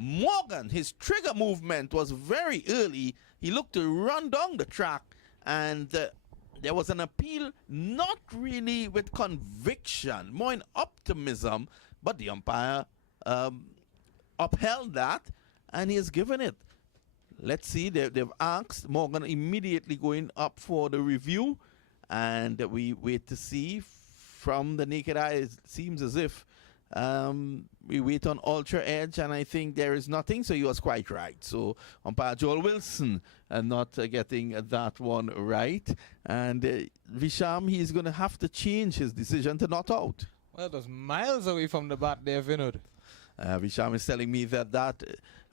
Morgan, his trigger movement was very early. He looked to run down the track, and there was an appeal, not really with conviction, more in optimism, but the umpire upheld that, and he has given it. Let's see, they've asked Morgan immediately going up for the review, and we wait to see. From the naked eye, it seems as if we wait on Ultra Edge, and I think there is nothing, so he was quite right. So umpire Joel Wilson not getting that one right, and Visham, he's going to have to change his decision to not out. Well, it was miles away from the bat there, Vinod. Visham is telling me that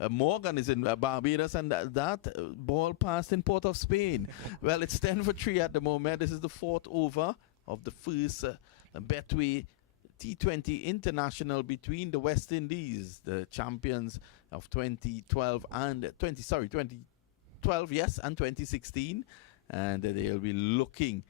Morgan is in Barbados, and that ball passed in Port of Spain. Well, it's 10 for 3 at the moment. This is the 4th over of the first Betway T20 International between the West Indies, the champions of 2012 and 2012, yes, and 2016, and they'll be looking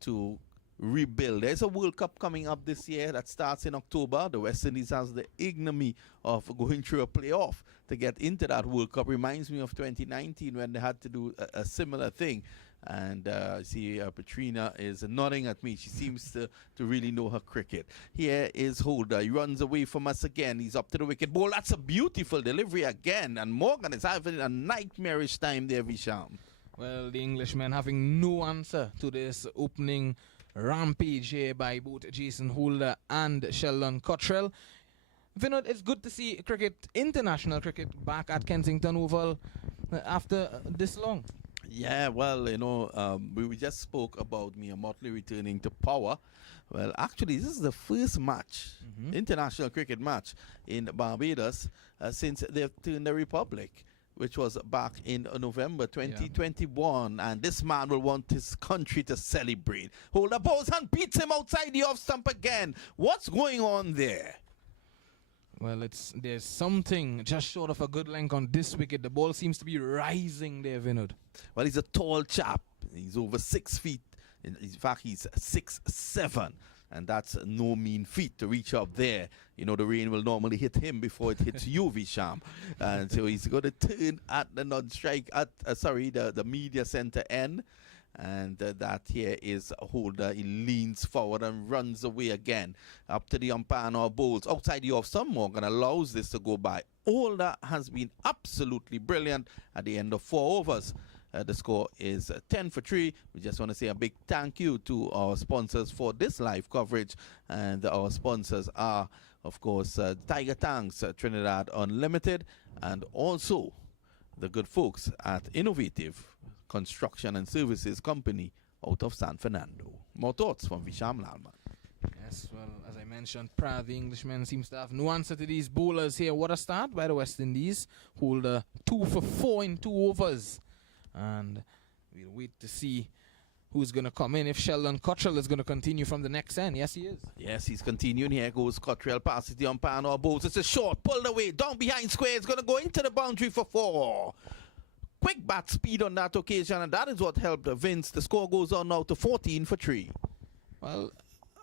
to rebuild. There's a World Cup coming up this year that starts in October. The West Indies has the ignominy of going through a playoff to get into that World Cup. Reminds me of 2019 when they had to do a similar thing. And I see Petrina is nodding at me. She seems to really know her cricket. Here is Holder. He runs away from us again. He's up to the wicket ball. That's a beautiful delivery again. And Morgan is having a nightmarish time there, Visham. Well, the Englishmen having no answer to this opening rampage here by both Jason Holder and Sheldon Cottrell. Vinod, it's good to see international cricket back at Kensington Oval after this long. Yeah, well, we just spoke about Mia Motley returning to power. Well, actually, this is the first match, international cricket match in Barbados since they've turned the Republic, which was back in November 2021. And this man will want his country to celebrate. Hold the balls and beats him outside the off stump again. What's going on there? Well, there's something just short of a good length on this wicket. The ball seems to be rising there, Vinod. Well, he's a tall chap. He's over 6 feet. In fact, he's 6'7", and that's no mean feat to reach up there. You know, the rain will normally hit him before it hits you, Visham. And so he's going to turn at the non-strike, the media center end. And that here is Holder. He leans forward and runs away again. Up to the umpire or bowls. Outside the off stump, Morgan allows this to go by. Holder has been absolutely brilliant at the end of 4 overs. The score is 10 for 3. We just want to say a big thank you to our sponsors for this live coverage. And our sponsors are, of course, Tiger Tanks, Trinidad Unlimited, and also the good folks at Innovative Construction and Services Company out of San Fernando. More thoughts from Visham Lalman. Yes, well, as I mentioned prior, the Englishman seems to have no answer to these bowlers here. What a start by the West Indies. Holder 2 for 4 in 2 overs. And we'll wait to see who's going to come in. If Sheldon Cottrell is going to continue from the next end. Yes, he is. Yes, he's continuing. Here goes Cottrell, passes the umpire or bowls. It's a short, pulled away, down behind square. It's going to go into the boundary for 4. Quick bat speed on that occasion, and that is what helped Vince. The score goes on now to 14 for 3. Well,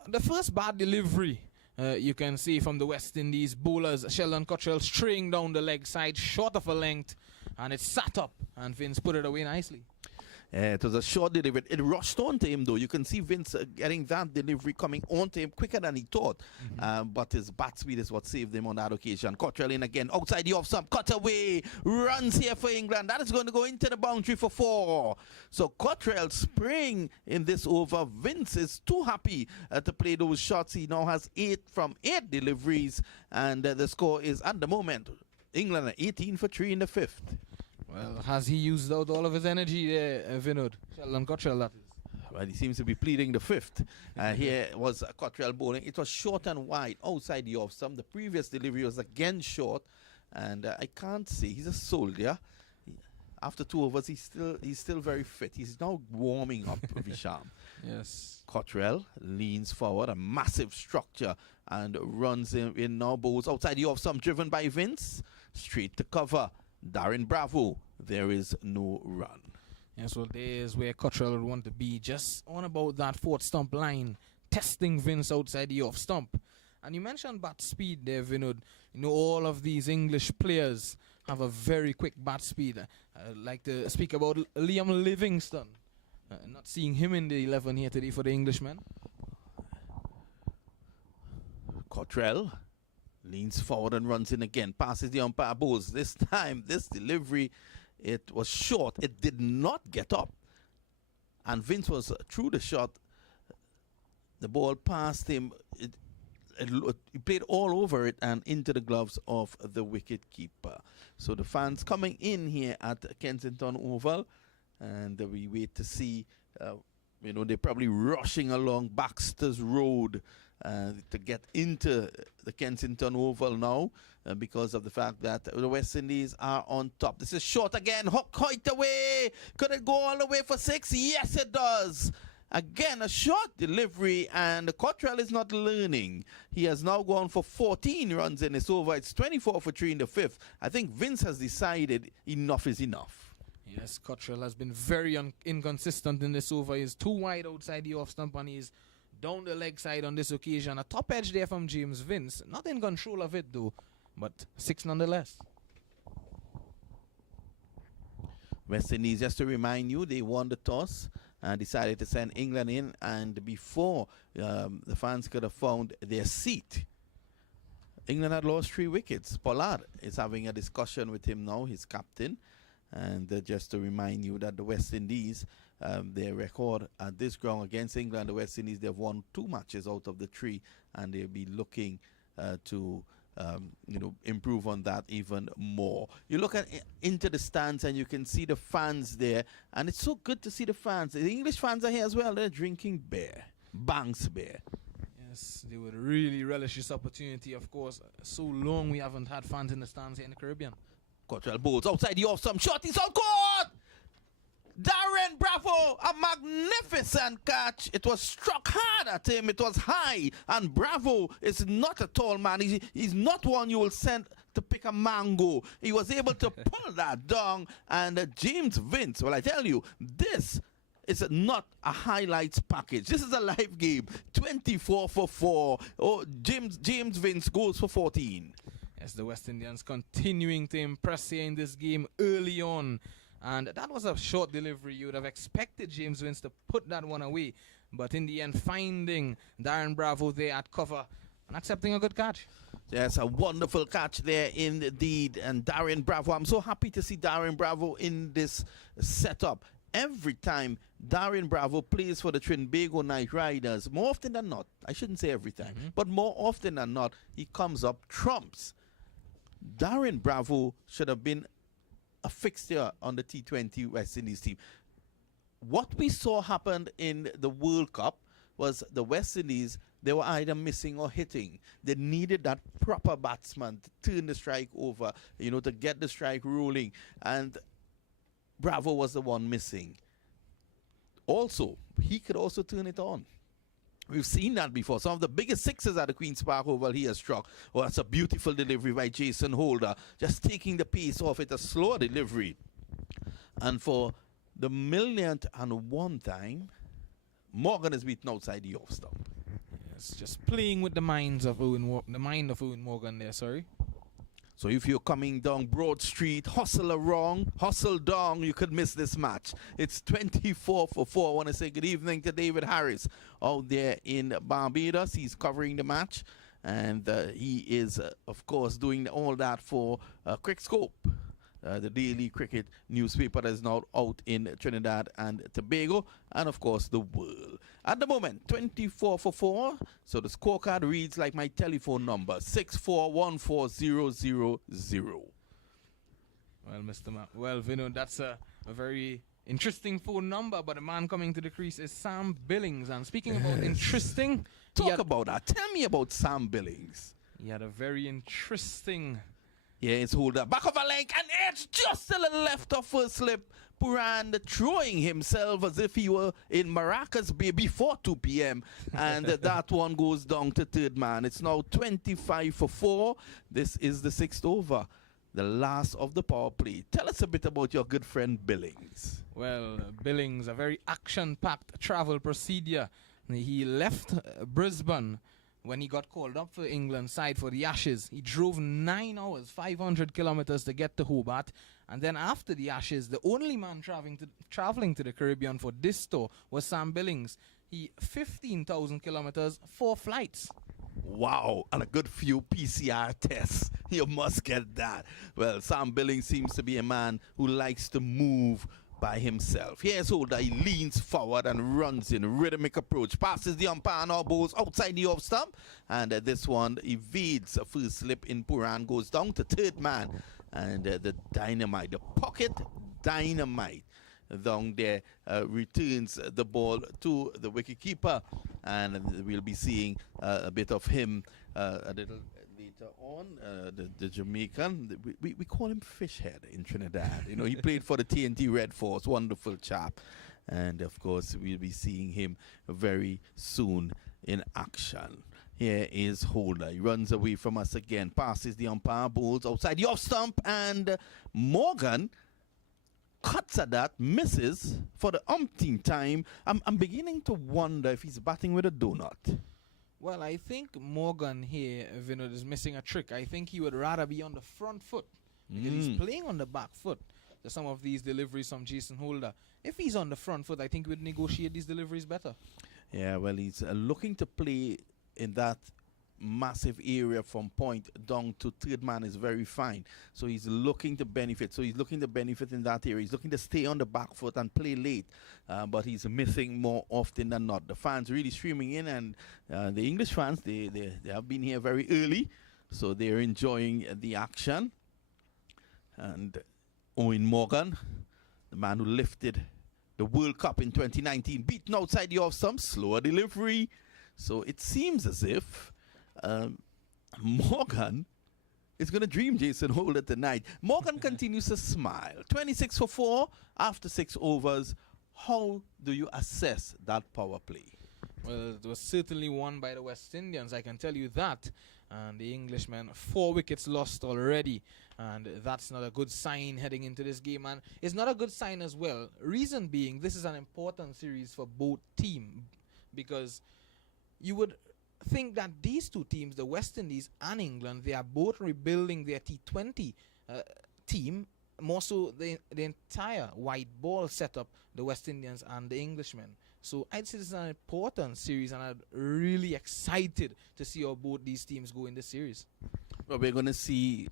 the first bad delivery you can see from the West Indies bowlers. Sheldon Cottrell straying down the leg side, short of a length, and it sat up, and Vince put it away nicely. It was a short delivery. It rushed onto him, though. You can see Vince getting that delivery coming onto him quicker than he thought. But his bat speed is what saved him on that occasion. Cottrell in again, outside the off stump, cut away, runs here for England. That is going to go into the boundary for 4. So Cottrell spraying in this over. Vince is too happy to play those shots. He now has 8 from 8 deliveries, and the score is at the moment England at 18 for 3 in the 5th. Well, has he used out all of his energy there, Vinod? Sheldon Cottrell, that is. Well, he seems to be pleading the 5th. Here was Cottrell bowling. It was short and wide outside the off stump. The previous delivery was again short, and I can't see. He's a soldier. After 2 overs, he's still very fit. He's now warming up, Visham. Yes. Cottrell leans forward, a massive structure, and runs in now, bowls outside the off stump, driven by Vince. Straight to cover. Darren Bravo, there is no run. Yes, well, there's where Cottrell would want to be, just on about that 4th stump line, testing Vince outside the off stump. And you mentioned bat speed there, Vinod. You know, all of these English players have a very quick bat speed. I'd like to speak about Liam Livingston. Not seeing him in the 11 here today for the Englishmen. Cottrell leans forward and runs in again. Passes the umpire balls. This time, this delivery, it was short. It did not get up. And Vince was through the shot. The ball passed him. He played all over it and into the gloves of the wicket keeper. So the fans coming in here at Kensington Oval, and we wait to see, you know, they're probably rushing along Baxter's Road to get into the Kensington Oval now because of the fact that the West Indies are on top. This is short again. Hook height away. Could it go all the way for 6? Yes, it does. Again, a short delivery, and Cottrell is not learning. He has now gone for 14 runs in this over. It's 24 for 3 in the 5th. I think Vince has decided enough is enough. Yes, Cottrell has been very inconsistent in this over. He's too wide outside the off stump, and he's down the leg side on this occasion. A top edge there from James Vince. Not in control of it, though, but 6 nonetheless. West Indies, just to remind you, they won the toss and decided to send England in, and before the fans could have found their seat, England had lost 3 wickets. Pollard is having a discussion with him now, his captain, and just to remind you that the West Indies, their record at this ground against England, the West Indies, they've won 2 matches out of the 3, and they'll be looking to you know, improve on that even more. You look at into the stands and you can see the fans there, and it's so good to see the fans. The English fans are here as well. They're drinking beer, Banks beer. Yes, they would really relish this opportunity. Of course, so long we haven't had fans in the stands here in the Caribbean. Cottrell bowls outside the awesome shot. He's on court. Darren Bravo, a magnificent catch. It was struck hard at him. It was high. And Bravo is not a tall man. He's not one you will send to pick a mango. He was able to pull that down. And James Vince, well, I tell you, this is not a highlights package. This is a live game. 24 for 4. Oh, James Vince goes for 14. Yes, the West Indians continuing to impress here in this game early on. And that was a short delivery. You would have expected James Vince to put that one away. But in the end, finding Darren Bravo there at cover and accepting a good catch. Yes, a wonderful catch there indeed. And Darren Bravo, I'm so happy to see Darren Bravo in this setup. Every time Darren Bravo plays for the Trinbago Knight Riders, more often than not, I shouldn't say every time, but more often than not, he comes up trumps. Darren Bravo should have been a fixture on the T20 West Indies team. What we saw happen in the World Cup was the West Indies, they were either missing or hitting. They needed that proper batsman to turn the strike over, you know, to get the strike rolling. And Bravo was the one missing. Also, he could also turn it on. We've seen that before. Some of the biggest sixes at the Queen's Park Oval he has struck. Oh, that's a beautiful delivery by Jason Holder. Just taking the pace off it, a slower delivery. And for the 1,000,001th time, Morgan is beaten outside the off stump. Yes, just playing with the mind of Owen Morgan there, sorry. So if you're coming down Broad Street, hustle down, you could miss this match. It's 24 for 4. I want to say good evening to David Harris out there in Barbados. He's covering the match, and he is, of course, doing all that for Crickscope, the daily cricket newspaper that is now out in Trinidad and Tobago, and of course the world. At the moment, 24 for 4. So the scorecard reads like my telephone number, 6414000. Well, well, Vino, that's a very interesting phone number, but the man coming to the crease is Sam Billings. And speaking about interesting, talk about that. Tell me about Sam Billings. He had a very interesting. Yeah, it's Holder back of a leg, and it's just a little left of first slip. Pooran throwing himself as if he were in Maracas Bay before 2 p.m. And that one goes down to third man. It's now 25 for 4. This is the 6th over, the last of the power play. Tell us a bit about your good friend Billings. Well, Billings, a very action-packed travel procedure. He left Brisbane when he got called up for England's side for the Ashes. He drove 9 hours, 500 kilometers to get to Hobart. And then after the Ashes, the only man traveling to the Caribbean for this tour was Sam Billings. He 15,000 kilometers, 4 flights. Wow, and a good few PCR tests. You must get that. Well, Sam Billings seems to be a man who likes to move by himself. Here's Holder. He leans forward and runs in rhythmic approach. Passes the umpire, now bowls outside the off stump. And this one evades a first slip in Pooran, goes down to third man. And the dynamite, the pocket dynamite down there returns the ball to the wicketkeeper. And we'll be seeing a bit of him a little later on. The Jamaican, we call him Fishhead in Trinidad. You know, he played for the TNT Red Force, wonderful chap. And of course, we'll be seeing him very soon in action. Here is Holder. He runs away from us again, passes the umpire, bowls outside the off stump, and Morgan cuts at that, misses for the umpteenth time. I'm beginning to wonder if he's batting with a donut. Well, I think Morgan here, Vinod, is missing a trick. I think he would rather be on the front foot because he's playing on the back foot. So some of these deliveries from Jason Holder. If he's on the front foot, I think he would negotiate these deliveries better. Yeah, well, he's looking to play in that massive area from point down to third man is very fine. So he's looking to benefit. So he's looking to benefit in that area. He's looking to stay on the back foot and play late. But he's missing more often than not. The fans really streaming in, and the English fans, they have been here very early. So they're enjoying the action. And Owen Morgan, the man who lifted the World Cup in 2019, beaten outside the off stump, slower delivery. So it seems as if Morgan is going to dream Jason Holder tonight. Morgan continues to smile. 26 for 4 after 6 overs. How do you assess that power play? Well, it was certainly won by the West Indians, I can tell you that. And the Englishmen, 4 wickets lost already. And that's not a good sign heading into this game. And it's not a good sign as well. Reason being, this is an important series for both teams. Because you would think that these two teams, the West Indies and England, they are both rebuilding their T20 team, more so the entire white ball setup, the West Indians and the Englishmen. So I'd say this is an important series, and I'm really excited to see how both these teams go in this series. Well, we're going to see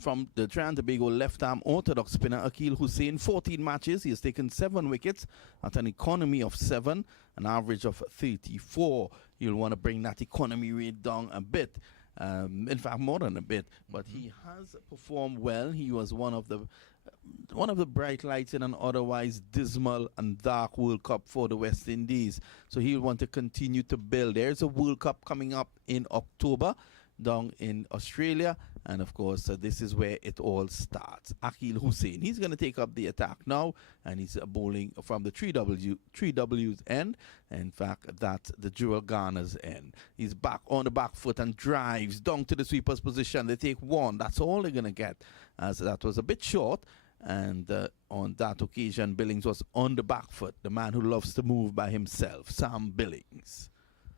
from the Trinidad and Tobago left-arm orthodox spinner Akeal Hussain, 14 matches. He has taken 7 wickets at an economy of 7, an average of 34. You'll want to bring that economy rate down a bit. In fact, more than a bit. But he has performed well. He was one of the bright lights in an otherwise dismal and dark World Cup for the West Indies. So he'll want to continue to build. There's a World Cup coming up in October down in Australia. And of course, this is where it all starts. Akeal Hussain, he's going to take up the attack now, and he's bowling from the 3W's end. In fact, that's the Jewel Garner's end. He's back on the back foot and drives down to the sweeper's position. They take 1. That's all they're going to get, as that was a bit short. And on that occasion, Billings was on the back foot, the man who loves to move by himself, Sam Billings.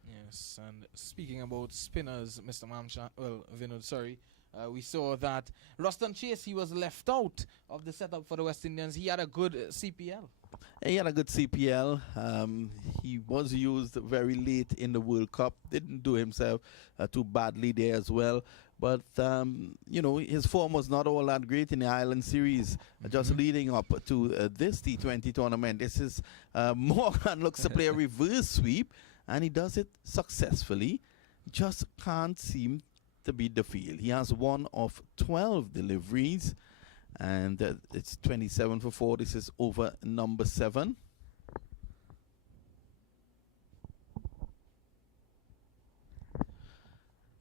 Yes, and speaking about spinners, Mr. Vinod, sorry. We saw that Ruston Chase, he was left out of the setup for the West Indians. He had a good CPL. He had a good CPL. He was used very late in the World Cup. Didn't do himself too badly there as well. But, you know, his form was not all that great in the Island Series, just leading up to this T20 tournament. This is Morgan looks to play a reverse sweep, and he does it successfully. Just can't seem to beat the field. He has 1 of 12 deliveries, and it's 27 for 4. This is over number 7.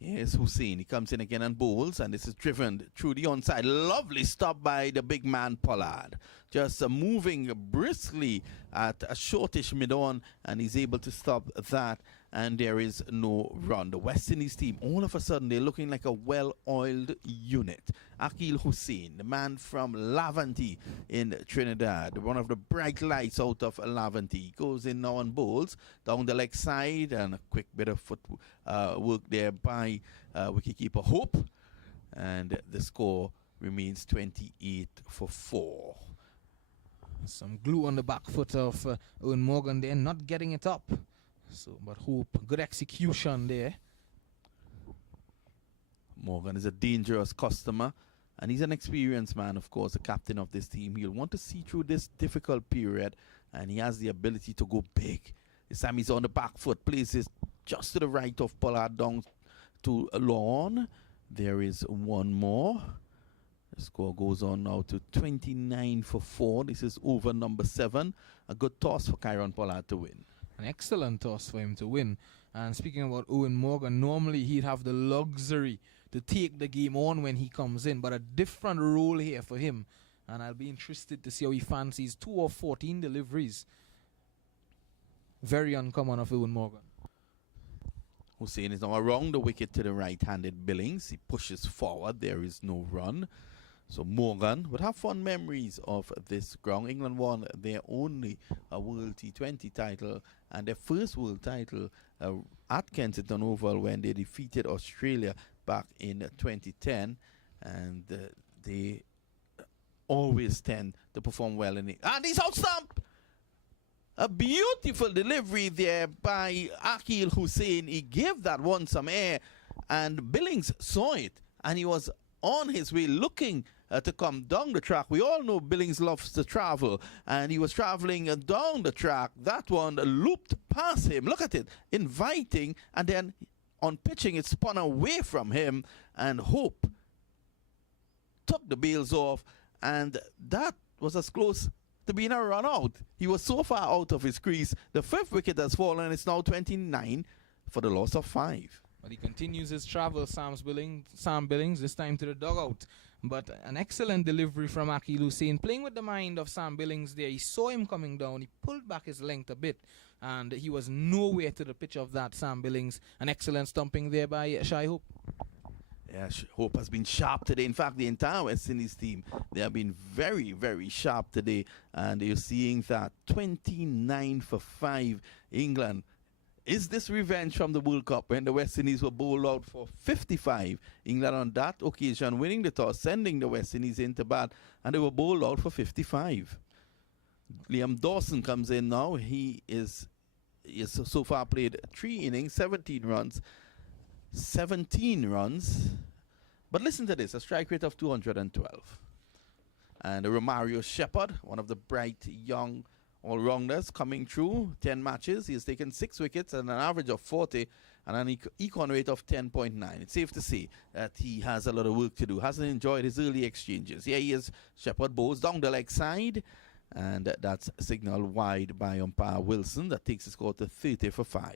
Here's Hussain. He comes in again and bowls, and this is driven through the onside. Lovely stop by the big man Pollard. Just moving briskly at a shortish mid-on, and he's able to stop that. and there is no run. The West Indies team, all of a sudden, they're looking like a well-oiled unit. Akil Hussain, the man from Lavanti in Trinidad, one of the bright lights out of Lavanti, goes in now and bowls down the leg side, and a quick bit of foot work there by wicketkeeper Hope, and the score remains 28 for 4. Some glue on the back foot of Owen Morgan there, not getting it up. So, but Hope, good execution there. Morgan is a dangerous customer, and he's an experienced man, of course, the captain of this team. He'll want to see through this difficult period, and he has the ability to go big. This time he's on the back foot, places just to the right of Pollard down to lawn. There is one more. The score goes on now to 29 for 4. This is over number 7. A good toss for Kyron Pollard to win. An excellent toss for him to win. And speaking about Owen Morgan, normally he'd have the luxury to take the game on when he comes in, but a different role here for him. And I'll be interested to see how he fancies 2 of 14 deliveries. Very uncommon of Owen Morgan. Hussain is now around the wicket to the right-handed Billings. He pushes forward. There is no run. So Morgan would have fond memories of this ground. England won their only World T20 title and their first world title at Kensington Oval when they defeated Australia back in 2010. And they always tend to perform well in it. And he's out stump! A beautiful delivery there by Akil Hussain. He gave that one some air, and Billings saw it, and he was on his way looking to come down the track. We all know Billings loves to travel, and he was traveling down the track. That one looped past him. Look at it, inviting, and then on pitching it spun away from him, and Hope took the bails off, and that was as close to being a run out. He was so far out of his crease. The 5th wicket has fallen. It's now 29 for the loss of 5. But he continues his travel, Sam Billings, this time to the dugout. But an excellent delivery from Akil Hussain, playing with the mind of Sam Billings there. He saw him coming down. He pulled back his length a bit, and he was nowhere to the pitch of that, Sam Billings. An excellent stumping there by Shai Hope. Yeah, Hope has been sharp today. In fact, the entire West Indies team, they have been very, very sharp today. And you're seeing that 29 for 5 England. Is this revenge from the World Cup when the West Indies were bowled out for 55? England on that occasion winning the toss, sending the West Indies into bat, and they were bowled out for 55. Liam Dawson comes in now. He is so far played 3 innings, 17 runs. 17 runs. But listen to this, a strike rate of 212. And Romario Shepherd, one of the bright young all-rounders coming through, 10 matches. He has taken 6 wickets and an average of 40 and an econ rate of 10.9. It's safe to say that he has a lot of work to do. Hasn't enjoyed his early exchanges. Here he is. Shepherd bowls down the leg side, and that's signaled wide by umpire Wilson. That takes the score to 30 for 5.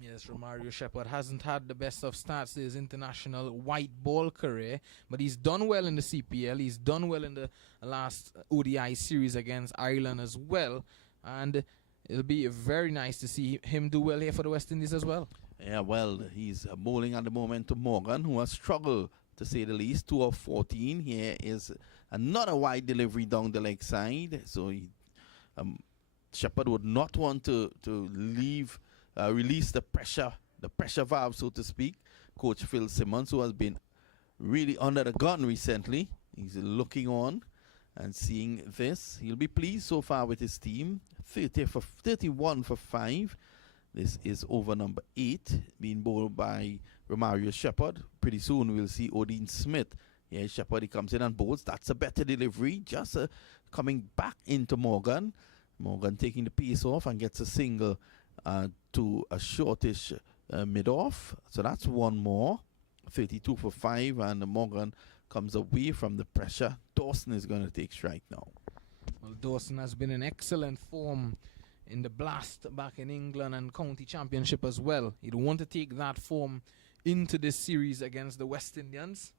Yes, Romario Shepherd hasn't had the best of starts to his international white ball career, but he's done well in the CPL. He's done well in the last ODI series against Ireland as well, and it'll be very nice to see him do well here for the West Indies as well. Yeah, well, he's bowling at the moment to Morgan, who has struggled, to say the least. 2 of 14. Here is another wide delivery down the leg side. So Shepherd would not want to release the pressure valve, so to speak. Coach Phil Simmons, who has been really under the gun recently, he's looking on and seeing this. He'll be pleased so far with his team. 31 for 5. This is over number 8, being bowled by Romario Shepherd. Pretty soon we'll see Odean Smith. Yeah, Shepherd, he comes in and bowls. That's a better delivery. Just coming back into Morgan. Morgan taking the pace off and gets a single to a shortish mid-off. So that's one more. 32 for 5, and Morgan comes away from the pressure. Dawson is going to take strike now. Well, Dawson has been in excellent form in the Blast back in England and County Championship as well. He'd want to take that form into this series against the West Indians.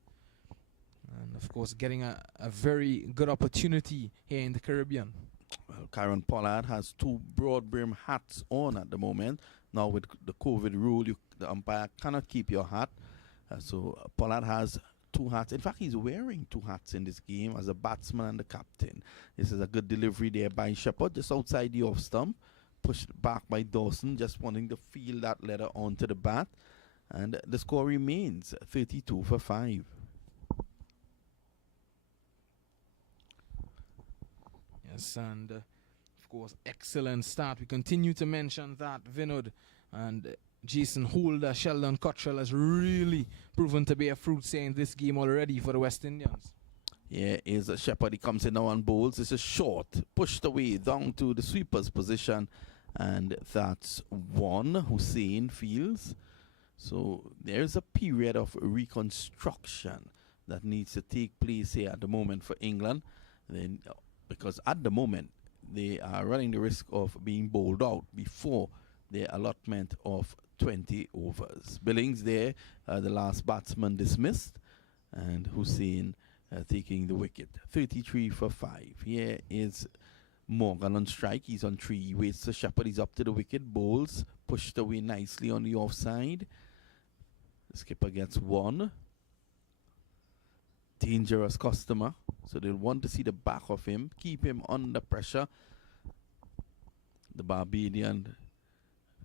And, of course, getting a very good opportunity here in the Caribbean. Well, Karen Pollard has two broad brim hats on at the moment. Now with the COVID rule, the umpire cannot keep your hat. So Pollard has two hats. In fact, he's wearing two hats in this game as a batsman and the captain. This is a good delivery there by Shepherd, just outside the off stump. Pushed back by Dawson, just wanting to feel that letter onto the bat. And the score remains 32 for 5. Yes, and of course, excellent start. We continue to mention that Vinod and Jason Holder, Sheldon Cottrell has really proven to be a fruit in this game already for the West Indians. Yeah, is a Shepherd. He comes in now and bowls. It's a short, pushed away down to the sweeper's position, and that's one. Hussain fields. So there's a period of reconstruction that needs to take place here at the moment for England. Then, because at the moment they are running the risk of being bowled out before their allotment of 20 overs. Billings there, the last batsman dismissed, and Hussain taking the wicket. 33 for 5. Here is Morgan on strike. He's on 3. He waits the Shepherd. He's up to the wicket. Bowls pushed away nicely on the offside. The skipper gets 1. Dangerous customer. So they'll want to see the back of him. Keep him under pressure. The Barbadian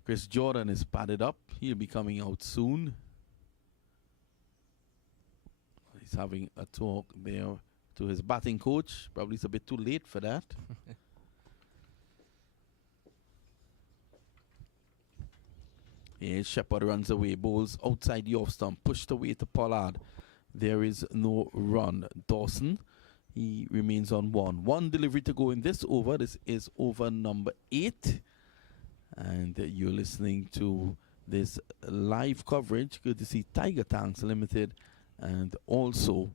Chris Jordan is padded up. He'll be coming out soon. He's having a talk there to his batting coach. Probably it's a bit too late for that. Here Shepherd runs away, bowls outside the off stump, pushed away to Pollard. There is no run. Dawson, he remains on 1. 1 delivery to go in this over. This is over number 8. And you're listening to this live coverage. Good to see Tiger Tanks Limited and also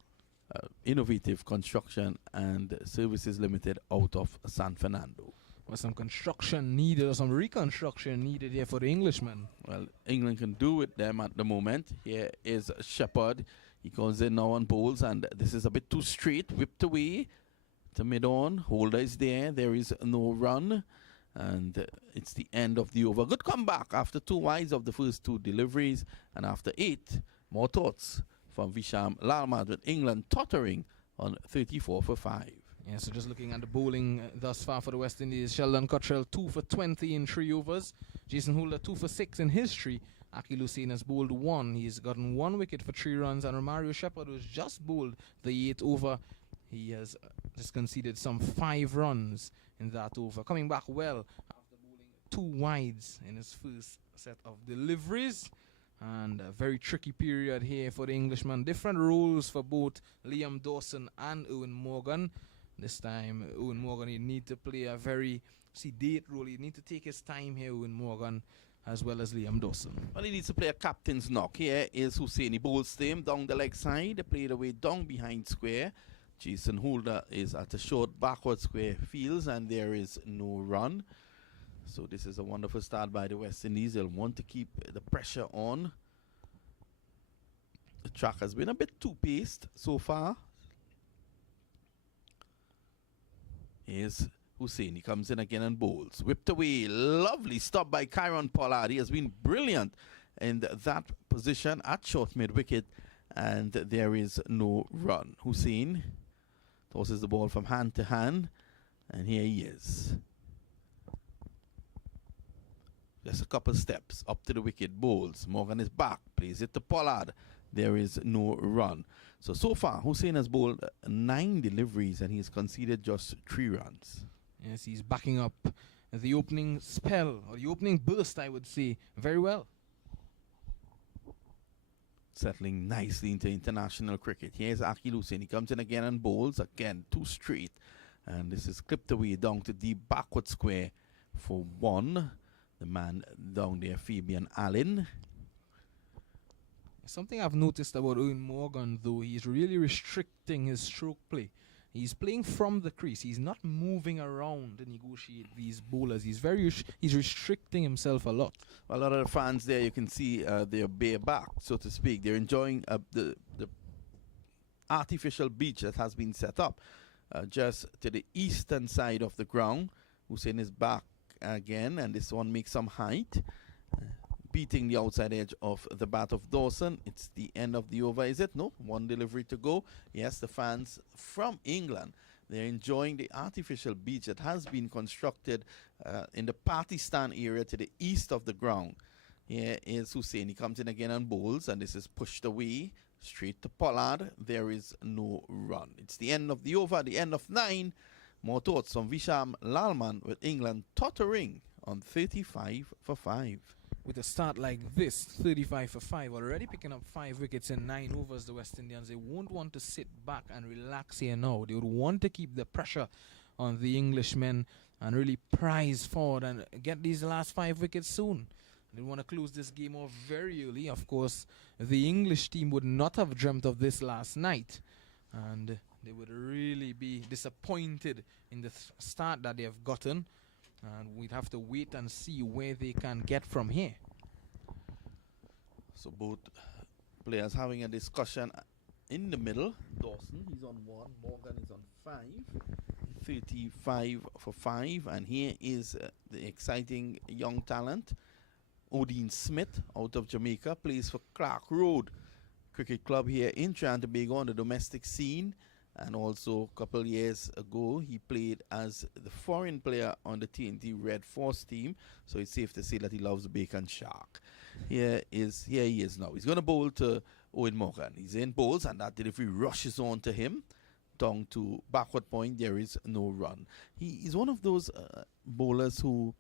Innovative Construction and Services Limited out of San Fernando. Was some construction needed or some reconstruction needed here for the Englishmen? Well, England can do with them at the moment. Here is Shepherd. He goes in now on bowls, and this is a bit too straight. Whipped away to mid-on. Holder is there. There is no run. And it's the end of the over. Good comeback after 2 wides of the first 2 deliveries. And after 8, more thoughts from Visham Lalmad with England tottering on 34 for 5. Yeah, so just looking at the bowling thus far for the West Indies, Sheldon Cottrell 2 for 20 in 3 overs. Jason Holder 2 for 6 in his 3. Akil Hussain has bowled 1. He's gotten 1 wicket for 3 runs. And Romario Shepherd, who's just bowled the 8th over, he has just conceded some 5 runs in that over. Coming back well after bowling 2 wides in his first set of deliveries. And a very tricky period here for the Englishman. Different roles for both Liam Dawson and Eoin Morgan. This time, Eoin Morgan, he need to play a very sedate role. He need to take his time here, Eoin Morgan, as well as Liam Dawson. Well, he needs to play a captain's knock. Here is Hussain. He bowls to him down the leg side. They play it away down behind square. Jason Holder is at a short backward square fields, and there is no run. So this is a wonderful start by the West Indies. They'll want to keep the pressure on. The track has been a bit too paced so far. Here's Hussain. He comes in again and bowls. Whipped away. Lovely stop by Karen Pollard. He has been brilliant in that position at short mid-wicket. And there is no run. Hussain tosses the ball from hand to hand. And here he is. Just a couple steps up to the wicket. Bowls. Morgan is back. Plays it to Pollard. There is no run. So far, Hussain has bowled 9 deliveries and he's conceded just 3 runs. Yes, he's backing up the opening spell, or the opening burst, I would say, very well. Settling nicely into international cricket. Here's Akil Hussain. He comes in again and bowls. Again, 2 straight. And this is clipped away down to deep backward square for 1. The man down there, Fabian Allen. Something I've noticed about Eoin Morgan, though, he's really restricting his stroke play. He's playing from the crease. He's not moving around to negotiate these bowlers. He's restricting himself a lot. A lot of the fans there, you can see they're bareback, so to speak. They're enjoying the artificial beach that has been set up just to the eastern side of the ground. Hussein is back again, and this one makes some height, beating the outside edge of the bat of Dawson. It's the end of the over, is it? No, one delivery to go. Yes, the fans from England, they're enjoying the artificial beach that has been constructed in the Pakistan area to the east of the ground. Here is Hussein. He comes in again and bowls, and this is pushed away straight to Pollard. There is no run. It's the end of the over, the end of 9. More thoughts from Visham Lalman with England tottering on 35 for 5. With a start like this, 35 for 5, already picking up 5 wickets in 9 overs, the West Indians, they won't want to sit back and relax here now. They would want to keep the pressure on the Englishmen and really prize forward and get these last 5 wickets soon. They want to close this game off very early. Of course, the English team would not have dreamt of this last night, and they would really be disappointed in the start that they have gotten. And we'd have to wait and see where they can get from here. So both players having a discussion in the middle. Dawson, he's on 1. Morgan is on 5. 35 for 5. And here is the exciting young talent. Odean Smith out of Jamaica plays for Clark Road Cricket Club here in Trinidad and Tobago on the domestic scene. And also, a couple years ago, he played as the foreign player on the T20 Red Force team. So it's safe to say that he loves bacon shark. Here he is now. He's going to bowl to Owen Morgan. He's in bowls, and that delivery rushes on to him. Down to backward point, there is no run. He's one of those bowlers who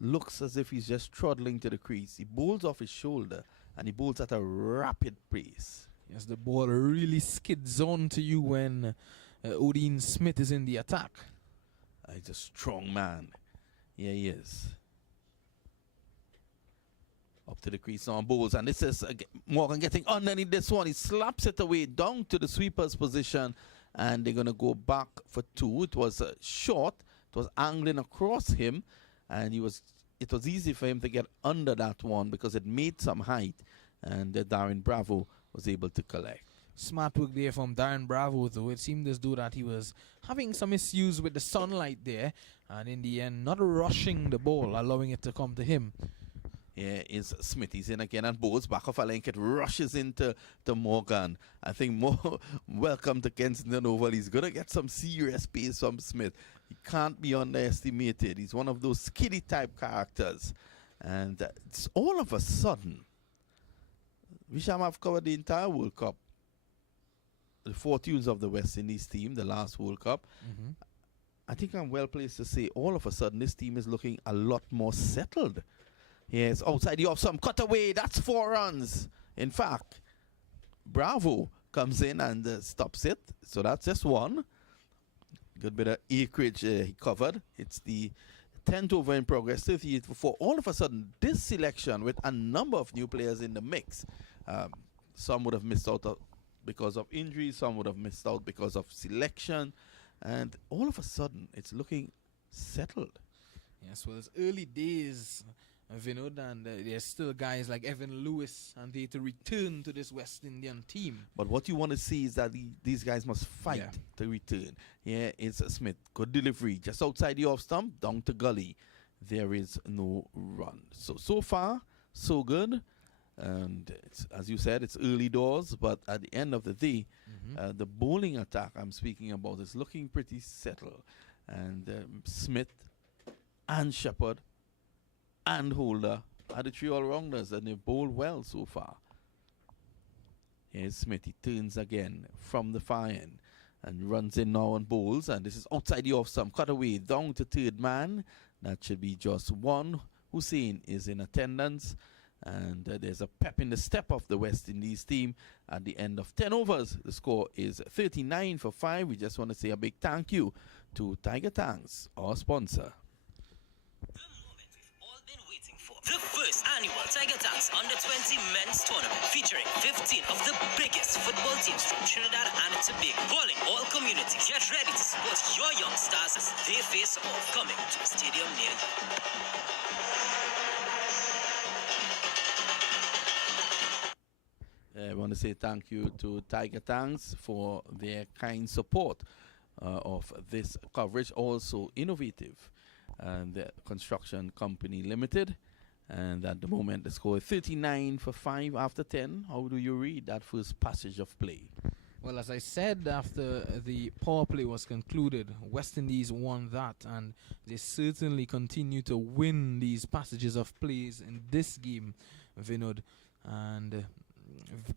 looks as if he's just trundling to the crease. He bowls off his shoulder, and he bowls at a rapid pace. Yes, the ball really skids on to you when Odean Smith is in the attack. He's a strong man. Yeah, he is. Up to the crease on bowls. And this is Morgan getting underneath this one. He slaps it away down to the sweeper's position. And they're going to go back for 2. It was short. It was angling across him. And it was easy for him to get under that one because it made some height. And Darren Bravo was able to collect. Smart work there from Darren Bravo, though. It seemed as though that he was having some issues with the sunlight there, and in the end, not rushing the ball, allowing it to come to him. Here is Smith. He's in again and bowls back off a link. It rushes into Morgan. I think more welcome to Kensington Oval. He's going to get some serious pace from Smith. He can't be underestimated. He's one of those skiddy type characters. And it's all of a sudden, Visham have covered the entire World Cup. The fortunes of the West Indies team, the last World Cup. I think I'm well placed to say all of a sudden this team is looking a lot more settled. Yes, outside the off some cutaway. That's 4 runs. In fact, Bravo comes in and stops it. So that's just 1. Good bit of acreage he covered. It's the 10th over in progress, 38 for 4. All of a sudden, this selection with a number of new players in the mix. Some would have missed out because of injuries. Some would have missed out because of selection. And all of a sudden, it's looking settled. Yes, well, it's early days, Vinod, and there's still guys like Evan Lewis, and they to return to this West Indian team. But what you want to see is that these guys must fight to return. Here is Smith. Good delivery. Just outside the off stump, down to gully. There is no run. So far, so good. And it's, as you said, it's early doors, but at the end of the day, the bowling attack I'm speaking about is looking pretty settled. And Smith and Shepherd and Holder are the 3 all-rounders, and they bowl well so far. Here's Smith. He turns again from the far end and runs in now on bowls. And this is outside the off-stump. Cut away down to third man. That should be just 1. Hussein is in attendance. And there's a pep in the step of the West Indies team at the end of 10 overs. The score is 39 for 5. We just want to say a big thank you to Tiger Tanks, our sponsor. The moment we've all been waiting for. The first annual Tiger Tanks Under-20 Men's Tournament featuring 15 of the biggest football teams from Trinidad and Tobago. Calling all communities. Get ready to support your young stars as they face off. Coming to a stadium near you. I want to say thank you to Tiger Tanks for their kind support of this coverage, also innovative, and the Construction Company Limited. And at the moment, the score is 39 for 5 after 10. How do you read that first passage of play? Well, as I said, after the power play was concluded, West Indies won that, and they certainly continue to win these passages of plays in this game, Vinod. And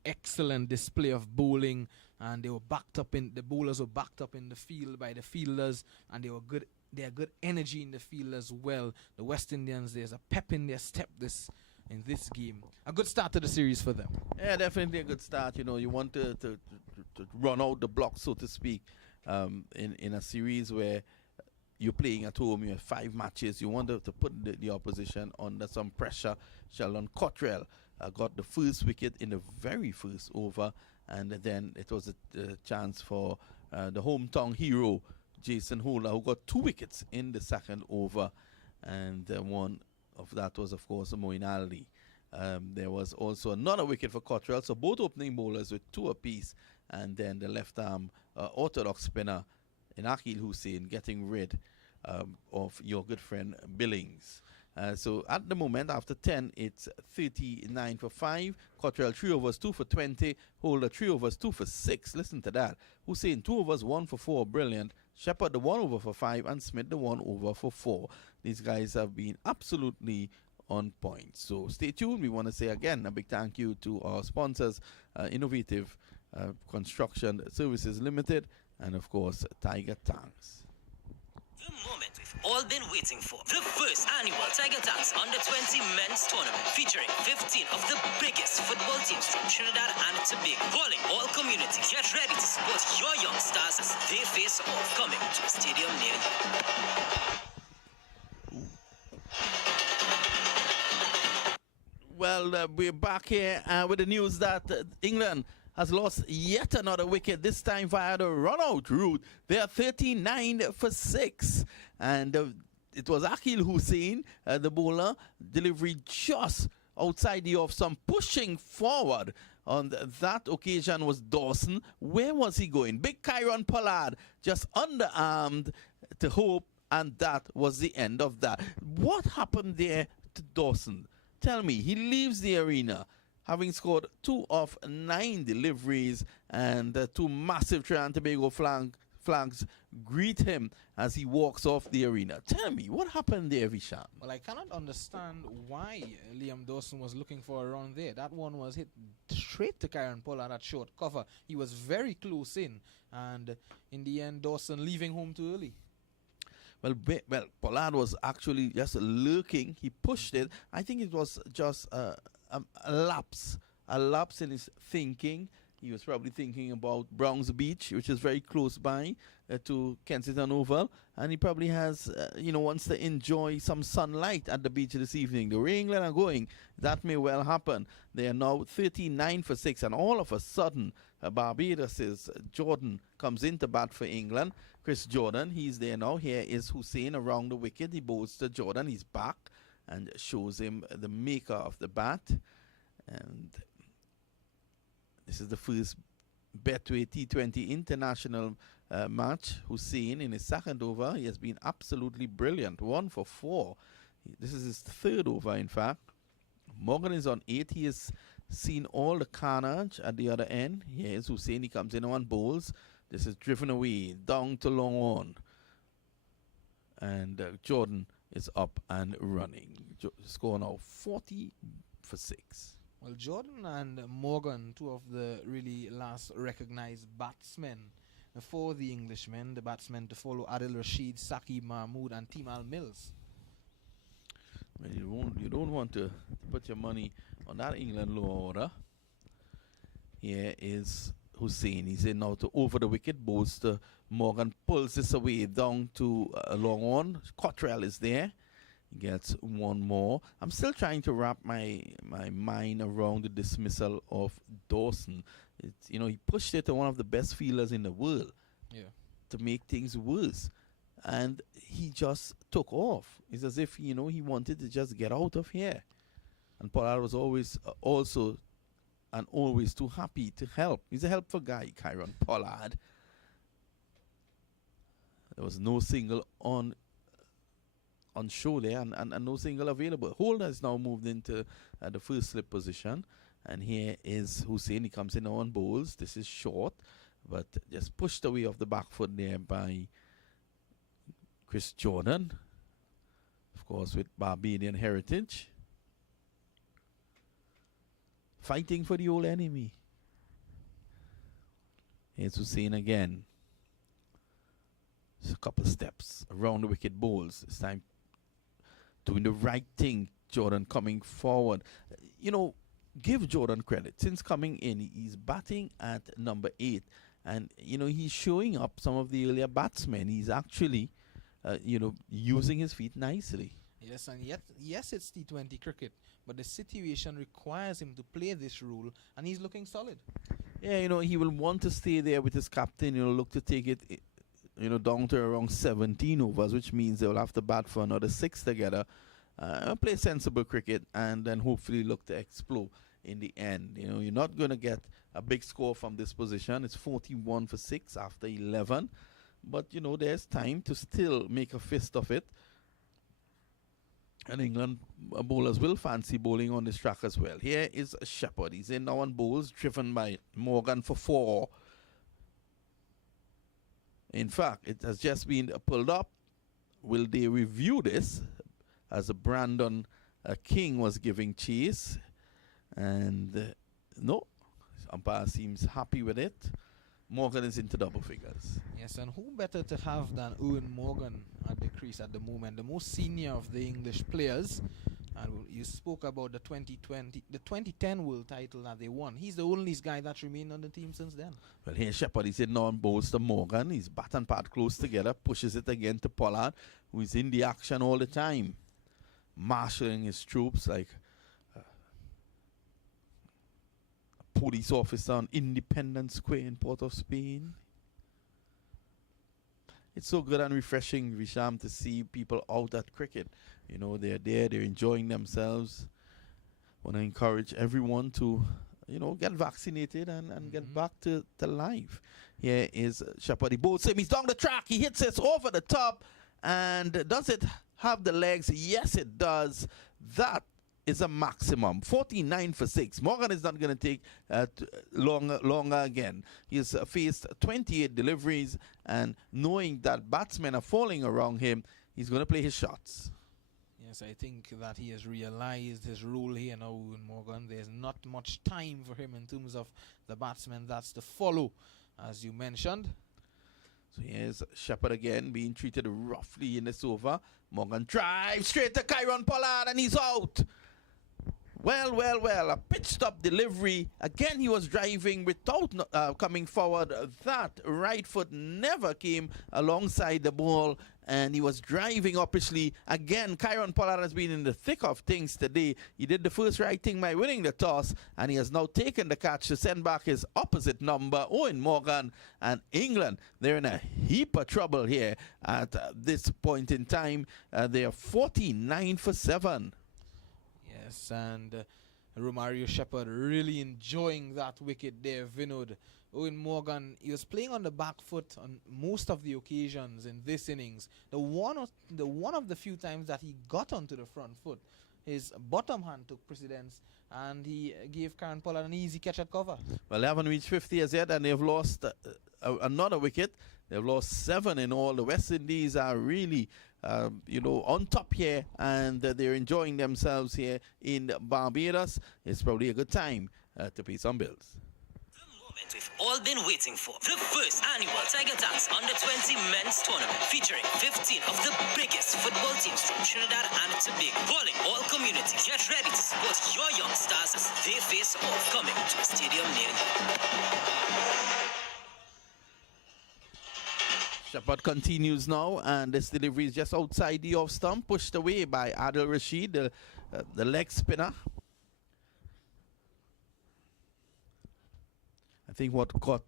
excellent display of bowling, and they were backed up in the bowlers were backed up in the field by the fielders, and they were good. They had good energy in the field as well. The West Indians, there's a pep in their step in this game. A good start to the series for them. Yeah, definitely a good start. You know, you want to run out the block, so to speak, in a series where you're playing at home. You have 5 matches. You want to put the opposition under some pressure. Sheldon Cottrell got the first wicket in the very first over, and then it was a chance for the hometown hero, Jason Holder, who got 2 wickets in the second over, and one of that was, of course, Moeen Ali. There was also another wicket for Cottrell, so both opening bowlers with 2 apiece, and then the left-arm orthodox spinner Inakil Hussain getting rid of your good friend Billings. So at the moment, after 10, it's 39 for 5. Cottrell 3 overs, 2 for 20. Holder 3 overs, 2 for 6. Listen to that. Hussain 2 overs, 1 for 4. Brilliant. Shepherd the 1 over for 5, and Smith the 1 over for 4. These guys have been absolutely on point. So stay tuned. We want to say again a big thank you to our sponsors, Innovative Construction Services Limited, and of course Tiger Tanks. The moment we've all been waiting for. The first annual Tiger Tanks Under 20 Men's Tournament, featuring 15 of the biggest football teams from Trinidad and Tobago. Calling all communities, get ready to support your young stars as they face off, coming to a stadium near you. Well, we're back here with the news that England has lost yet another wicket, this time via the run-out route. They are 39 for 6. And it was Akil Hussain, the bowler, delivery just outside the off, some pushing forward. On that occasion was Dawson. Where was he going? Big Kyron Pollard just underarmed to hope, and that was the end of that. What happened there to Dawson? Tell me, he leaves the arena having scored 2 of 9 deliveries, and 2 massive Trinidad and Tobago flags greet him as he walks off the arena. Tell me, what happened there, Vishal? Well, I cannot understand why Liam Dawson was looking for a run there. That one was hit straight to Kyron Pollard at short cover. He was very close in, and in the end, Dawson leaving home too early. Well, Pollard was actually just lurking. He pushed it. I think it was just a lapse in his thinking. He was probably thinking about Browns Beach, which is very close by to Kensington Oval, and he probably has, wants to enjoy some sunlight at the beach this evening. The way England are going, that may well happen. They are now 39 for 6, and all of a sudden, Barbados' Jordan comes into bat for England. Chris Jordan, he's there now. Here is Hussain around the wicket. He bowls to Jordan. He's back and shows him the maker of the bat. And this is the first Betway T20 international match. Hussain in his second over, he has been absolutely brilliant. 1 for 4. This is his third over, in fact. Morgan is on 8. He has seen all the carnage at the other end. Here is Hussain. He comes in on bowls. This is driven away down to long on. And Jordan is up and running. Score now 40 for 6. Well, Jordan and Morgan, 2 of the really last recognized batsmen for the Englishmen. The batsmen to follow Adil Rashid, Saqib Mahmood, and Timal Mills. Well, you don't want to put your money on that England low order. Here is Hussain. He's in now to over the wicket. Bowls to Morgan. Pulls this away down to long on. Cottrell is there. He gets 1 more. I'm still trying to wrap my mind around the dismissal of Dawson. It's, he pushed it to one of the best fielders in the world to make things worse. And he just took off. It's as if, he wanted to just get out of here. And Pollard was always always too happy to help. He's a helpful guy, Kyron Pollard. There was no single on show there, and no single available. Holder has now moved into the first slip position, and here is Hussein. He comes in on bowls. This is short, but just pushed away off the back foot there by Chris Jordan, of course, with Barbadian heritage. Fighting for the old enemy. Here's Hussein again. Just a couple steps around the wicket bowls. This time doing the right thing. Jordan coming forward. You know, give Jordan credit. Since coming in, he's batting at number 8. And, you know, he's showing up some of the earlier batsmen. He's actually, you know, using his feet nicely. Yes, and yet, yes, it's T20 cricket, but the situation requires him to play this role, and he's looking solid. Yeah, you know, he will want to stay there with his captain, you know, look to take it, you know, down to around 17 overs, which means they will have to bat for another 6 together, play sensible cricket, and then hopefully look to explode in the end. You know, you're not going to get a big score from this position. It's 41 for 6 after 11, but, you know, there's time to still make a fist of it. And England bowlers will fancy bowling on this track as well. Here is Shepherd. He's in now on bowls, driven by Morgan for 4. In fact, it has just been pulled up. Will they review this? As Brandon King was giving chase. And no, umpire seems happy with it. Morgan is into double figures. Yes, and who better to have than Owen Morgan at the crease at the moment, the most senior of the English players. And you spoke about the 2010 world title that they won. He's the only guy that's remained on the team since then. Well, here Shepherd is in now on bowls to Morgan. He's bat and pad close together, pushes it again to Pollard, who is in the action all the time, marshalling his troops like police officer on Independence Square in Port of Spain. It's so good and refreshing, Risham, to see people out at cricket. You know, they're there, they're enjoying themselves. Want to encourage everyone to, you know, get vaccinated and get back to life. Here is Shepherd. He bowls him. He's down the track. He hits it over the top. And does it have the legs? Yes, it does. That is a maximum. 49 for 6. Morgan is not going to take longer again. He's faced 28 deliveries, and knowing that batsmen are falling around him, he's going to play his shots. Yes, I think that he has realized his role here now, Owen Morgan. There's not much time for him in terms of the batsmen that's to follow, as you mentioned. So here's Shepherd again being treated roughly in this over. Morgan drives straight to Kieron Pollard, and he's out. Well, a pitch-stop delivery. Again, he was driving without coming forward. That right foot never came alongside the ball, and he was driving uppishly. Again, Kieron Pollard has been in the thick of things today. He did the first right thing by winning the toss, and he has now taken the catch to send back his opposite number, Owen Morgan. And England, they're in a heap of trouble here at this point in time. They are 49 for 7. Yes, and Romario Shepherd really enjoying that wicket there, Vinod. Owen Morgan, he was playing on the back foot on most of the occasions in this innings. The one of the few times that he got onto the front foot, his bottom hand took precedence, and he gave Kieron Pollard an easy catch at cover. Well, they haven't reached 50 as yet, and they've lost another wicket. They've lost 7 in all. The West Indies are really you know, on top here, and they're enjoying themselves here in Barbados. It's probably a good time to pay some bills. The moment we've all been waiting for. The first annual Tiger Tax Under 20 Men's Tournament, featuring 15 of the biggest football teams from Trinidad and Tobago. Calling all communities. Get ready to support your young stars as they face off, coming to a stadium near you. Shepherd continues now, and this delivery is just outside the off stump, pushed away by Adil Rashid, the leg spinner. I think what got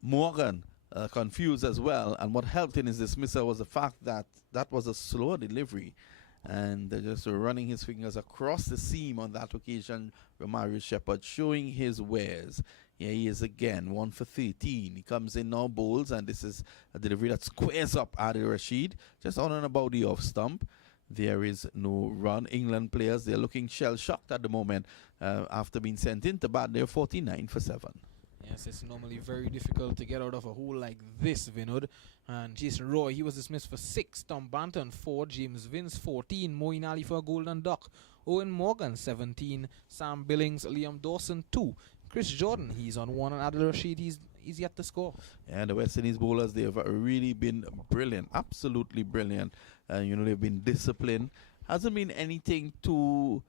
Morgan confused as well, and what helped in his dismissal, was the fact that that was a slow delivery, and just running his fingers across the seam on that occasion. Romario Shepherd showing his wares. Here he is again, 1 for 13. He comes in now, bowls, and this is a delivery that squares up Adil Rashid, just on and about the off stump. There is no run. England players, they're looking shell-shocked at the moment after being sent into bat. They're 49 for 7. Yes, it's normally very difficult to get out of a hole like this, Vinod. And Jason Roy, he was dismissed for 6. Tom Banton, 4. James Vince, 14. Moeen Ali for a golden duck. Owen Morgan, 17. Sam Billings, Liam Dawson, 2. Chris Jordan, he's on 1. And Adil Rashid, he's yet to score. And the West Indies bowlers, they've really been brilliant, absolutely brilliant. They've been disciplined. Hasn't been anything too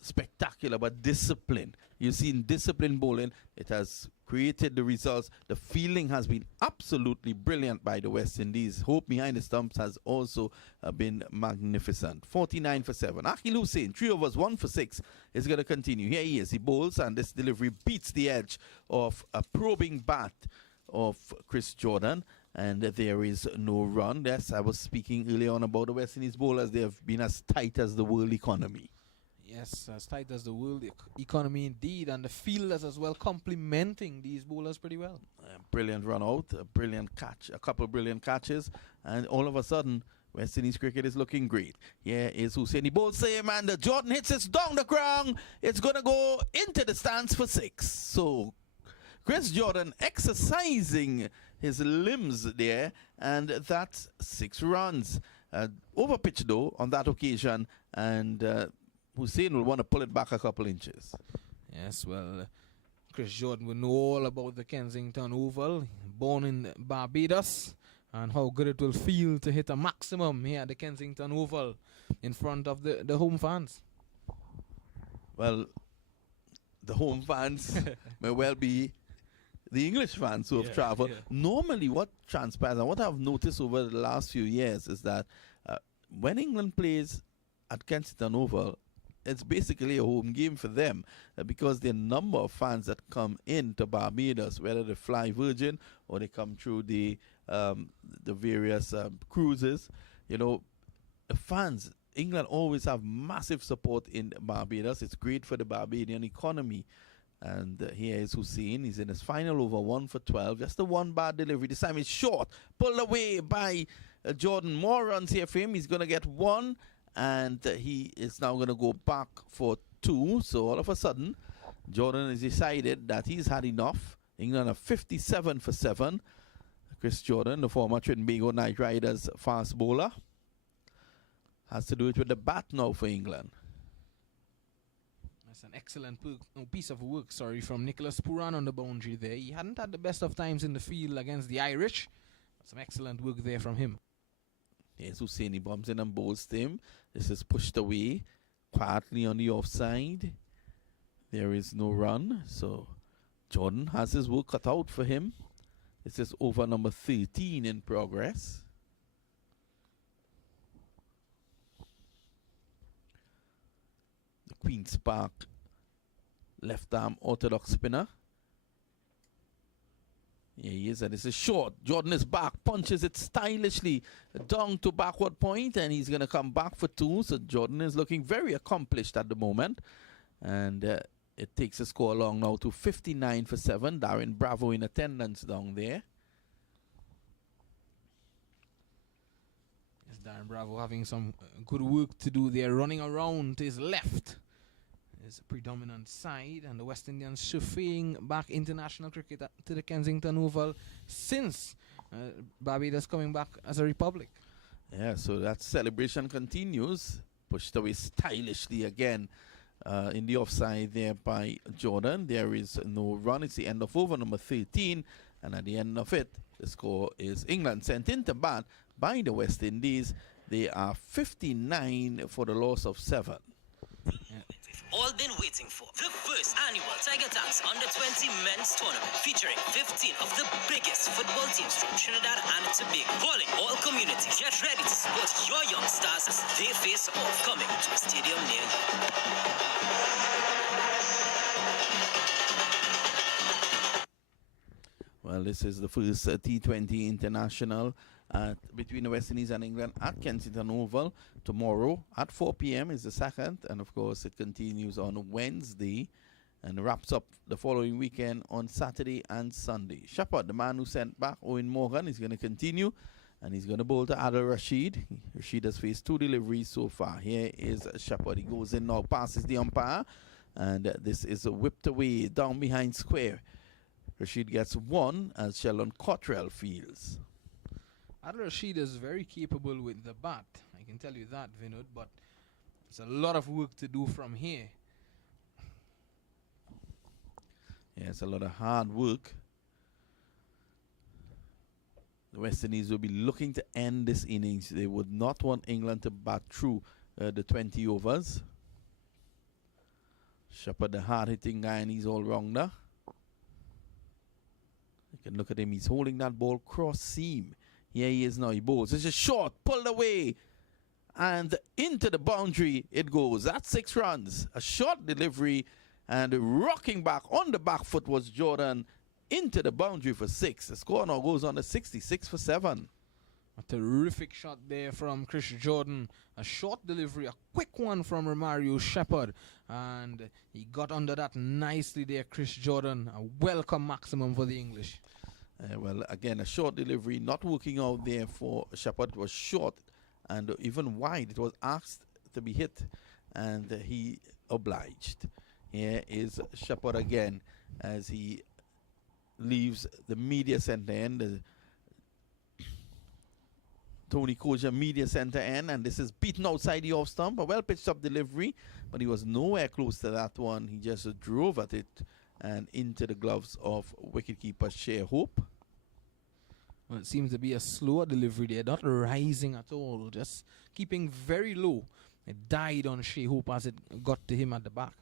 spectacular, but discipline. You've seen disciplined bowling. It has created the results. The fielding has been absolutely brilliant by the West Indies. Hope behind the stumps has also been magnificent. 49 for 7. Akhil Hussain, 3 overs, 1 for 6, is going to continue. Here he is. He bowls, and this delivery beats the edge of a probing bat of Chris Jordan. And there is no run. Yes, I was speaking earlier on about the West Indies bowlers. They have been as tight as the world economy. Yes, as tight as the world economy indeed, and the fielders as well complementing these bowlers pretty well. Brilliant run out, a brilliant catch, a couple of brilliant catches, and all of a sudden, West Indies cricket is looking great. Here is Hussain. He bowls same, and Jordan hits it down the ground. It's going to go into the stands for 6. So, Chris Jordan exercising his limbs there, and that's 6 runs. Over pitch though on that occasion, and Hussain will want to pull it back a couple inches. Yes, well, Chris Jordan will know all about the Kensington Oval, born in Barbados, and how good it will feel to hit a maximum here at the Kensington Oval in front of the home fans. Well, the home fans may well be the English fans who have traveled. Yeah. Normally what transpires, and what I've noticed over the last few years, is that when England plays at Kensington Oval, it's basically a home game for them because the number of fans that come into Barbados, whether they fly Virgin or they come through the various cruises, the fans, England always have massive support in Barbados. It's great for the Barbadian economy. And here is Hussain. He's in his final over, 1 for 12. Just the one bad delivery. This time it's short. Pulled away by Jordan. More runs here for him. He's going to get 1. And he is now going to go back for 2. So all of a sudden, Jordan has decided that he's had enough. England are 57 for 7. Chris Jordan, the former Trinbago Knight Riders fast bowler, has to do it with the bat now for England. That's an excellent piece of work, from Nicholas Pooran on the boundary there. He hadn't had the best of times in the field against the Irish. But some excellent work there from him. Yes, Hussain, he bumps in and bowls to him. This is pushed away quietly on the offside. There is no run. So Jordan has his work cut out for him. This is over number 13 in progress. The Queen's Park left arm orthodox spinner. Here he is, and this is short. Jordan is back, punches it stylishly down to backward point, and he's going to come back for 2. So Jordan is looking very accomplished at the moment. And it takes the score along now to 59 for 7. Darren Bravo in attendance down there. Yes, Darren Bravo having some good work to do there, running around to his left. His predominant side, and the West Indians chauffeuring back international cricket to the Kensington Oval since Barbados coming back as a republic. Yeah, so that celebration continues. Pushed away stylishly again in the offside there by Jordan. There is no run. It's the end of over number 13, and at the end of it, the score is England sent into bat by the West Indies. They are 59 for the loss of 7. All been waiting for the first annual Tiger Tanks Under-20 Men's Tournament, featuring 15 of the biggest football teams from Trinidad and Tobago, calling all communities. Get ready to support your young stars as they face off, coming to a stadium near you. Well, this is the first T20 international between the West Indies and England at Kensington Oval. Tomorrow at 4 p.m. is the second, and of course it continues on Wednesday and wraps up the following weekend on Saturday and Sunday. Shepherd, the man who sent back Owen Morgan, is going to continue, and he's going to bowl to Adil Rashid. Rashid has faced 2 deliveries so far. Here is Shepherd. He goes in now, passes the umpire, and this is whipped away down behind square. Rashid gets 1 as Sheldon Cottrell fields. Adil Rashid is very capable with the bat. I can tell you that, Vinod, but there's a lot of work to do from here. Yeah, it's a lot of hard work. The West Indies will be looking to end this innings. They would not want England to bat through the 20 overs. Shepherd, the hard-hitting guy, and he's all-rounder. You can look at him. He's holding that ball cross-seam. Here he is now. He bowls. It's a short, pulled away, and into the boundary it goes. That's 6 runs. A short delivery, and rocking back on the back foot was Jordan into the boundary for 6. The score now goes on to 66 for 7. A terrific shot there from Chris Jordan. A short delivery, a quick one from Romario Shepherd. And he got under that nicely there, Chris Jordan. A welcome maximum for the English. Well, again, a short delivery not working out there for Shepherd. It was short and even wide. It was asked to be hit, and he obliged. Here is Shepherd again as he leaves the media center end, Tony Koja media center end, and this is beaten outside the off stump. A well pitched up delivery, but he was nowhere close to that one. He just drove at it and into the gloves of wicketkeeper Shea Hope. Well, it seems to be a slower delivery there, not rising at all, just keeping very low. It died on Shea Hope as it got to him at the back.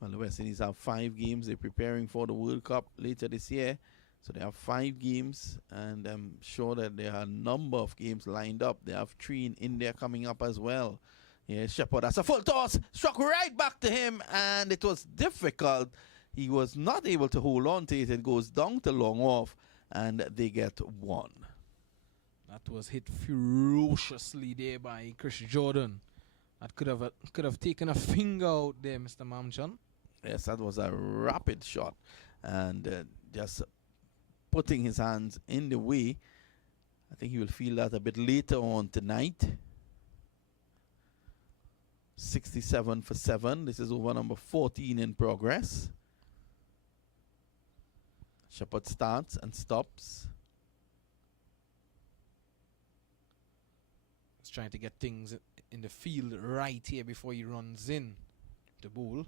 Well, the West Indies have 5 games. They're preparing for the World Cup later this year. So they have 5 games, and I'm sure that there are a number of games lined up. They have 3 in India coming up as well. Yeah, Shepherd, that's a full toss, struck right back to him, and it was difficult. He was not able to hold on to it. It goes down to long off, and they get 1. That was hit ferociously there by Chris Jordan. That could have taken a finger out there, Mr. Mamchan. Yes, that was a rapid shot, and just putting his hands in the way. I think he will feel that a bit later on tonight. 67 for 7. This is over number 14 in progress. Shepherd starts and stops. He's trying to get things in the field right here before he runs in the bowl.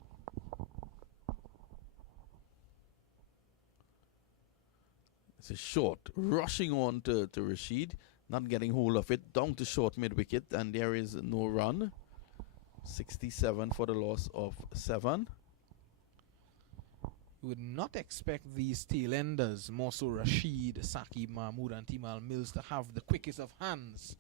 It's a short, rushing on to Rashid, not getting hold of it, down to short mid-wicket, and there is no run. 67 for the loss of 7. You would not expect these tail-enders, more so Rashid, Saqib Mahmood and Timal Mills, to have the quickest of hands.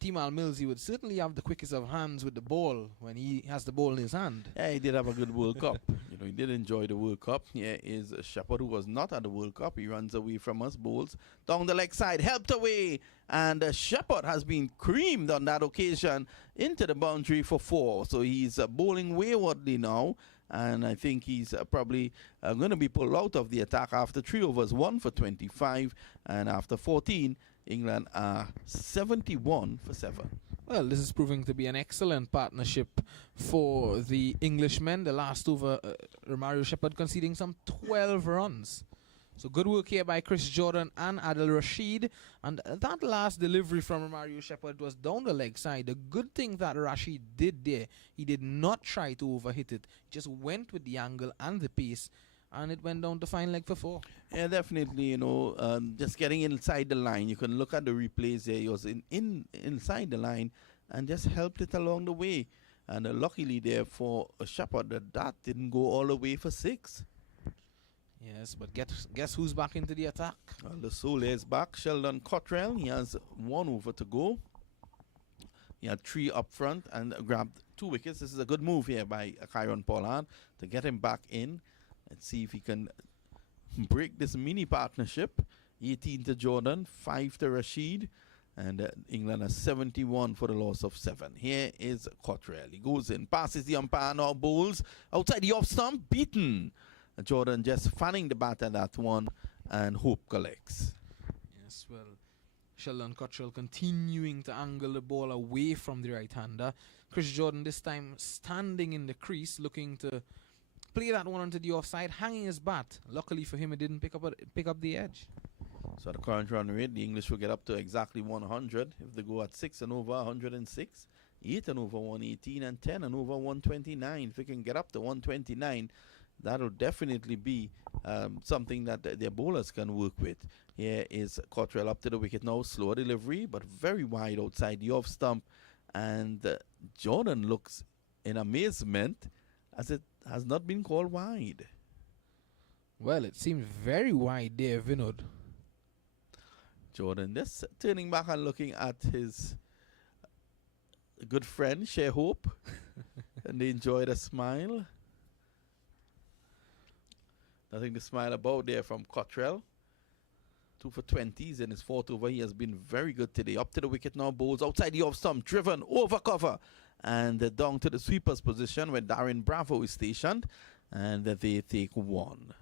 Timal Mills, he would certainly have the quickest of hands with the ball when he has the ball in his hand. Yeah, he did have a good World Cup. You know, he did enjoy the World Cup. Here is Shepherd, who was not at the World Cup. He runs away from us, bowls down the leg side, helped away, and Shepherd has been creamed on that occasion into the boundary for 4. So he's bowling waywardly now, and I think he's probably going to be pulled out of the attack after 3 overs, 1 for 25, and after 14, England are 71 for 7. Well, this is proving to be an excellent partnership for the Englishmen. The last over, Romario Shepherd conceding some 12 runs. So good work here by Chris Jordan and Adil Rashid. And that last delivery from Romario Shepherd was down the leg side. The good thing that Rashid did there, he did not try to overhit it. He just went with the angle and the pace, and it went down to fine leg for 4. Yeah, definitely, you know, just getting inside the line. You can look at the replays there. He was inside the line and just helped it along the way. And luckily there for Shepherd, that didn't go all the way for 6. Yes, but guess who's back into the attack? Well, the Soul is back. Sheldon Cottrell, he has 1 over to go. He had 3 up front and grabbed 2 wickets. This is a good move here by Kyron Pollard to get him back in. Let's see if he can break this mini partnership. 18 to Jordan, 5 to Rashid, And England has 71 for the loss of 7. Here is Cottrell. He goes in, passes the umpire, now bowls outside the off stump, beaten. Jordan just fanning the bat at that one, and Hope collects. Yes, well, Sheldon Cottrell continuing to angle the ball away from the right-hander. Chris Jordan this time standing in the crease, looking to play that one onto the offside, hanging his bat. Luckily for him, it didn't pick up the edge. So the current run rate, the English will get up to exactly 100 if they go at 6 and over 106, 8 and over 118, and 10 and over 129. If they can get up to 129, that'll definitely be something that their bowlers can work with. Here is Cottrell up to the wicket now, slow delivery, but very wide outside the off stump. And Jordan looks in amazement as it has not been called wide. Well, it seems very wide there, Vinod. Jordan just turning back and looking at his good friend, Share Hope, and they enjoyed a smile. Nothing to smile about there from Cottrell. 2 for 20s in his 4th over. He has been very good today. Up to the wicket now, bowls outside the off stump, driven over cover, and down to the sweeper's position where Darren Bravo is stationed, and they take 1.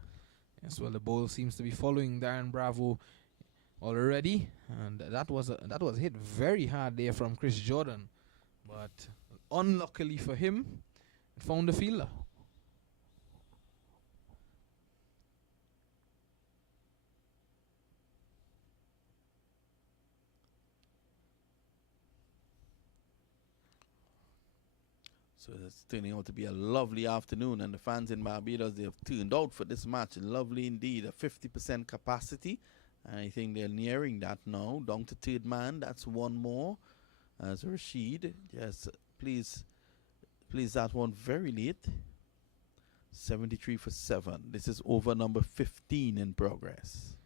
Yes, well, the ball seems to be following Darren Bravo already, and that was hit very hard there from Chris Jordan, but unluckily for him, it found the fielder. So it's turning out to be a lovely afternoon, and the fans in Barbados, they have turned out for this match. Lovely indeed, a 50% capacity. I think they're nearing that now. Down to third man. That's one more. As Rashid, yes, please that one very late. 73 for 7. This is over number 15 in progress.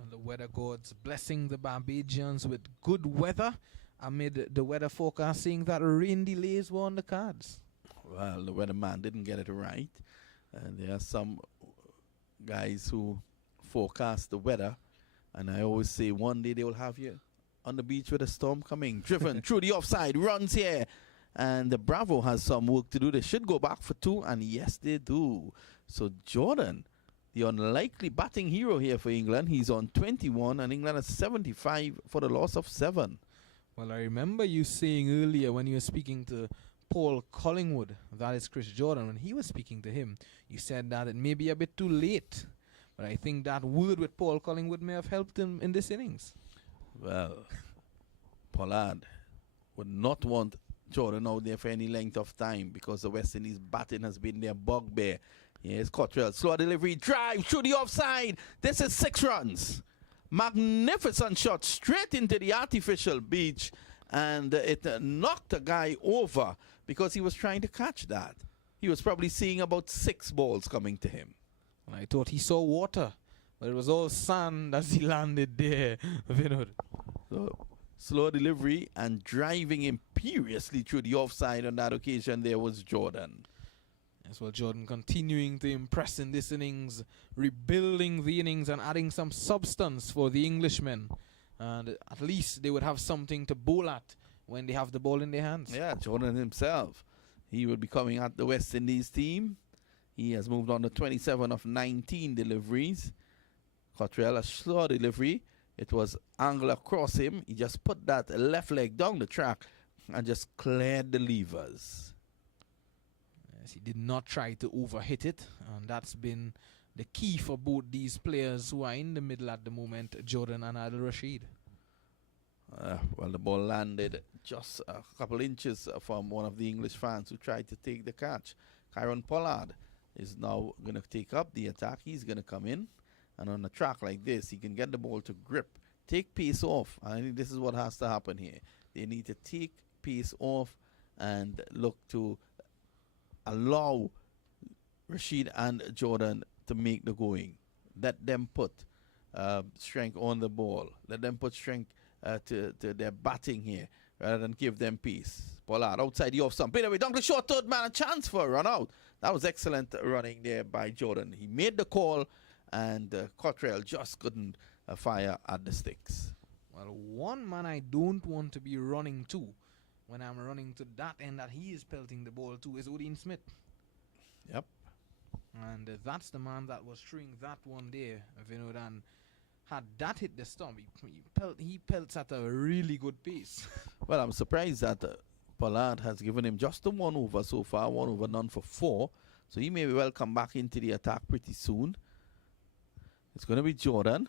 And the weather gods blessing the Barbadians with good weather amid the weather forecast saying that rain delays were on the cards. Well, the weatherman didn't get it right. And there are some guys who forecast the weather. And I always say one day they will have you on the beach with a storm coming. Driven through the offside, runs here. And the Bravo has some work to do. They should go back for 2, and yes, they do. So Jordan, the unlikely batting hero here for England, he's on 21, and England has 75 for the loss of 7. Well, I remember you saying earlier when you were speaking to Paul Collingwood, that is Chris Jordan, when he was speaking to him, you said that it may be a bit too late. But I think that word with Paul Collingwood may have helped him in this innings. Well, Pollard would not want Jordan out there for any length of time because the West Indies batting has been their bugbear. Here's Cottrell, slow delivery, drive through the offside. This is 6 runs. Magnificent shot straight into the artificial beach, and it knocked a guy over because he was trying to catch that. He was probably seeing about 6 balls coming to him. I thought he saw water, but it was all sand as he landed there, Vinod. So, slow delivery and driving imperiously through the offside on that occasion there was Jordan. Yes, well, Jordan continuing to impress in this innings, rebuilding the innings and adding some substance for the Englishmen. And at least they would have something to bowl at when they have the ball in their hands. Yeah, Jordan himself. He will be coming at the West Indies team. He has moved on to 27 of 19 deliveries. Cottrell, a slow delivery. It was angle across him. He just put that left leg down the track and just cleared the levers. Yes, he did not try to overhit it, and that's been the key for both these players who are in the middle at the moment, Jordan and Adil Rashid. Well, the ball landed just a couple inches from one of the English fans who tried to take the catch. Kieron Pollard is now going to take up the attack. He's going to come in, and on a track like this, he can get the ball to grip, take pace off. I think this is what has to happen here. They need to take pace off and look to allow Rashid and Jordan to make the going. Let them put strength on the ball. Let them put strength to their batting here rather than give them pace. Pollard outside the off stump. By the way, Dunkley short third man, a chance for a run out. That was excellent running there by Jordan. He made the call, and Cottrell just couldn't fire at the sticks. Well, one man I don't want to be running to when I'm running to that end that he is pelting the ball to is Odean Smith. Yep. And that's the man that was throwing that one there, Vinod. And had that hit the stump, he pelts at a really good pace. Well, I'm surprised that Pollard has given him just the 1 over so far, 1 over none for 4. So he may well come back into the attack pretty soon. It's going to be Jordan,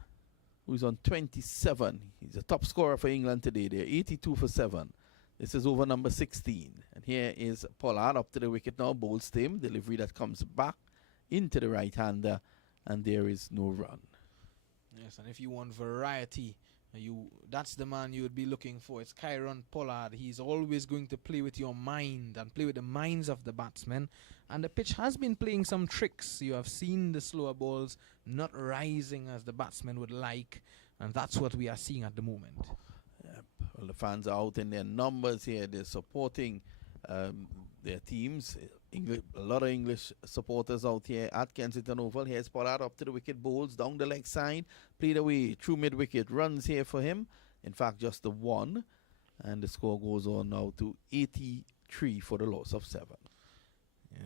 who's on 27. He's a top scorer for England today. They're 82 for 7. This is over number 16. And here is Pollard up to the wicket now. Bold stem. Delivery that comes back into the right-hander. And there is no run. Yes, and if you want variety, that's the man you would be looking for. It's Kieron Pollard. He's always going to play with your mind and play with the minds of the batsmen. And the pitch has been playing some tricks. You have seen the slower balls not rising as the batsmen would like. And that's what we are seeing at the moment. Yep. Well, the fans are out in their numbers here. They're supporting their teams. A lot of English supporters out here at Kensington Oval. Here's Pollard up to the wicket, bowls down the leg side, played away through mid-wicket, runs here for him. In fact, just the 1. And the score goes on now to 83 for the loss of 7.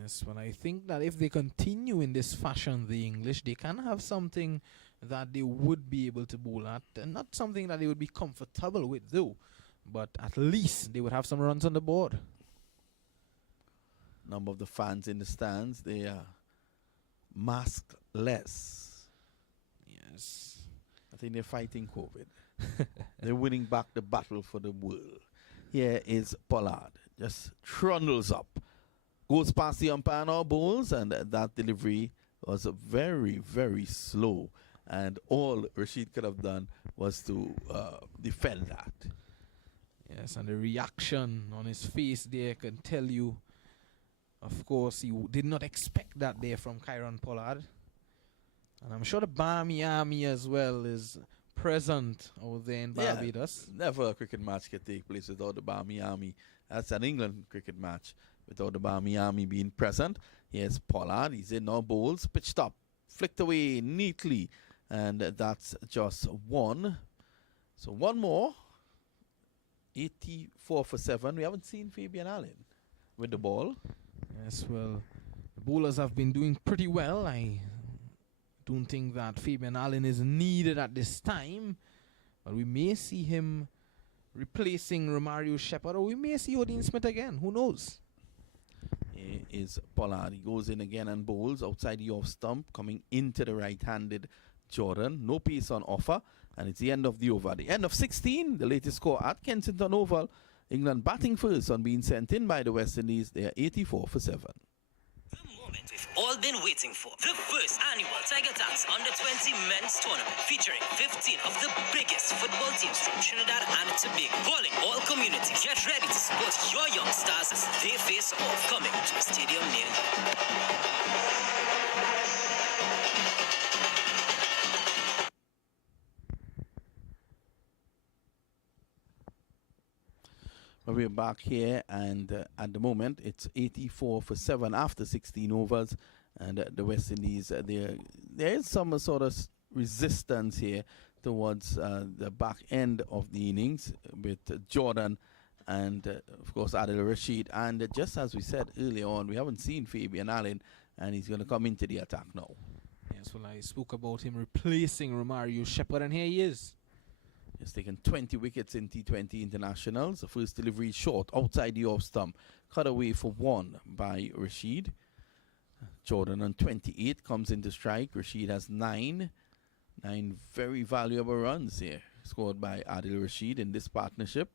Yes, but I think that if they continue in this fashion, the English, they can have something that they would be able to bowl at. And not something that they would be comfortable with, though. But at least they would have some runs on the board. Number of the fans in the stands, they are maskless. Yes. I think they're fighting COVID. They're winning back the battle for the world. Here is Pollard. Just trundles up. Goes past the umpire now, bowls, and that delivery was very, very slow. And all Rashid could have done was to defend that. Yes, and the reaction on his face there can tell you. Of course, he did not expect that there from Kieron Pollard. And I'm sure the Barmy Army as well is present over there in Barbados. Never a cricket match can take place without the Barmy Army. That's an England cricket match without the Barmy Army being present. Here's Pollard. He's in now, bowls, pitched up, flicked away neatly. And that's just 1. So 1 more. 84 for 7. We haven't seen Fabian Allen with the ball. Yes, well, the bowlers have been doing pretty well. I don't think that Fabian Allen is needed at this time. But we may see him replacing Romario Shepherd, or we may see Odean Smith again. Who knows? Here is Pollard. He goes in again and bowls outside the off stump, coming into the right-handed Jordan. No pace on offer. And it's the end of the over. The end of 16, the latest score at Kensington Oval. England batting first on being sent in by the West Indies. They are 84 for 7. The moment we've all been waiting for. The first annual Tiger Tax Under 20 Men's Tournament featuring 15 of the biggest football teams from Trinidad and Tobago. Calling all communities. Get ready to support your young stars as they face off, coming to a stadium near you. We're back here, and at the moment it's 84 for 7 after 16 overs, and the West Indies, there is some sort of resistance here towards the back end of the innings with Jordan and of course Adil Rashid, and just as we said earlier on, we haven't seen Fabian Allen, and he's going to come into the attack now. Yes, well, I spoke about him replacing Romario Shepherd, and here he is. He's taken 20 wickets in T20 internationals. The first delivery short outside the off stump. Cut away for 1 by Rashid. Jordan on 28 comes into strike. Rashid has 9. 9 very valuable runs here scored by Adil Rashid in this partnership.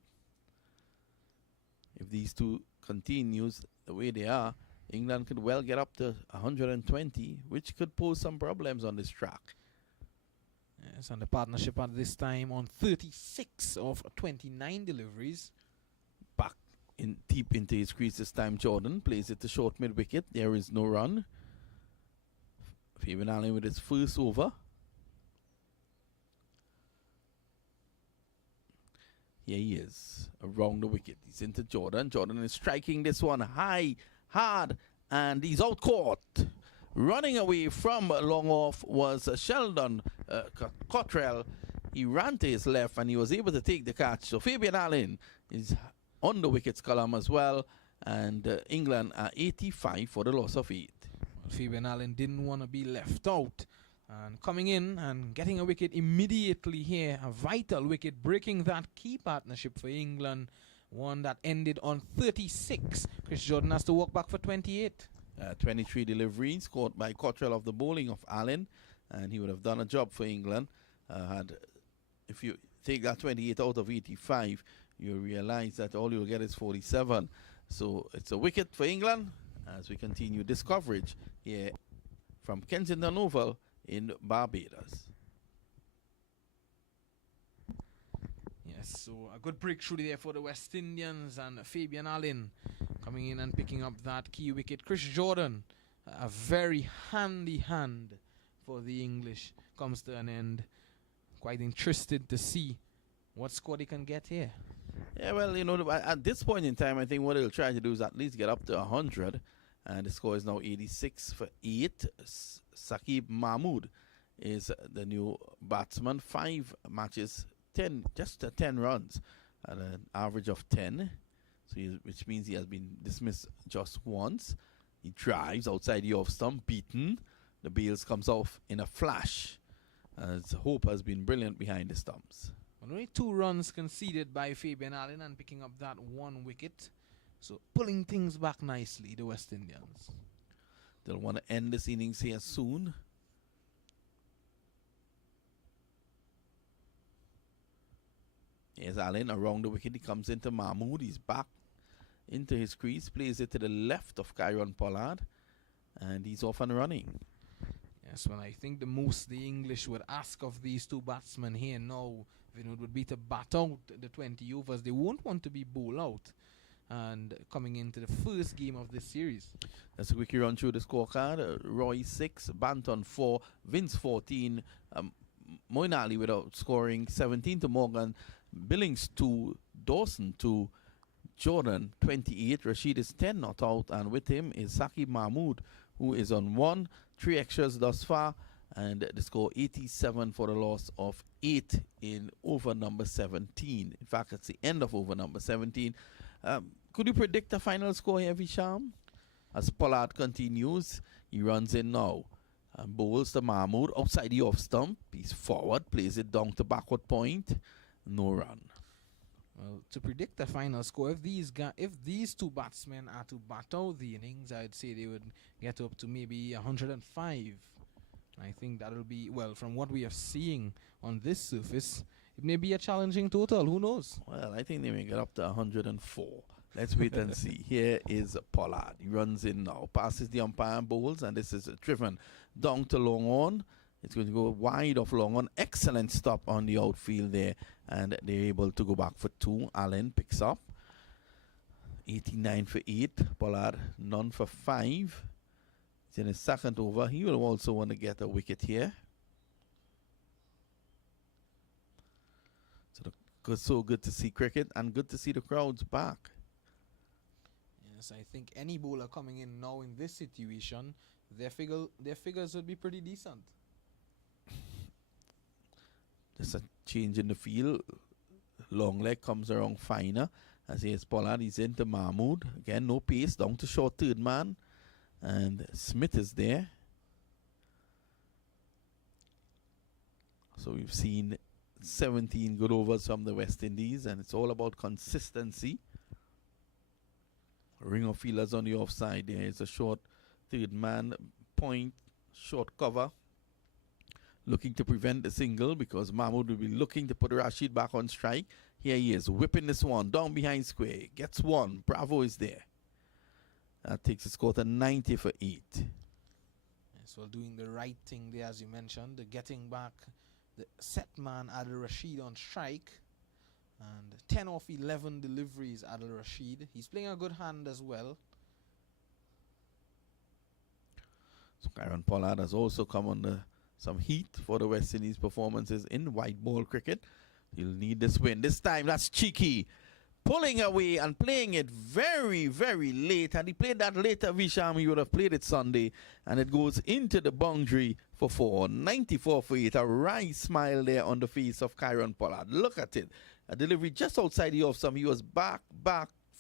If these two continues the way they are, England could well get up to 120, which could pose some problems on this track. Yes, and the partnership at this time on 36 of 29 deliveries. Back in deep into his crease this time, Jordan plays it to short mid-wicket. There is no run. Fabian Allen with his first over. Here he is, around the wicket. He's into Jordan. Jordan is striking this one high, hard, and he's out caught. Running away from long off was Sheldon Cottrell. He ran to his left and he was able to take the catch. So Fabian Allen is on the wickets column as well. And England are 85 for the loss of 8. Well, Fabian Allen didn't want to be left out. And coming in and getting a wicket immediately here. A vital wicket, breaking that key partnership for England. One that ended on 36. Chris Jordan has to walk back for 28. 23 deliveries caught by Cottrell of the bowling of Allen. And he would have done a job for England. If you take that 28 out of 85, you realize that all you'll get is 47. So it's a wicket for England as we continue this coverage here from Kensington Oval in Barbados. Yes, so a good breakthrough there for the West Indians, and Fabian Allen coming in and picking up that key wicket. Chris Jordan, a very handy hand for the English, comes to an end. Quite interested to see what score they can get here. Yeah, well, at this point in time, I think what they'll try to do is at least get up to 100. And the score is now 86 for 8. Saqib Mahmood is the new batsman. 5 matches, 10 runs at an average of 10. So which means he has been dismissed just once. He drives outside the off stump, beaten. The bails comes off in a flash. As Hope has been brilliant behind the stumps. Only 2 runs conceded by Fabian Allen and picking up that 1 wicket. So pulling things back nicely, the West Indians. They'll want to end this innings here soon. Here's Allen around the wicket. He comes into Mahmood. He's back into his crease. Plays it to the left of Kyron Pollard. And he's off and running. Yes, well, I think the most the English would ask of these 2 batsmen here now, would be to bat out the 20 overs. They won't want to be bowled out. And coming into the first game of this series. Let's quickly run through the scorecard. Roy 6, Banton 4, Vince 14, Moin Ali without scoring 17 to Morgan, Billings 2, Dawson 2, Jordan 28, Rashid is 10 not out, and with him is Saqib Mahmood, who is on 1, 3 extras thus far, and the score 87 for the loss of 8 in over number 17. In fact, it's the end of over number 17. Could you predict the final score here, Visham? As Pollard continues, he runs in now. Bowls to Mahmood outside the off stump. He's forward, plays it down to backward point. No run. Well, to predict the final score, if these 2 batsmen are to bat out the innings, I'd say they would get up to maybe 105. I think that'll be, well, from what we are seeing on this surface, it may be a challenging total. Who knows? Well, I think they may get up to 104. Let's wait and see. Here is Pollard. He runs in now, passes the umpire and bowls, and this is driven down to long on. It's going to go wide of long on. Excellent stop on the outfield there, and they're able to go back for 2. Allen picks up. 89 for 8. Pollard none for 5. He's in his second over. He will also want to get a wicket here. So good to see cricket and good to see the crowds back. Yes, I think any bowler coming in now in this situation, their figures would be pretty decent. Just a change in the field. Long leg comes around finer. As here's Pollard, he's into Mahmood. Again, no pace, down to short third man. And Smith is there. So we've seen 17 good overs from the West Indies, and it's all about consistency. Ring of fielders on the offside. There is a short third man point, short cover, looking to prevent the single because Mahmood will be looking to put Rashid back on strike. Here he is, whipping this one down behind square. Gets 1. Bravo is there. That takes the score to 90 for 8. Yes, well, doing the right thing there, as you mentioned, the getting back the set man Adil Rashid on strike, and 10 of 11 deliveries Adil Rashid. He's playing a good hand as well. So Kyron Pollard has also come under some heat for the West Indies performances in white ball cricket. He'll need this win. This time, that's cheeky. pulling away and playing it very, very late. Had he played that later, Visham, he would have played it Sunday. And it goes into the boundary for 4. 94 for 8. A wry smile there on the face of Kieron Pollard. Look at it. A delivery just outside the off stump. He was back,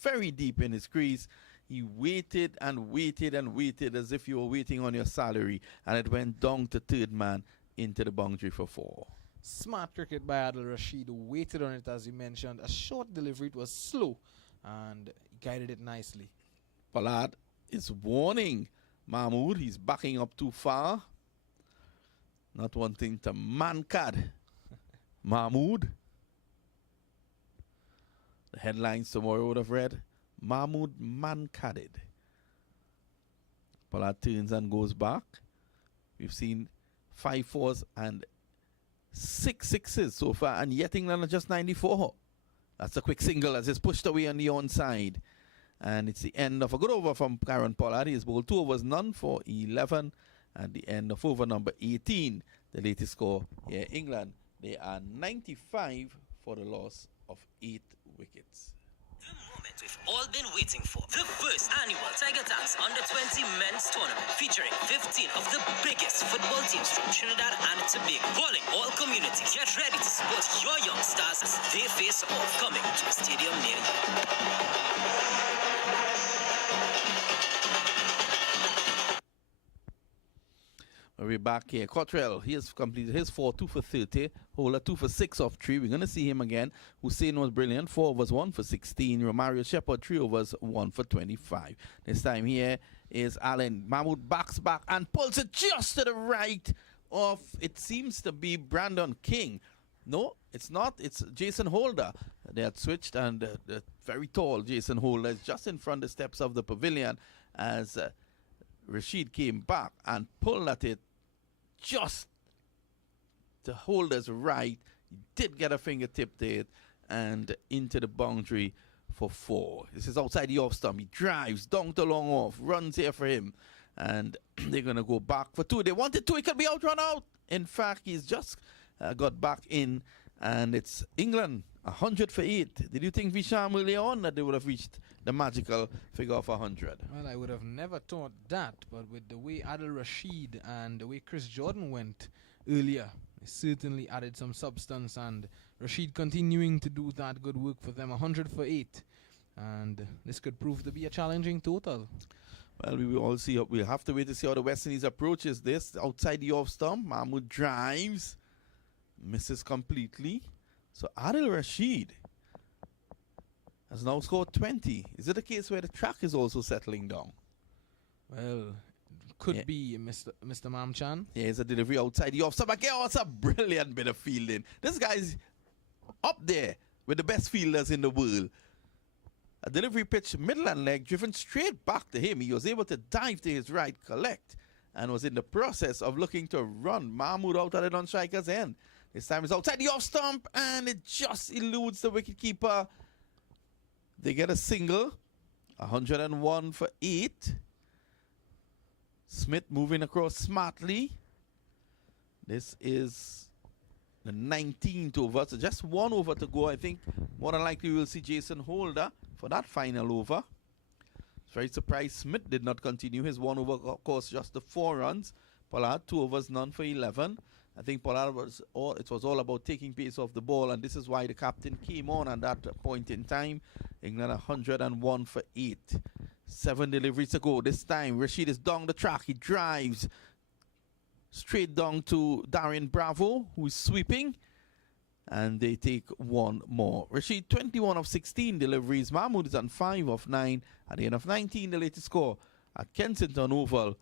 very deep in his crease. He waited and waited and waited as if you were waiting on your salary. And it went down to third man into the boundary for 4. Smart cricket by Adil Rashid, who waited on it, as you mentioned. A short delivery, it was slow, and guided it nicely. Pollard is warning Mahmood. He's backing up too far. Not wanting to man-cad Mahmood. The headlines tomorrow would have read, Mahmood man-cadded. Pollard turns and goes back. We've seen 5 4s and 6 6s so far, and yet England are just 94. That's a quick single as it's pushed away on the onside. And it's the end of a good over from Kieron Pollard. He has bowled 2 overs, none for 11. At the end of over number 18, the latest score here, England, they are 95 for the loss of 8 wickets. The moment we've all been waiting for. The first annual Tiger Tax Under-20 Men's Tournament featuring 15 of the biggest football teams from Trinidad and Tobago. Calling all communities. Get ready to support your young stars as they face off, coming to a stadium near you. We're back here. Cottrell, he has completed his 4, 2 for 30. Holder 2 for 6 off 3. We're going to see him again. Hussein was brilliant. 4 overs, 1 for 16. Romario Shepherd, 3 overs, 1 for 25. This time here is Allen. Mahmood backs back and pulls it just to the right of, it seems to be Brandon King. No, it's not. It's Jason Holder. They had switched, and the very tall Jason Holder is just in front of the steps of the pavilion as Rashid came back and pulled at it just to Holder's right. He did get a fingertip to it and into the boundary for 4. This is outside the off stump. He drives down to long off, runs here for him, and they're going to go back for 2. They wanted 2. He could be out, run out. In fact, he's just got back in, and it's England 100 for 8. Did you think Visham early on that they would have reached the magical figure of 100? Well, I would have never thought that, but with the way Adil Rashid and the way Chris Jordan went earlier, they certainly added some substance, and Rashid continuing to do that good work for them. 100 for 8, and this could prove to be a challenging total. Well, we will all see. We'll have to wait to see how the West Indies approaches this. Outside the off stump, Mahmood drives, misses completely. So Adil Rashid has now scored 20. Is it a case where the track is also settling down? Well, could be Mr. Mamchan. Yeah, it's a delivery outside the off stump. Again, it's a brilliant bit of fielding. This guy's up there with the best fielders in the world. A delivery pitch, middle and leg, driven straight back to him. He was able to dive to his right, collect, and was in the process of looking to run Mahmood out at it on striker's end. This time it's outside the off stump, and it just eludes the wicketkeeper. They get a single. 101 for 8. Smith moving across smartly. This is the 19th over, so just 1 over to go. I think more than likely we'll see Jason Holder for that final over. Very surprised Smith did not continue his 1 over, of course, just the 4 runs. Pollard 2 overs, none for 11. I think Pollard was all about taking pace off the ball, and this is why the captain came on at that point in time. England 101 for 8. 7 deliveries to go. This time Rashid is down the track. He drives straight down to Darian Bravo, who is sweeping, and they take 1 more. Rashid 21 of 16 deliveries. Mahmood is on 5 of 9. At the end of 19, the latest score at Kensington Oval.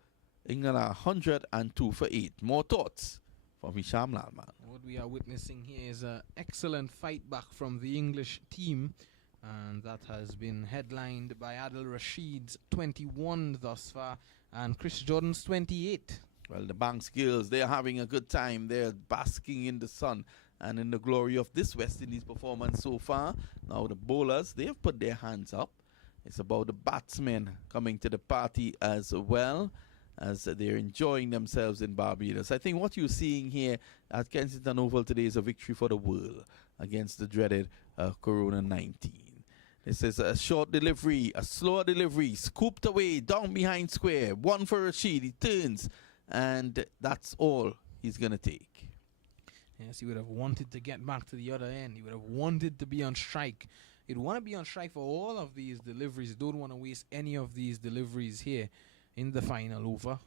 England are 102 for 8. More thoughts from Hisham Lalman. What we are witnessing here is an excellent fight back from the English team, and that has been headlined by Adil Rashid's 21 thus far and Chris Jordan's 28. Well, the Banks girls, they're having a good time. They're basking in the sun and in the glory of this West Indies performance so far. Now the bowlers, they've put their hands up. It's about the batsmen coming to the party as well, as they're enjoying themselves in Barbados. I think what you're seeing here at Kensington Oval today is a victory for the world against the dreaded Corona-19. This is a short delivery, a slower delivery, scooped away, down behind square. One for Rashid, he turns, and that's all he's going to take. Yes, he would have wanted to get back to the other end. He would have wanted to be on strike. He'd want to be on strike for all of these deliveries. Don't want to waste any of these deliveries here in the final over.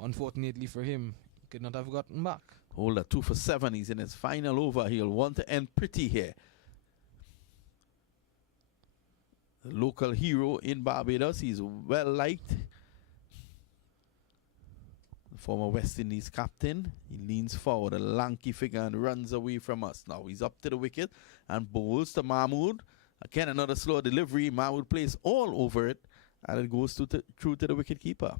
Unfortunately for him, he could not have gotten back. Holder 2 for 7. He's in his final over. He'll want to end pretty here. The local hero in Barbados. He's well liked. The former West Indies captain. He leans forward, a lanky figure, and runs away from us. Now he's up to the wicket and bowls to Mahmood. Again, another slow delivery. Mahmood plays all over it, and it goes through to the wicketkeeper.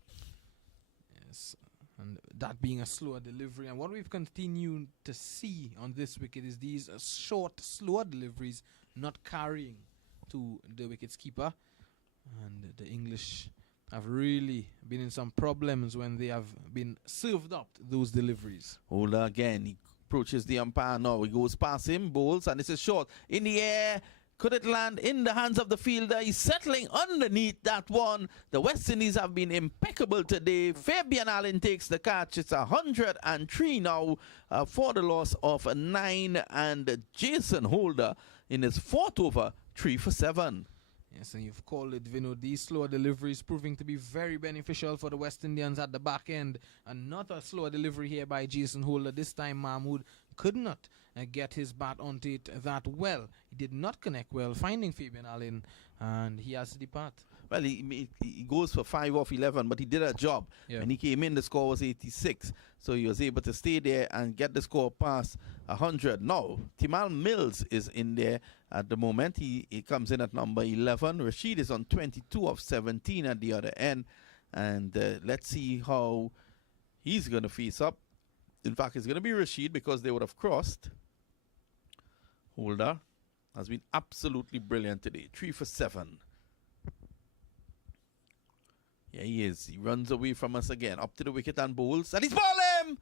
Yes, and that being a slower delivery. And what we've continued to see on this wicket is these short, slower deliveries not carrying to the wicket's keeper. And the English have really been in some problems when they have been served up those deliveries. Holder again. He approaches the umpire now. He goes past him, bowls, and this is short. In the air. Could it land in the hands of the fielder? He's settling underneath that one. The West Indies have been impeccable today. Fabian Allen takes the catch. It's 103 now for the loss of 9. And Jason Holder in his 4th over, 3 for 7. Yes, and you've called it, Vino. These slower deliveries proving to be very beneficial for the West Indians at the back end. Another slower delivery here by Jason Holder. This time Mahmood could not get his bat onto it that well. He did not connect well, finding Fabian Allen, and he has to depart. Well, he goes for 5 off 11, but he did a job. Yeah. When he came in, the score was 86. So he was able to stay there and get the score past 100. Now, Timal Mills is in there at the moment. He comes in at number 11. Rashid is on 22 of 17 at the other end. And let's see how he's going to face up. In fact, it's going to be Rashid because they would have crossed. Holder has been absolutely brilliant today. 3 for 7. Yeah, he is. He runs away from us again. Up to the wicket and bowls. And he's bowling!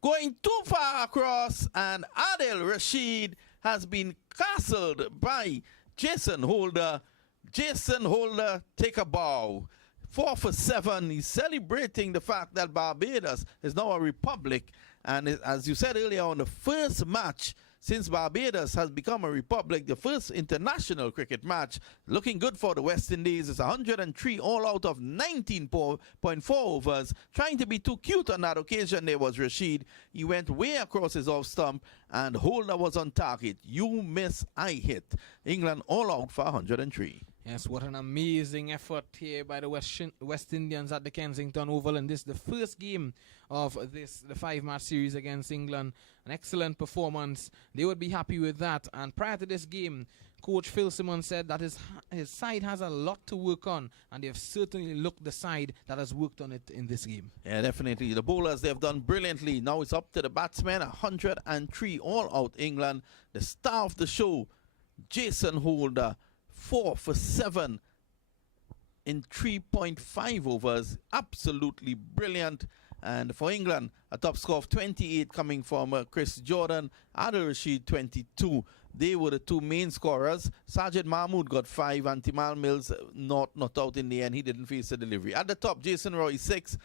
Going too far across. And Adil Rashid has been castled by Jason Holder. Jason Holder, take a bow. 4 for 7. He's celebrating the fact that Barbados is now a republic. And as you said earlier on, the first match since Barbados has become a republic, the first international cricket match, looking good for the West Indies. It's 103 all out of 19.4 overs. Trying to be too cute on that occasion, there was Rashid. He went way across his off stump, and Holder was on target. You miss, I hit. England all out for 103. Yes, what an amazing effort here by the West Indians at the Kensington Oval. And this is the first game of the 5-match series against England. An excellent performance. They would be happy with that. And prior to this game, Coach Phil Simmons said that his side has a lot to work on. And they have certainly looked the side that has worked on it in this game. Yeah, definitely. The bowlers, they have done brilliantly. Now it's up to the batsmen. 103 all out England. The star of the show, Jason Holder. 4 for 7 in 3.5 overs. Absolutely brilliant. And for England, a top score of 28 coming from Chris Jordan, Adil Rashid 22. They were the two main scorers. Sajid Mahmood got 5 and Timal Mills not out in the end. He didn't face the delivery. At the top, Jason Roy 6,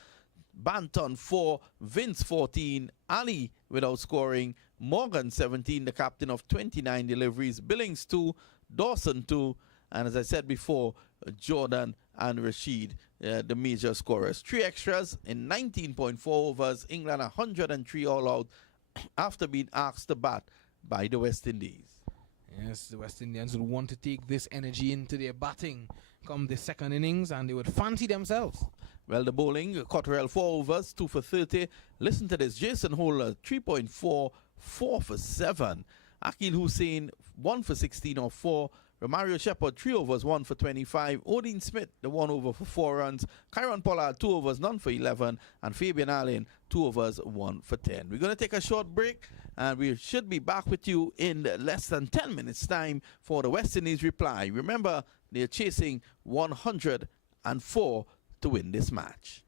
Banton 4, Vince 14, Ali without scoring, Morgan 17, the captain of 29 deliveries, Billings 2, Dawson 2, and as I said before, Jordan and Rashid, the major scorers. 3 extras in 19.4 overs. England 103 all out after being asked to bat by the West Indies. Yes, the West Indians would want to take this energy into their batting come the second innings, and they would fancy themselves. Well, the bowling, Cotterell 4 overs, 2 for 30. Listen to this, Jason Holder 3.4, 4 for 7. Akil Hussain 1 for 16 or 4. Romario Shepherd 3 overs, 1 for 25. Odean Smith, the 1 over for 4 runs. Kyron Pollard 2 overs, none for 11. And Fabian Allen 2 overs, 1 for 10. We're going to take a short break, and we should be back with you in less than 10 minutes time for the West Indies reply. Remember, they're chasing 104 to win this match.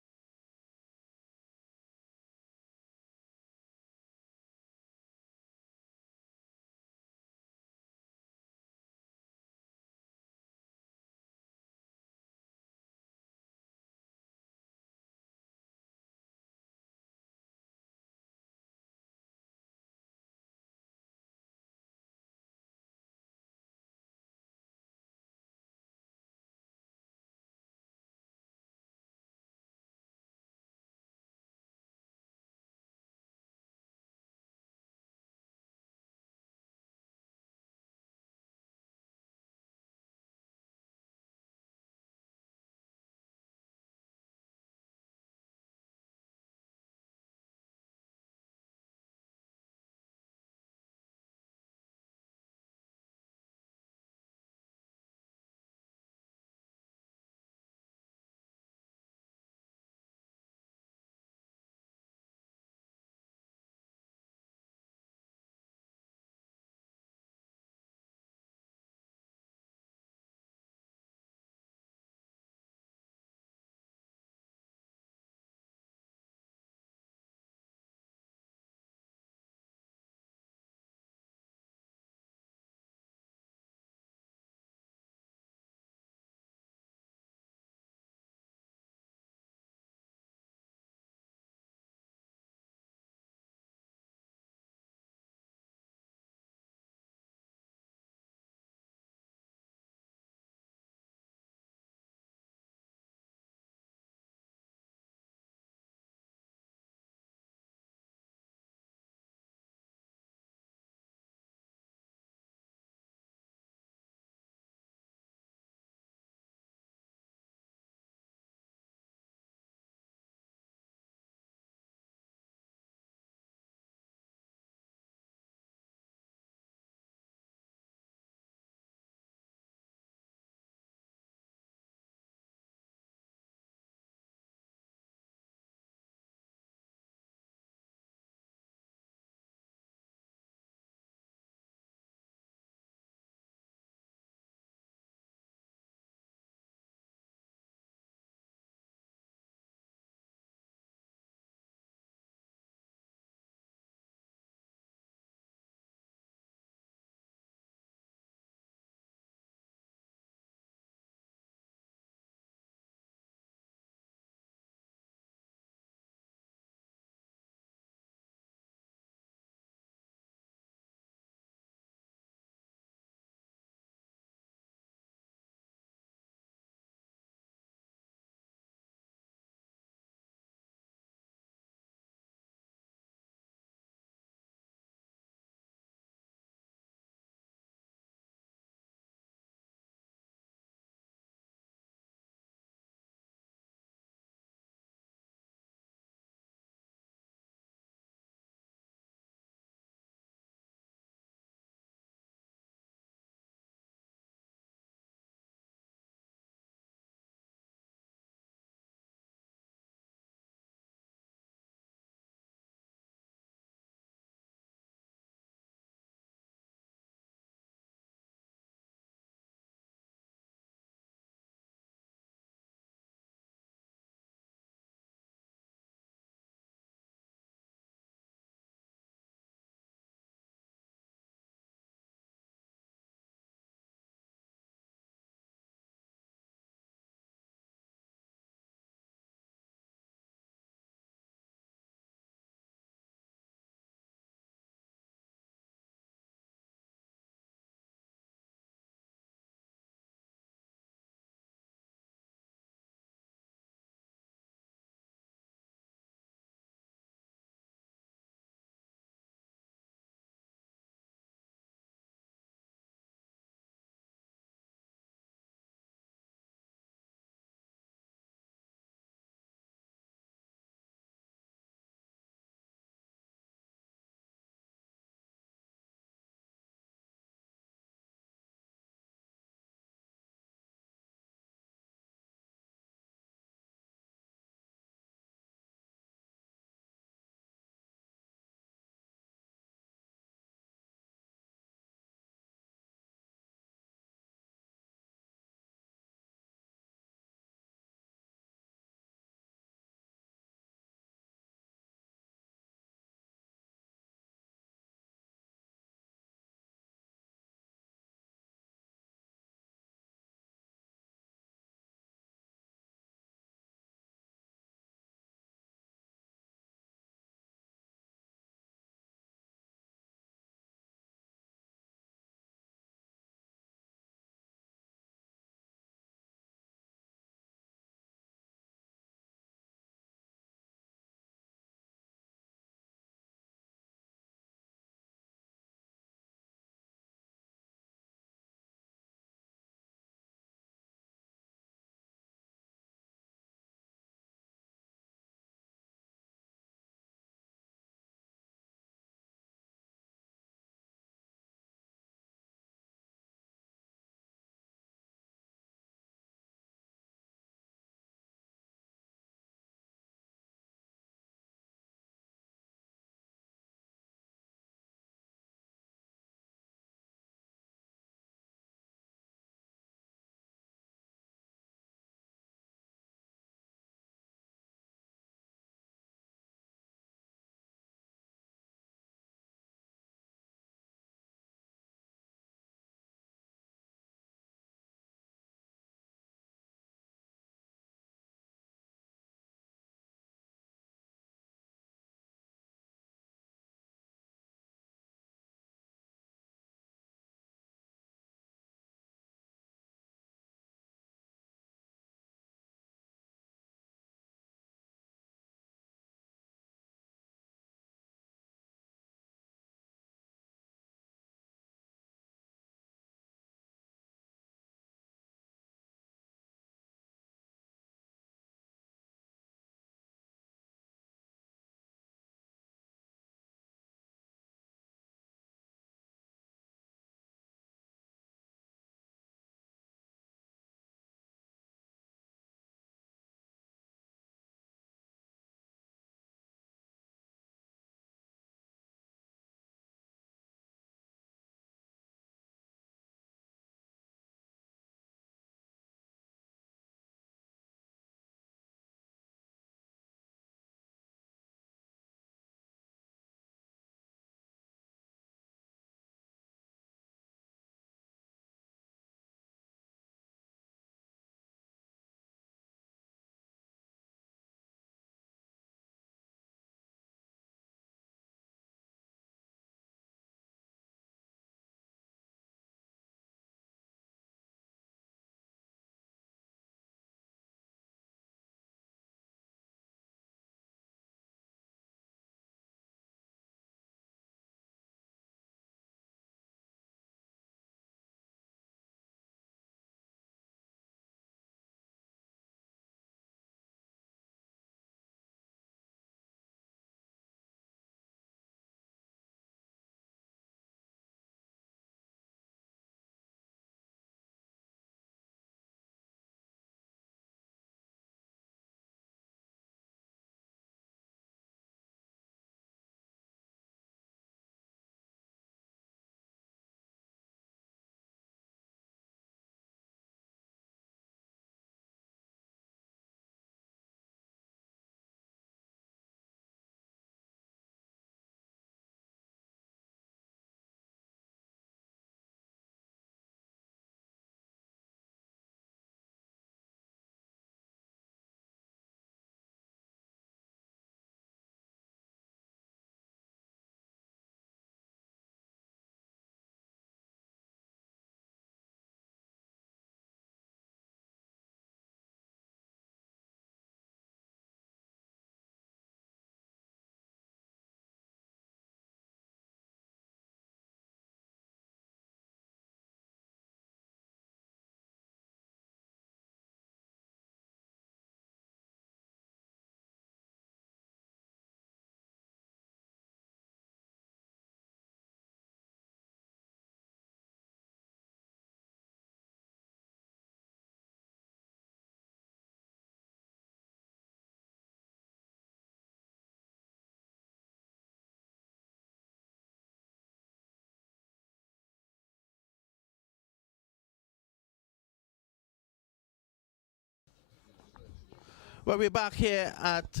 Well, we're back here at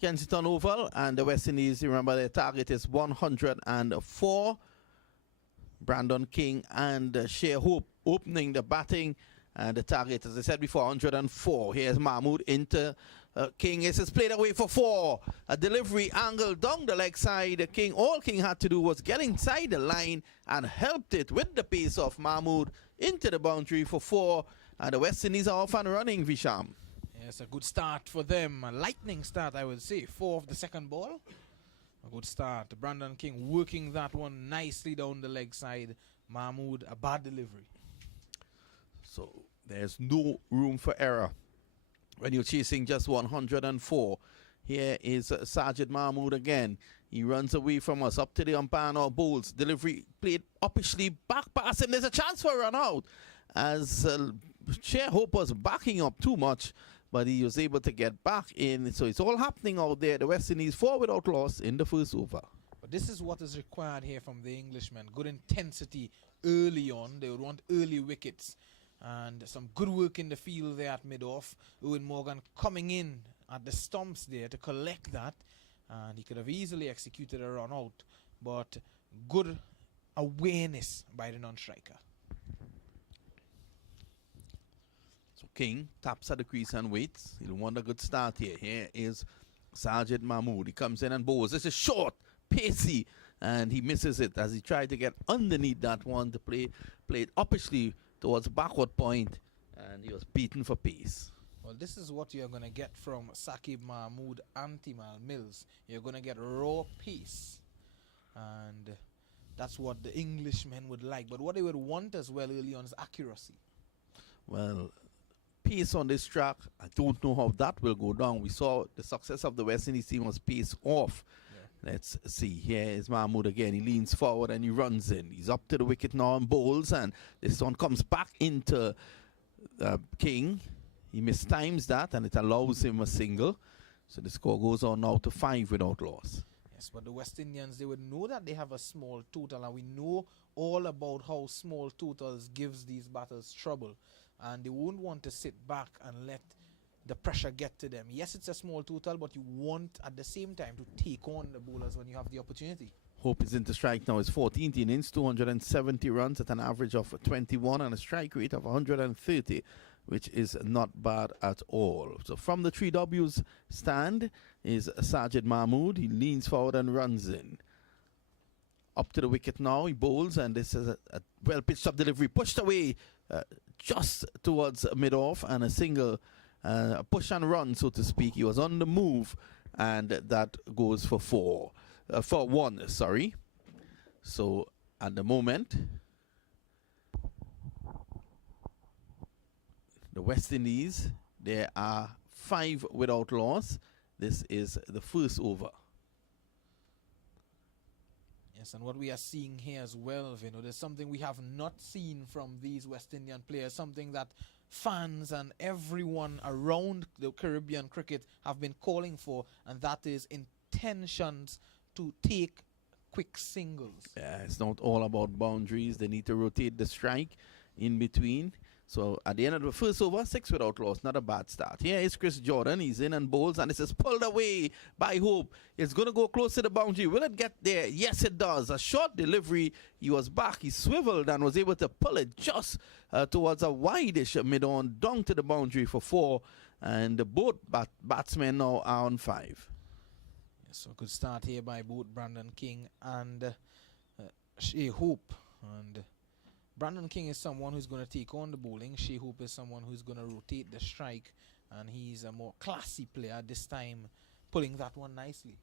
Kensington Oval, and the West Indies, remember their target is 104. Brandon King and Shea Hope opening the batting, and the target, as I said before, 104. Here's Mahmood into King. It's played away for 4. A delivery angle down the leg side. All King had to do was get inside the line and helped it with the pace of Mahmood into the boundary for 4. And the West Indies are off and running, Visham. Yes, a good start for them. A lightning start, I would say. 4 of the second ball. A good start. Brandon King working that one nicely down the leg side. Mahmood, a bad delivery. So there's no room for error when you're chasing just 104. Here is Sajid Mahmood again. He runs away from us up to the umpire now. Bowls. Delivery played uppishly back past him. There's a chance for a run out as Shea Hope was backing up too much, but he was able to get back in. So it's all happening out there. The West Indies 4 without loss in the first over. But this is what is required here from the Englishmen. Good intensity early on. They would want early wickets. And some good work in the field there at mid-off. Owen Morgan coming in at the stumps there to collect that. And he could have easily executed a run out. But good awareness by the non-striker. King taps at the crease and waits. He'll want a good start here. Here is Sajid Mahmood. He comes in and bowls. This is short, pacey, and he misses it as he tried to get underneath that one to play it uppishly towards backward point, and he was beaten for pace. Well, this is what you're going to get from Saqib Mahmood and Timal Mills. You're going to get raw pace, and that's what the Englishmen would like. But what they would want as well early on is accuracy. Well, pace on this track, I don't know how that will go down. We saw the success of the West Indies team was pace off. Yeah. Let's see. Here is Mahmood again. He leans forward and he runs in. He's up to the wicket now and bowls, and this one comes back into King. He mistimes that, and it allows him a single. So the score goes on now to 5 without loss. Yes, but the West Indians, they would know that they have a small total, and we know all about how small totals gives these batters trouble. And they won't want to sit back and let the pressure get to them. Yes, it's a small total, but you want at the same time to take on the bowlers when you have the opportunity. Hope is into strike now. His 14th innings, 270 runs at an average of 21 and a strike rate of 130, which is not bad at all. So from the 3Ws stand is Sajid Mahmood. He leans forward and runs in. Up to the wicket now. He bowls, and this is a well-pitched up delivery. Pushed away just towards mid-off, and a single push and run, so to speak. He was on the move, and that goes for 1, sorry. So at the moment, the West Indies, there are 5 without loss. This is the first over. Yes, and what we are seeing here as well, there's something we have not seen from these West Indian players, something that fans and everyone around the Caribbean cricket have been calling for, and that is intentions to take quick singles. Yeah, it's not all about boundaries. They need to rotate the strike in between. So at the end of the first over, 6 without loss. Not a bad start. Here is Chris Jordan. He's in and bowls, and this is pulled away by Hope. It's going to go close to the boundary. Will it get there? Yes, it does. A short delivery. He was back. He swiveled and was able to pull it just towards a wide-ish mid-on, down to the boundary for 4. And both batsmen now are on 5. Yes, so good start here by both Brandon King and Shea Hope. And Brandon King is someone who's going to take on the bowling. Shea Hope is someone who's going to rotate the strike, and he's a more classy player this time, pulling that one nicely.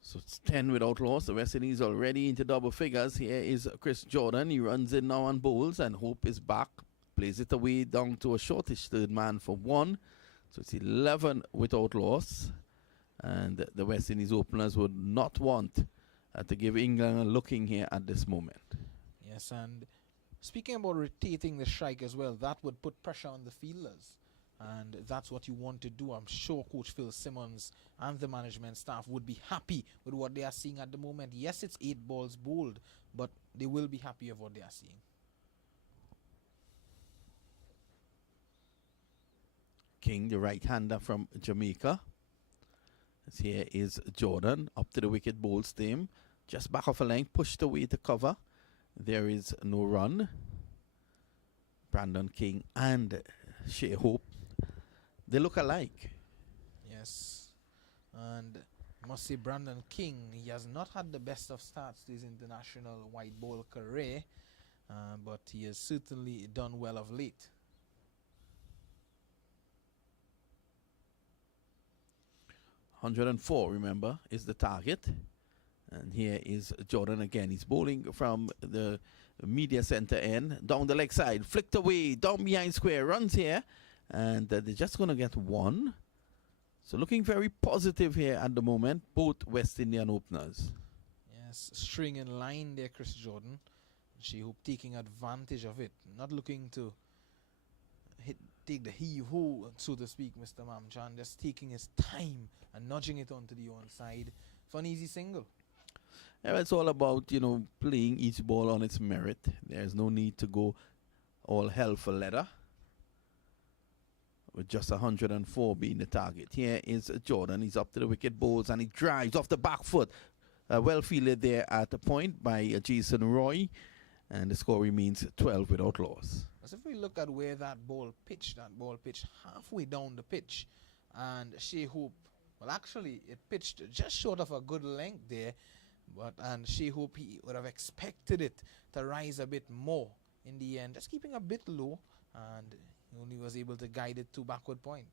So it's 10 without loss. The West Indies already into double figures. Here is Chris Jordan. He runs in now and bowls, and Hope is back. Plays it away down to a shortish third man for 1. So it's 11 without loss. And the West Indies openers would not want to give England a looking here at this moment. Yes, and speaking about rotating the strike as well, that would put pressure on the fielders. And that's what you want to do. I'm sure Coach Phil Simmons and the management staff would be happy with what they are seeing at the moment. Yes, it's 8 balls bowled, but they will be happy with what they are seeing. King, the right-hander from Jamaica. As here is Jordan up to the wicket, bowls to him. Just back off a length, pushed away to cover. There is no run. Brandon King and Shea Hope, they look alike. Yes. And I must say Brandon King, he has not had the best of starts to his international white ball career, but he has certainly done well of late. .104, remember, is the target. And here is Jordan again. He's bowling from the media center end, down the leg side, flicked away, down behind square, runs here. And they're just going to get one. So looking very positive here at the moment, both West Indian openers. Yes, string in line there, Chris Jordan. She hope taking advantage of it, not looking to take the heave-ho, so to speak, Mr. Mamchan, just taking his time and nudging it onto the onside for an easy single. Yeah, it's all about, playing each ball on its merit. There's no need to go all hell for leather, with just 104 being the target. Here is Jordan. He's up to the wicket, bowls, and he drives off the back foot. Well fielded there at the point by Jason Roy, and the score remains 12 without loss. As if we look at where that ball pitched halfway down the pitch, and Shea Hope, well, actually, it pitched just short of a good length there, and Shea Hope, he would have expected it to rise a bit more in the end, just keeping a bit low, and he only was able to guide it to backward point.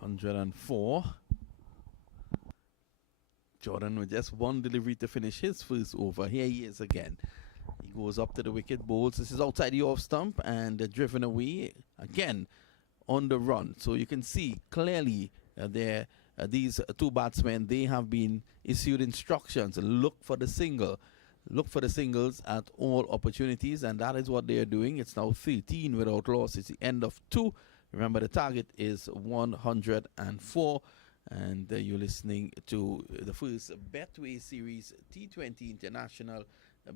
104. Jordan with just one delivery to finish his first over. Here he is again. He goes up to the wicket, bowls. This is outside the off stump and driven away again on the run. So you can see clearly these two batsmen, they have been issued instructions. Look for the single. Look for the singles at all opportunities, and that is what they are doing. It's now 13 without loss. It's the end of 2. Remember, the target is 104. And you're listening to the first Betway Series T20 International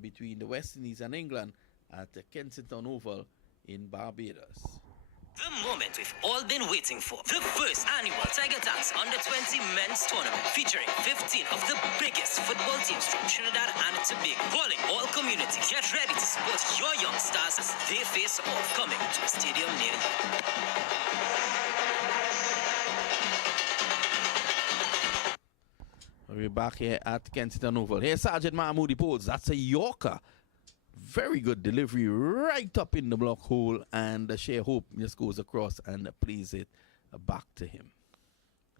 between the West Indies and England at Kensington Oval in Barbados. The moment we've all been waiting for. The first annual Tiger Tax Under 20 Men's Tournament featuring 15 of the biggest football teams from Trinidad and Tobago. Calling all communities. Get ready to support your young stars as they face off, coming to a stadium near you. We're back here at Kensington Oval. Here's Sergeant Mahmoodi bowls. That's a Yorker. Very good delivery right up in the block hole, and Shea Hope just goes across and plays it back to him.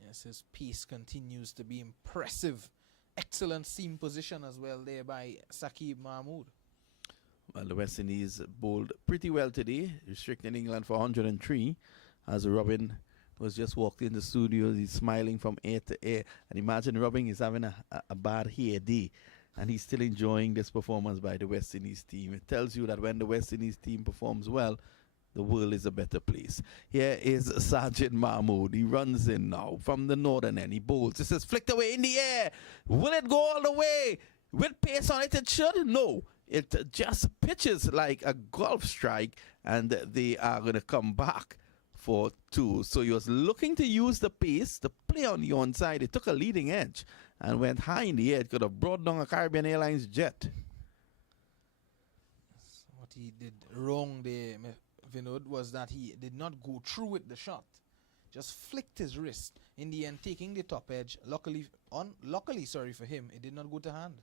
Yes, his piece continues to be impressive. Excellent seam position as well there by Saqib Mahmood. Well, the West Indies bowled pretty well today, restricting England for 103 as Robin was just walked in the studio. He's smiling from ear to ear. And imagine Robin is having a bad hair day, and he's still enjoying this performance by the West Indies team. It tells you that when the West Indies team performs well, the world is a better place. Here is Sergeant Mahmood. He runs in now from the northern end. He bowls. This is flicked away in the air. Will it go all the way? With pace on it, it should? No. It just pitches like a golf strike, and they are going to come back for 2. So he was looking to use the pace to play on the onside. It took a leading edge and went high in the air. It could have brought down a Caribbean Airlines jet. What he did wrong there, Vinod, was that he did not go through with the shot. Just flicked his wrist. In the end, taking the top edge. Luckily for him, it did not go to hand.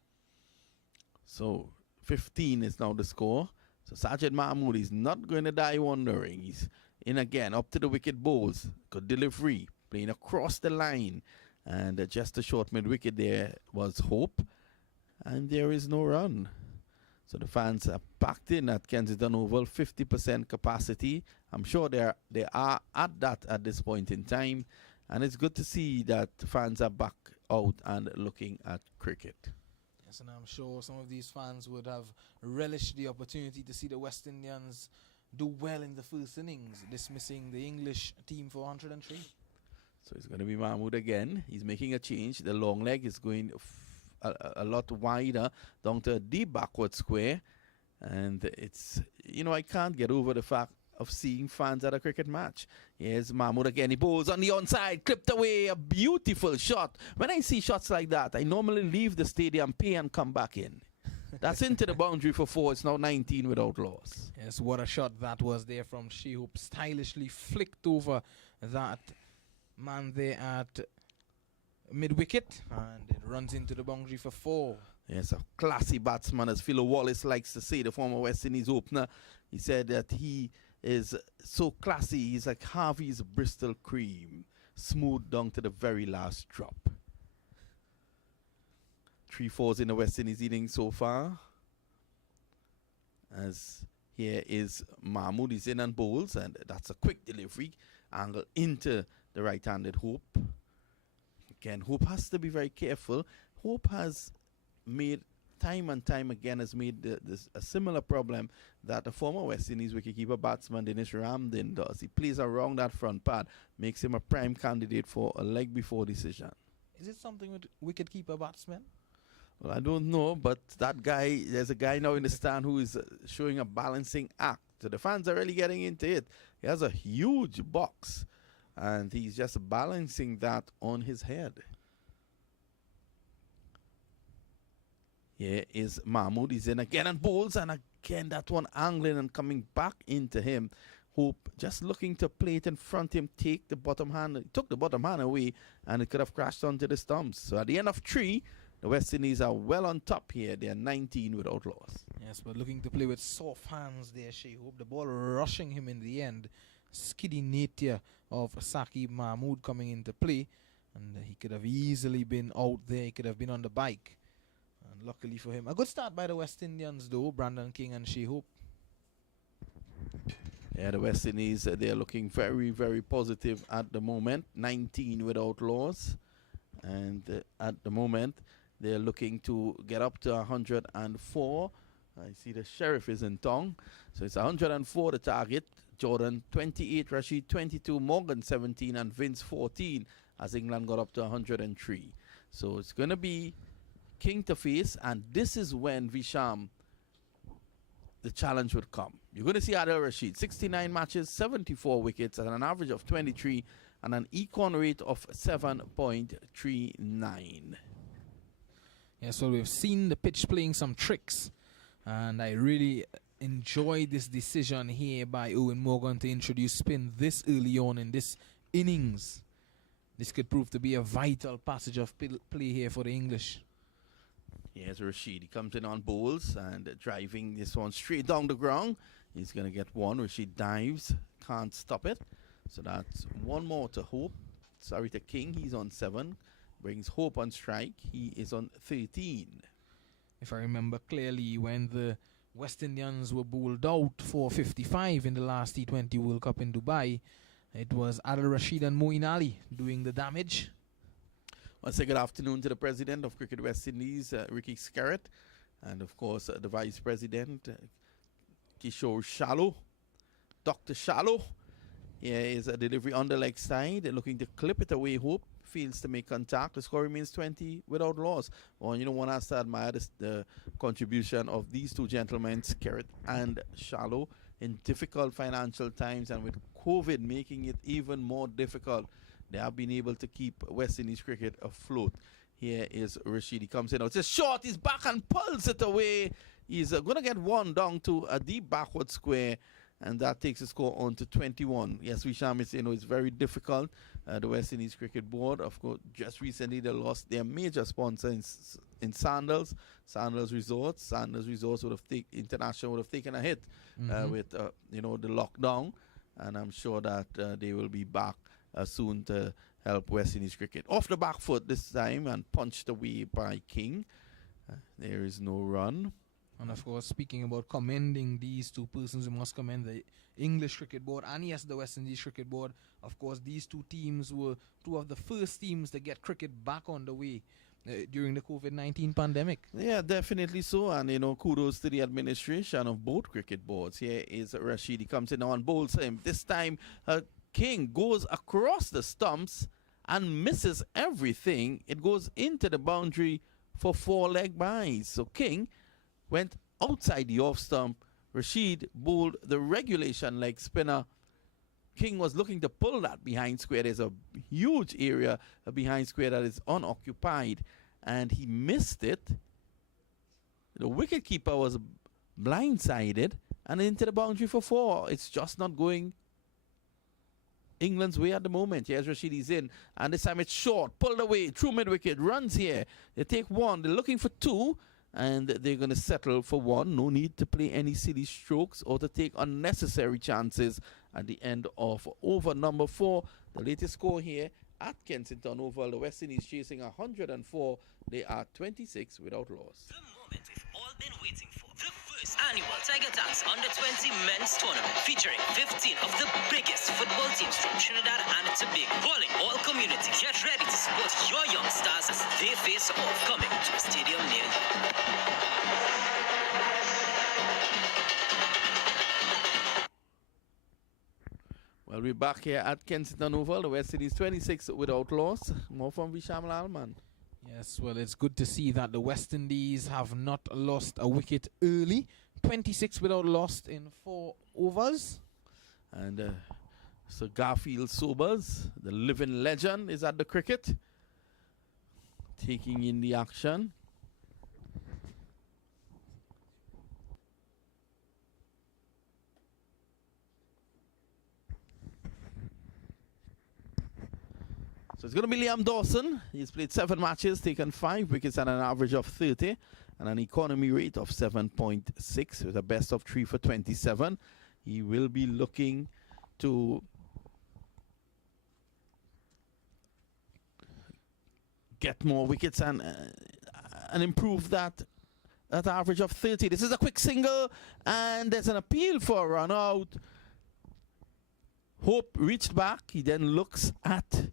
So 15 is now the score. So Sergeant Mahmood is not going to die wondering. He's in again, up to the wicket, bowls. Good delivery, playing across the line. And just a short mid-wicket there was Hope. And there is no run. So the fans are packed in at Kensington Oval, 50% capacity. I'm sure they are at that at this point in time. And it's good to see that fans are back out and looking at cricket. Yes, and I'm sure some of these fans would have relished the opportunity to see the West Indians do well in the first innings, dismissing the English team for 103. So it's going to be Mahmood again. He's making a change. The long leg is going a lot wider down to a deep backward square. And it's, I can't get over the fact of seeing fans at a cricket match. Here's Mahmood again. He bowls on the onside, clipped away, a beautiful shot. When I see shots like that, I normally leave the stadium, pay and come back in. That's into the boundary for 4. It's now 19 without loss. Yes, what a shot that was there from Shehoop. Stylishly flicked over that man there at mid-wicket, and it runs into the boundary for 4. Yes, a classy batsman, as Philo Wallace likes to say, the former West Indies opener. He said that he is so classy. He's like Harvey's Bristol cream, smooth down to the very last drop. 3 4s in the West Indies innings so far. As here is Mahmood. He's in and bowls, and that's a quick delivery. Angle into the right-handed Hope. Again, Hope has to be very careful. Hope has made time and time again a similar problem that the former West Indies wicketkeeper batsman Dinesh Ramdin does. He plays around that front pad, makes him a prime candidate for a leg before decision. Is it something with wicketkeeper batsmen? Well, I don't know, but that guy, there's a guy now in the stand who is showing a balancing act. So the fans are really getting into it. He has a huge box, and he's just balancing that on his head. Here is Mahmood. He's in again and bowls, and again that one angling and coming back into him. Hope just looking to play it in front of him, take the bottom hand. He took the bottom hand away, and it could have crashed onto the stumps. So at the end of 3, the West Indies are well on top here. They are 19 without loss. Yes, but looking to play with soft hands there, Shehoop. The ball rushing him in the end. Skiddy nature of Saqib Mahmood coming into play. And he could have easily been out there. He could have been on the bike. And luckily for him, a good start by the West Indians though, Brandon King and Shehoop. Yeah, the West Indies, they are looking very, very positive at the moment. 19 without loss. And at the moment, they're looking to get up to 104. I see the Sheriff is in tongue. So it's 104 the target. Jordan 28, Rashid 22, Morgan 17, and Vince 14 as England got up to 103. So it's going to be King to face, and this is when Visham, the challenge would come. You're going to see Adil Rashid, 69 matches, 74 wickets, at an average of 23, and an econ rate of 7.39. Yeah, so we've seen the pitch playing some tricks, and I really enjoy this decision here by Owen Morgan to introduce spin this early on in this innings. This could prove to be a vital passage of play here for the English. Here's Rashid. He comes in on bowls and driving this one straight down the ground. He's going to get 1. Rashid dives, can't stop it. So that's 1 more to Hope. Sorry to King, he's on 7. Brings Hope on strike. He is on 13. If I remember clearly, when the West Indians were bowled out for 55 in the last T20 World Cup in Dubai, it was Adil Rashid and Moeen Ali doing the damage. I want to say good afternoon to the president of Cricket West Indies, Ricky Scarrett, and of course the vice president, Kishore Shallow, Dr. Shallow. Here is a delivery on the leg side, looking to clip it away. Hope fails to make contact. The score remains 20 without loss. Well, you know, one has to admire the contribution of these two gentlemen, Scarrett and Shallow, in difficult financial times, and with COVID making it even more difficult. They have been able to keep West Indies cricket afloat. Here is Rashid. He comes in. It's a shot. He's back and pulls it away. He's going to get 1 down to a deep backward square, and that takes the score on to 21. Yes, Visham is, it's very difficult. The West Indies Cricket Board, of course, just recently they lost their major sponsor in Sandals Resorts. Sandals Resorts International would have taken a hit with the lockdown, and I'm sure that they will be back soon to help West Indies cricket. Off the back foot this time and punched away by King. There is no run. And of course, speaking about commending these two persons, we must commend the English Cricket Board and yes, the West Indies Cricket Board. Of course, these two teams were 2 of the first teams to get cricket back on the way during the COVID-19 pandemic. Yeah, definitely so. And, kudos to the administration of both cricket boards. Here is Rashid. He comes in on bowls him. This time, King goes across the stumps and misses everything. It goes into the boundary for 4 leg byes. So King went outside the off stump, Rashid bowled the regulation leg spinner. King was looking to pull that behind square. There's a huge area behind square that is unoccupied, and he missed it. The wicketkeeper was blindsided and into the boundary for 4. It's just not going England's way at the moment. Here's Rashid, he's in, and this time it's short, pulled away, through mid-wicket, runs here. They take 1, they're looking for 2, and they're going to settle for 1. No need to play any silly strokes or to take unnecessary chances at the end of over number 4. The latest score here at Kensington Oval, the West Indies chasing 104. They are 26 without loss. The moment we've all been waiting for. The first annual Tiger Tax Under-20 Men's Tournament, featuring 15 of the biggest football teams from Trinidad and Tobago. Calling all community, get ready to support your young stars as they face off, coming to a stadium near you. Well, we're back here at Kensington Oval. The West Indies 26 without loss. More from Visham Lalman. Yes, well, it's good to see that the West Indies have not lost a wicket early. 26 without loss in 4 overs. And Sir Garfield Sobers, the living legend, is at the cricket, taking in the action. So it's going to be Liam Dawson. He's played 7 matches, taken 5 wickets at an average of 30 and an economy rate of 7.6 with a best of 3 for 27. He will be looking to get more wickets and improve that average of 30. This is a quick single, and there's an appeal for a run out. Hope reached back. He then looks at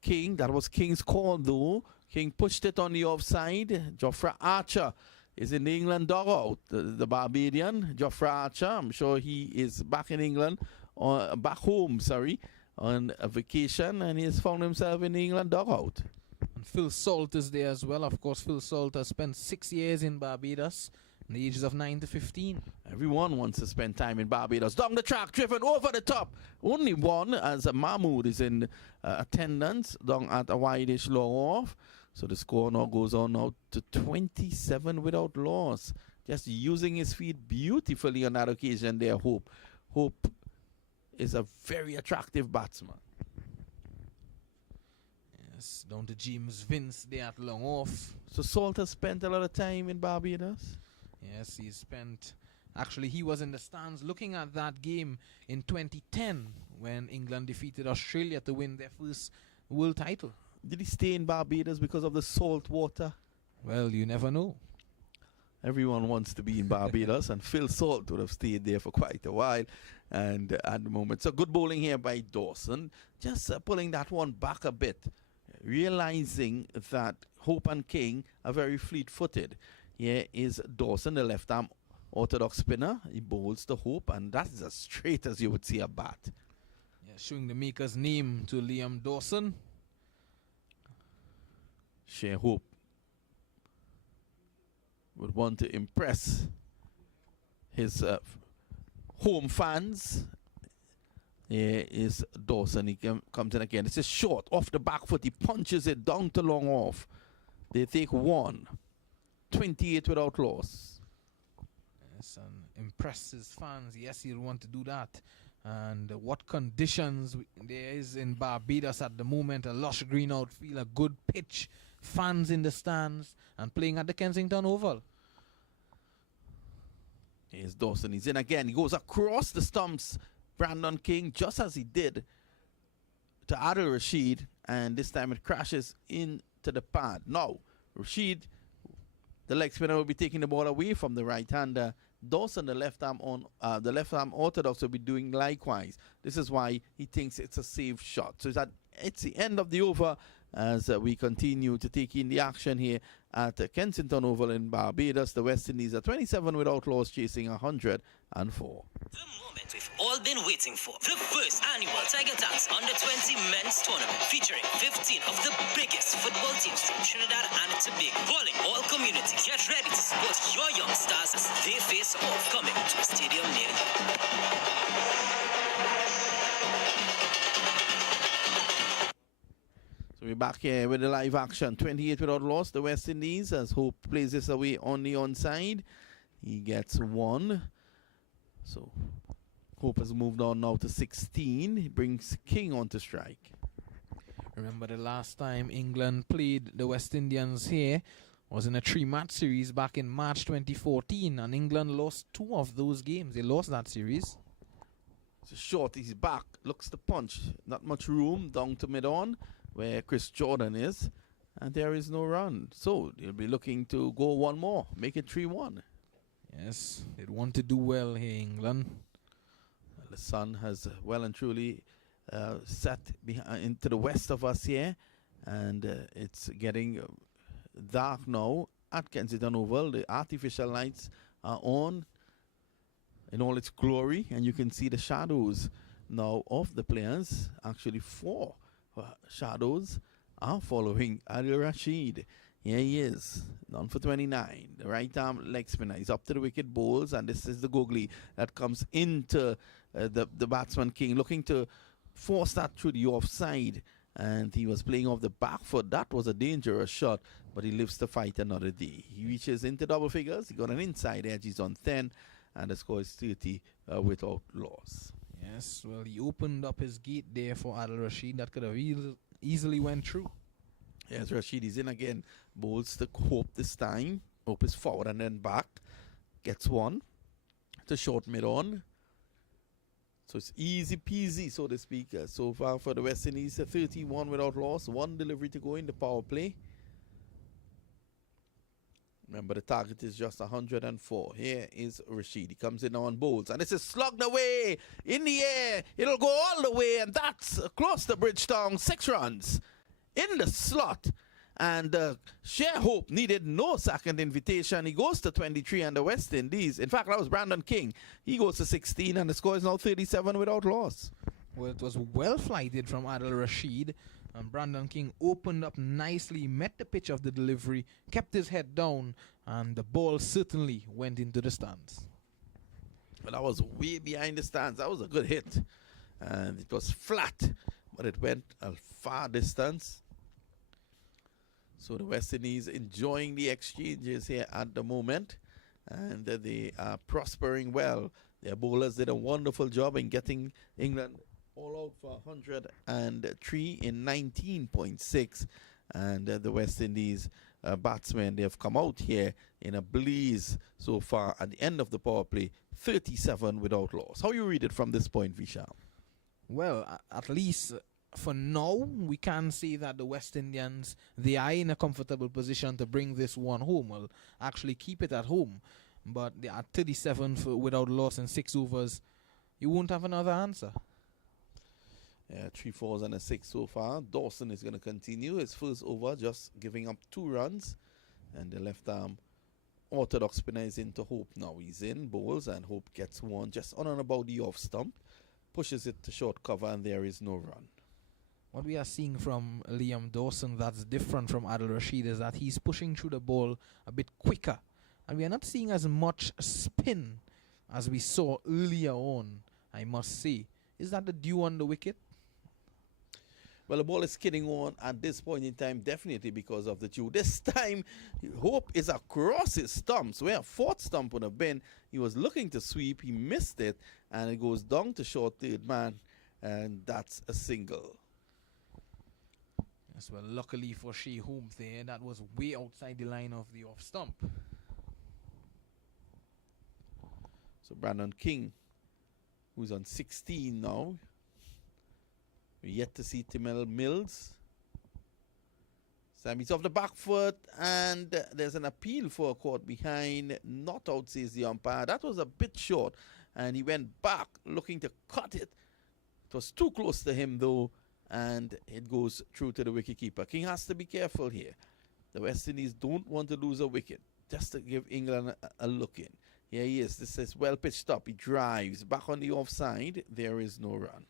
King. That was King's call, though. King pushed it on the offside. Jofra Archer is in the England dugout. The Barbadian, Jofra Archer. I'm sure he is back in England, or back home, sorry, on a vacation, and he has found himself in the England dugout. And Phil Salt is there as well. Of course, Phil Salt has spent 6 years in Barbados, in the ages of 9 to 15. Everyone wants to spend time in Barbados. Down the track, driven over the top. Only one, as Mahmood is in attendance down at a wide-ish long off. So the score now goes on now to 27 without loss. Just using his feet beautifully on that occasion there, Hope. Hope is a very attractive batsman. Yes, down to James Vince there at long off. So Salt has spent a lot of time in Barbados? Yes, he spent... Actually, he was in the stands looking at that game in 2010 when England defeated Australia to win their first world title. Did he stay in Barbados because of the salt water? Well, you never know. Everyone wants to be in Barbados, and Phil Salt would have stayed there for quite a while. And at the moment, so good bowling here by Dawson. Just pulling that one back a bit, realizing that Hope and King are very fleet-footed. Here is Dawson, the left-arm orthodox spinner. He bowls the Hope, and that is as straight as you would see a bat. Yeah, showing the maker's name to Liam Dawson. Shea Hope would want to impress his home fans. Here is Dawson. He comes in again. This is short, off the back foot. He punches it down to long off. They take 1. 28 without loss. Yes, and impress his fans. Yes, he'll want to do that. And what conditions there is in Barbados at the moment. A lush green outfield, a good pitch, fans in the stands, and playing at the Kensington Oval. Here's Dawson. He's in again. He goes across the stumps. Brandon King, just as he did to Adil Rashid. And this time it crashes into the pad. Now, Rashid, the leg spinner, will be taking the ball away from the right-hander. Dawson, the left-arm orthodox, will be doing likewise. This is why he thinks it's a safe shot. So it's the end of the over as we continue to take in the action here at Kensington Oval in Barbados. The West Indies are 27 without loss, chasing 104. The moment we've all been waiting for. The first annual Tiger Tanks Under-20 Men's Tournament featuring 15 of the biggest football teams from Trinidad and Tobago. Calling all communities. Get ready to support your young stars as they face off. Coming to a stadium near you. So we're back here with the live action. 28 without loss. The West Indies as Hope plays this away on the onside. He gets one. So Hope has moved on now to 16. He brings King on to strike. Remember the last time England played the West Indians here was in a 3-match series back in March 2014, and England lost 2 of those games. They lost that series. It's a short, he's back, looks to punch. Not much room down to mid-on where Chris Jordan is, and there is no run. So they'll be looking to go one more, make it 3-1. Yes, they'd want to do well here, England. Well, the sun has well and truly set into the west of us here, and it's getting dark now at Kensington Oval. The artificial lights are on in all its glory, and you can see the shadows now of the players. Actually 4 shadows are following Adil Rashid. Here he is, done for 29. The right arm leg spinner. He's up to the wicket bowls, and this is the googly that comes into the batsman King, looking to force that through the offside. And he was playing off the back foot. That was a dangerous shot, but he lives to fight another day. He reaches into double figures. He got an inside edge. He's on 10, and the score is 30 without loss. Yes, well, he opened up his gate there for Adil Rashid. That could have easily went through. Yes, Rashid is in again. Bowls to Hope this time. Hope is forward and then back. Gets one. It's a short mid-on. So it's easy peasy, so to speak. So far for the West Indies, 31 without loss. 1 delivery to go in the power play. Remember, the target is just 104. Here is Rashid. He comes in on bowls, and this is slugged away in the air. It'll go all the way, and that's close to Bridgetown. 6 runs in the slot. And Share Hope needed no second invitation. He goes to 23, and the West Indies, in fact, that was Brandon King. He goes to 16, and the score is now 37 without loss. Well, it was well flighted from Adil Rashid, and Brandon King opened up nicely, met the pitch of the delivery, kept his head down, and the ball certainly went into the stands. Well, that was way behind the stands. That was a good hit. And it was flat, but it went a far distance. So the West Indies enjoying the exchanges here at the moment, and they are prospering well. Their bowlers did a wonderful job in getting England all out for 103 in 19.6, and the West Indies batsmen, they have come out here in a blaze so far at the end of the power play, 37 without loss. How you read it from this point, Vishal? Well, at least for now, we can say that the West Indians, they are in a comfortable position to bring this one home. Well, actually keep it at home. But they are 37 without loss in 6 overs. You won't have another answer. 3 fours and a 6 so far. Dawson is going to continue his first over, just giving up 2 runs. And the left arm orthodox spinner is into Hope now. He's in, bowls, and Hope gets one just on and about the off stump. Pushes it to short cover, and there is no run. What we are seeing from Liam Dawson that's different from Adil Rashid is that he's pushing through the ball a bit quicker. And we are not seeing as much spin as we saw earlier on, I must say. Is that the dew on the wicket? Well, the ball is skidding on at this point in time, definitely because of the dew. This time, Hope is across his stumps, where a 4th stump would have been. He was looking to sweep, he missed it, and it goes down to short third man, and that's a single. Yes, well, luckily for Shea Hope there, that was way outside the line of the off stump. So Brandon King, who's on 16 now. We're yet to see Timel Mills. Sammy's off the back foot, and there's an appeal for a caught behind. Not out, says the umpire. That was a bit short, and he went back looking to cut it. It was too close to him, though, and it goes through to the wicketkeeper. King has to be careful here. The West Indies don't want to lose a wicket, just to give England a look in. Here he is. This is well pitched up. He drives back on the offside. There is no run.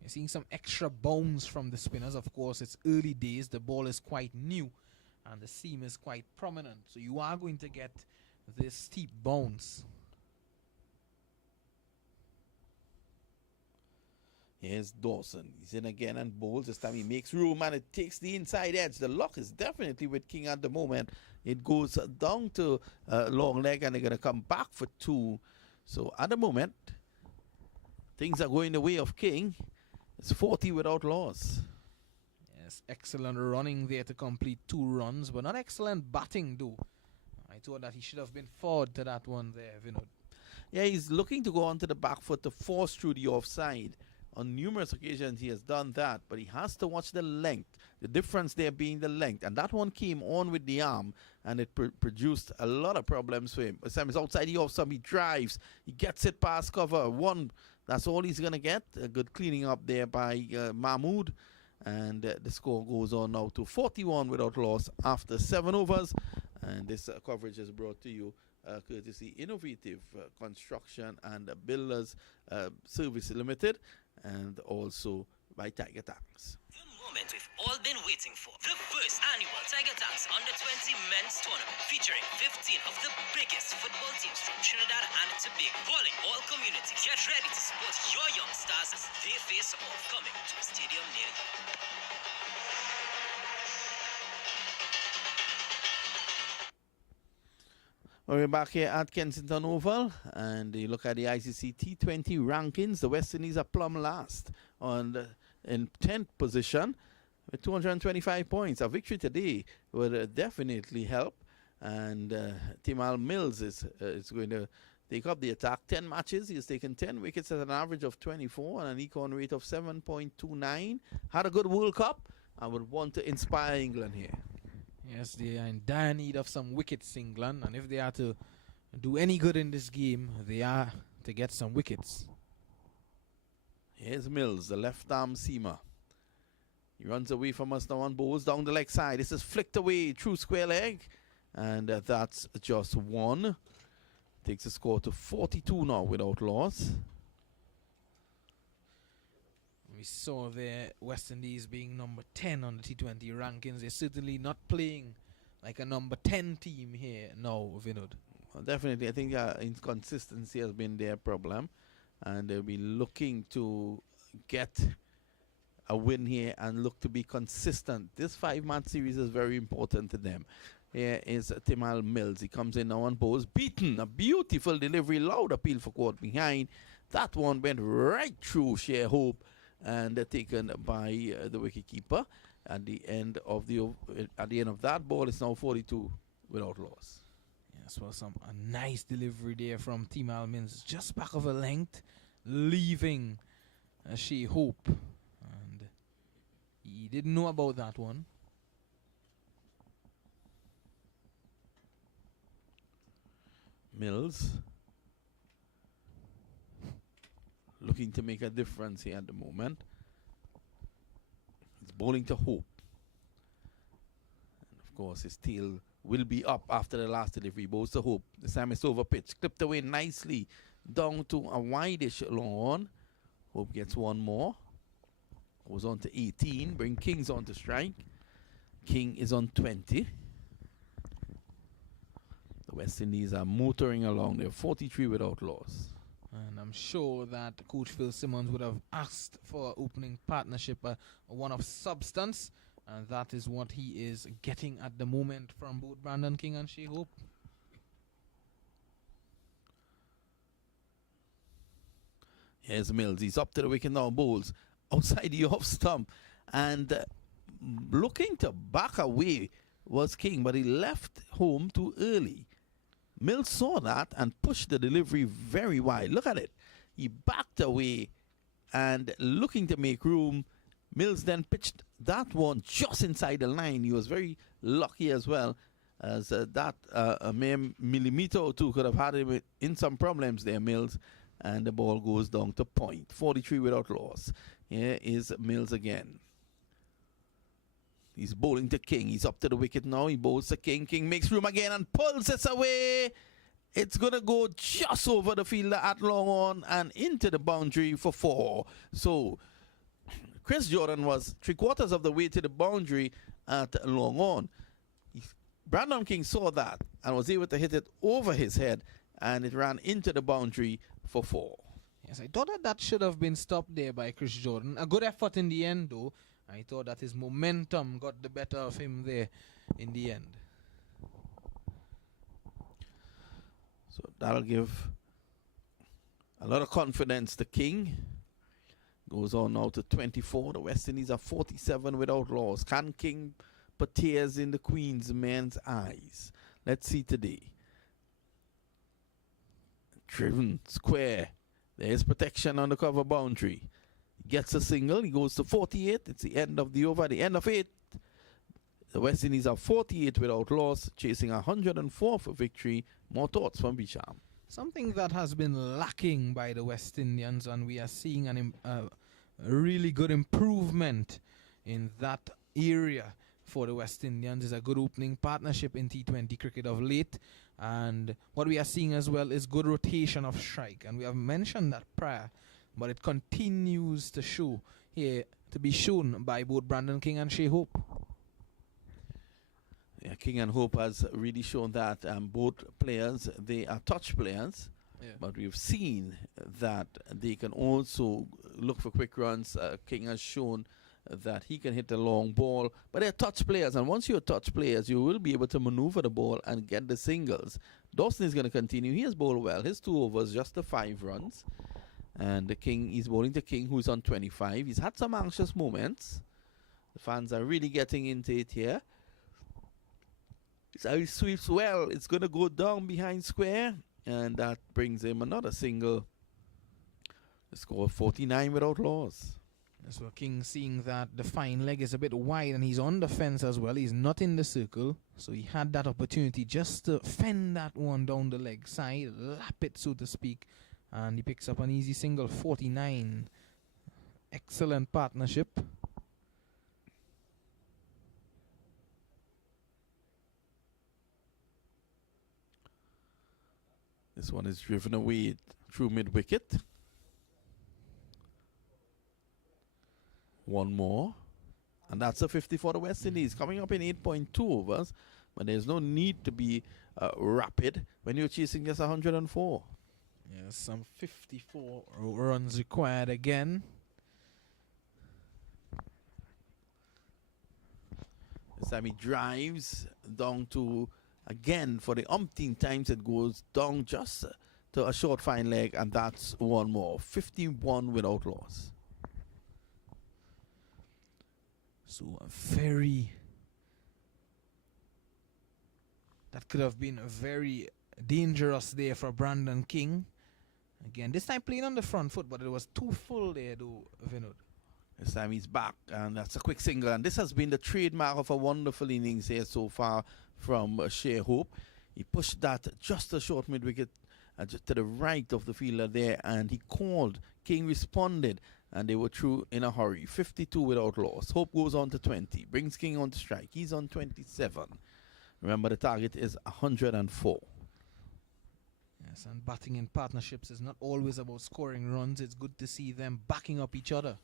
You're seeing some extra bounce from the spinners. Of course, it's early days. The ball is quite new and the seam is quite prominent. So you are going to get this steep bounce. Here's Dawson. He's in again and bowls. This time he makes room and it takes the inside edge. The luck is definitely with King at the moment. It goes down to long leg and they're going to come back for 2. So at the moment, things are going the way of King. It's 40 without loss. Yes, excellent running there to complete 2 runs, but not excellent batting though. I thought that he should have been forward to that one there, Vinod. Yeah, he's looking to go onto the back foot to force through the offside. On numerous occasions he has done that, but he has to watch the length. The difference there being the length. And that one came on with the arm, and it produced a lot of problems for him. Sam is outside the off stump. He drives. He gets it past cover. 1, that's all he's going to get. A good cleaning up there by Mahmood. And the score goes on now to 41 without loss after 7 overs. And this coverage is brought to you courtesy Innovative Construction and Builders Service Limited, and also by Tiger Tanks. The moment we've all been waiting for. The first annual Tiger Tanks Under-20 Men's Tournament featuring 15 of the biggest football teams from Trinidad and Tobago. Calling all communities. Get ready to support your young stars as they face off, coming to a stadium near you. We're back here at Kensington Oval, and you look at the ICC T20 rankings. The West Indies are plumb last in 10th position with 225 points. A victory today would definitely help, and Timal Mills is going to take up the attack. 10 matches, he has taken 10 wickets at an average of 24 and an econ rate of 7.29. Had a good World Cup. I would want to inspire England here. Yes, they are in dire need of some wickets, England, and if they are to do any good in this game, they are to get some wickets. Here's Mills, the left arm seamer. He runs away from us now and bowls down the leg side. This is flicked away through square leg, and that's just 1. Takes the score to 42 now without loss. We saw there West Indies being number 10 on the T20 rankings. They're certainly not playing like a number 10 team here now, Vinod. Well, definitely, I think inconsistency has been their problem, and they'll be looking to get a win here and look to be consistent. This 5-match series is very important to them. Here is Timal Mills. He comes in now and bowls. Beaten. A beautiful delivery. Loud appeal for caught behind. That one went right through Share Hope and taken by the wicketkeeper. At the end of that ball, it's now 42 without loss. Yes, well, a nice delivery there from Timal Mills, just back of a length, leaving Shea Hope, and he didn't know about that one. Mills looking to make a difference here at the moment. He's bowling to Hope. And of course, his tail will be up after the last delivery. Bowls to Hope. This time it's over pitch. Clipped away nicely down to a wide-ish lawn. Hope gets one more. Goes on to 18. Bring Kings on to strike. King is on 20. The West Indies are motoring along. They're 43 without loss. And I'm sure that Coach Phil Simmons would have asked for an opening partnership, one of substance, and that is what he is getting at the moment from both Brandon King and Shea Hope. Here's Mills. He's up to the wicket now. Bowls outside the off stump, and looking to back away was King, but he left home too early. Mills saw that and pushed the delivery very wide. Look at it. He backed away and looking to make room. Mills then pitched that one just inside the line. He was very lucky as well, as a mere millimeter or two could have had him in some problems there, Mills. And the ball goes down to point. 43 without loss. Here is Mills again. He's bowling to King. He's up to the wicket now. He bowls to King. King makes room again and pulls this away. It's going to go just over the fielder at long on and into the boundary for 4. So Chris Jordan was 3/4 of the way to the boundary at long on. Brandon King saw that and was able to hit it over his head, and it ran into the boundary for 4. Yes, I thought that should have been stopped there by Chris Jordan. A good effort in the end, though. I thought that his momentum got the better of him there in the end. So that'll give a lot of confidence to King. Goes on now to 24. The West Indies are 47 without loss. Can King put tears in the Queen's men's eyes? Let's see today. Driven square. There's protection on the cover boundary. He gets a single. He goes to 48. It's the end of the over. The end of 8. The West Indies are 48 without loss, chasing 104 for victory. More thoughts from Bisham. Something that has been lacking by the West Indians, and we are seeing a really good improvement in that area for the West Indians, is a good opening partnership in T20 cricket of late. And what we are seeing as well is good rotation of strike. And we have mentioned that prior, but it continues to show here, to be shown by both Brandon King and Shea Hope. Yeah, King and Hope has really shown that both players, they are touch players, but we've seen that they can also look for quick runs. King has shown that he can hit the long ball, but they're touch players, and once you're touch players, you will be able to maneuver the ball and get the singles. Dawson is going to continue. He has bowled well. His 2 overs, just the 5 runs, and the King, he's bowling to King, who's on 25. He's had some anxious moments. The fans are really getting into it here. So he sweeps well. It's going to go down behind square, and that brings him another single. The score 49 without loss. So King, seeing that the fine leg is a bit wide and he's on the fence as well, he's not in the circle, so he had that opportunity just to fend that one down the leg side, lap it so to speak, and he picks up an easy single. 49. Excellent partnership. This one is driven away through mid-wicket. One more. And that's a 50 for the West Indies. Coming up in 8.2 overs. But there's no need to be rapid when you're chasing just 104. Yes, some 54 runs required again. This time he drives down to, again, for the umpteenth times it goes down just to a short fine leg, and that's one more. 51 without loss. So that could have been a very dangerous there for Brandon King. Again, this time playing on the front foot, but it was too full there though, Vinod. This time he's back, and that's a quick single. And this has been the trademark of a wonderful innings here so far from Shea Hope. He pushed that just a short mid-wicket just to the right of the fielder there, and he called. King responded, and they were through in a hurry. 52 without loss. Hope goes on to 20. Brings King on to strike. He's on 27. Remember, the target is 104. Yes, and batting in partnerships is not always about scoring runs. It's good to see them backing up each other.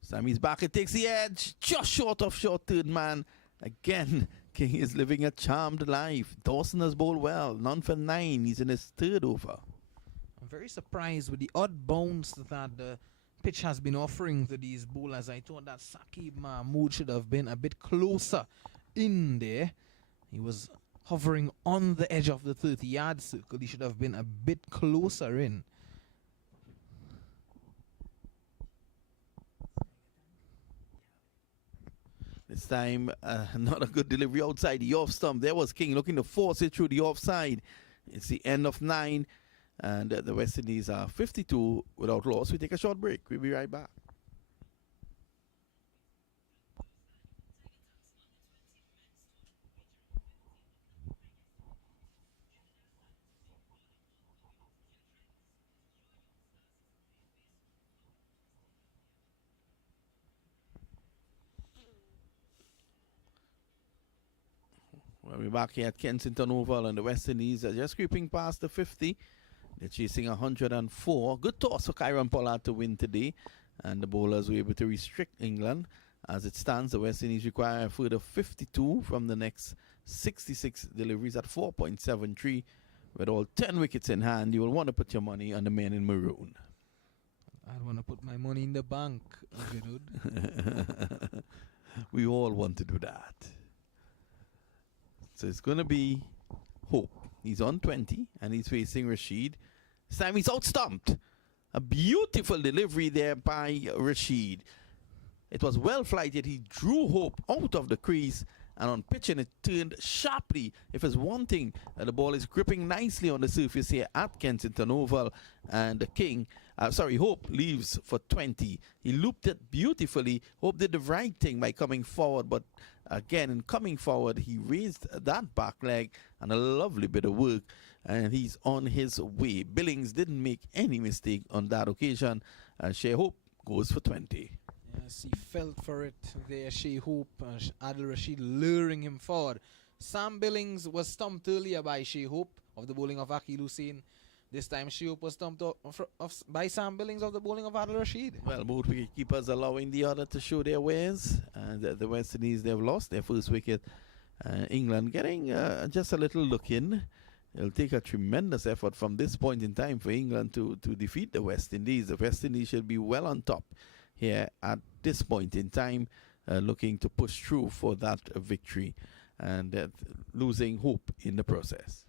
Sammy's back. It takes the edge. Just short of short third man. Again, King is living a charmed life. Dawson has bowled well. None for 9. He's in his 3rd over. I'm very surprised with the odd bounce that the pitch has been offering to these bowlers. I thought that Saqib Mahmood should have been a bit closer in there. He was hovering on the edge of the 30-yard circle. He should have been a bit closer in. This time, not a good delivery outside the off stump. There was King looking to force it through the offside. It's the end of 9. And the West Indies are 52 without loss. We take a short break. We'll be right back. We're back here at Kensington Oval, and the West Indies are just creeping past the 50. They're chasing 104. Good toss for Kyron Pollard to win today, and the bowlers were able to restrict England. As it stands, the West Indies require a further 52 from the next 66 deliveries at 4.73. With all 10 wickets in hand, you will want to put your money on the men in maroon. I want to put my money in the bank, Gerard. We all want to do that. So it's going to be Hope. He's on 20 and he's facing Rashid. This time he's out-stumped. A beautiful delivery there by Rashid. It was well flighted. He drew Hope out of the crease, and on pitching it turned sharply. If it's one thing, the ball is gripping nicely on the surface here at Kensington Oval, and the King, Hope leaves for 20. He looped it beautifully. Hope did the right thing by coming forward, but again, in coming forward, he raised that back leg, and a lovely bit of work, and he's on his way. Billings didn't make any mistake on that occasion, and Shea Hope goes for 20. Yes, he felt for it there, Shea Hope, Adil Rashid luring him forward. Sam Billings was stumped earlier by Shea Hope of the bowling of Akil Hussain. This time Shea Hope was stumped by Sam Billings of the bowling of Adil Rashid. Well, both wicket keepers allowing the other to show their wares, and the West Indies, they've lost their first wicket. England getting just a little look in. It'll take a tremendous effort from this point in time for England to defeat the West Indies. The West Indies should be well on top here at this point in time, looking to push through for that victory, and losing hope in the process.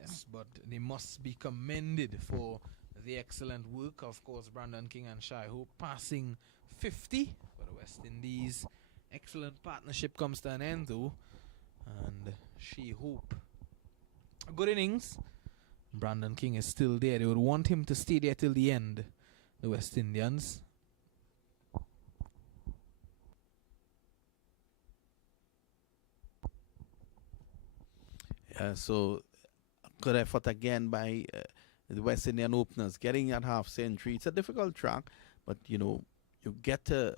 Yes, but they must be commended for the excellent work. Of course, Brandon King and Shai Hope passing 50 for the West Indies. Excellent partnership comes to an end though, and Shai Hope, a good innings. Brandon King is still there. They would want him to stay there till the end, the West Indians. So good effort again by the West Indian openers, getting that half century. It's a difficult track, but you get a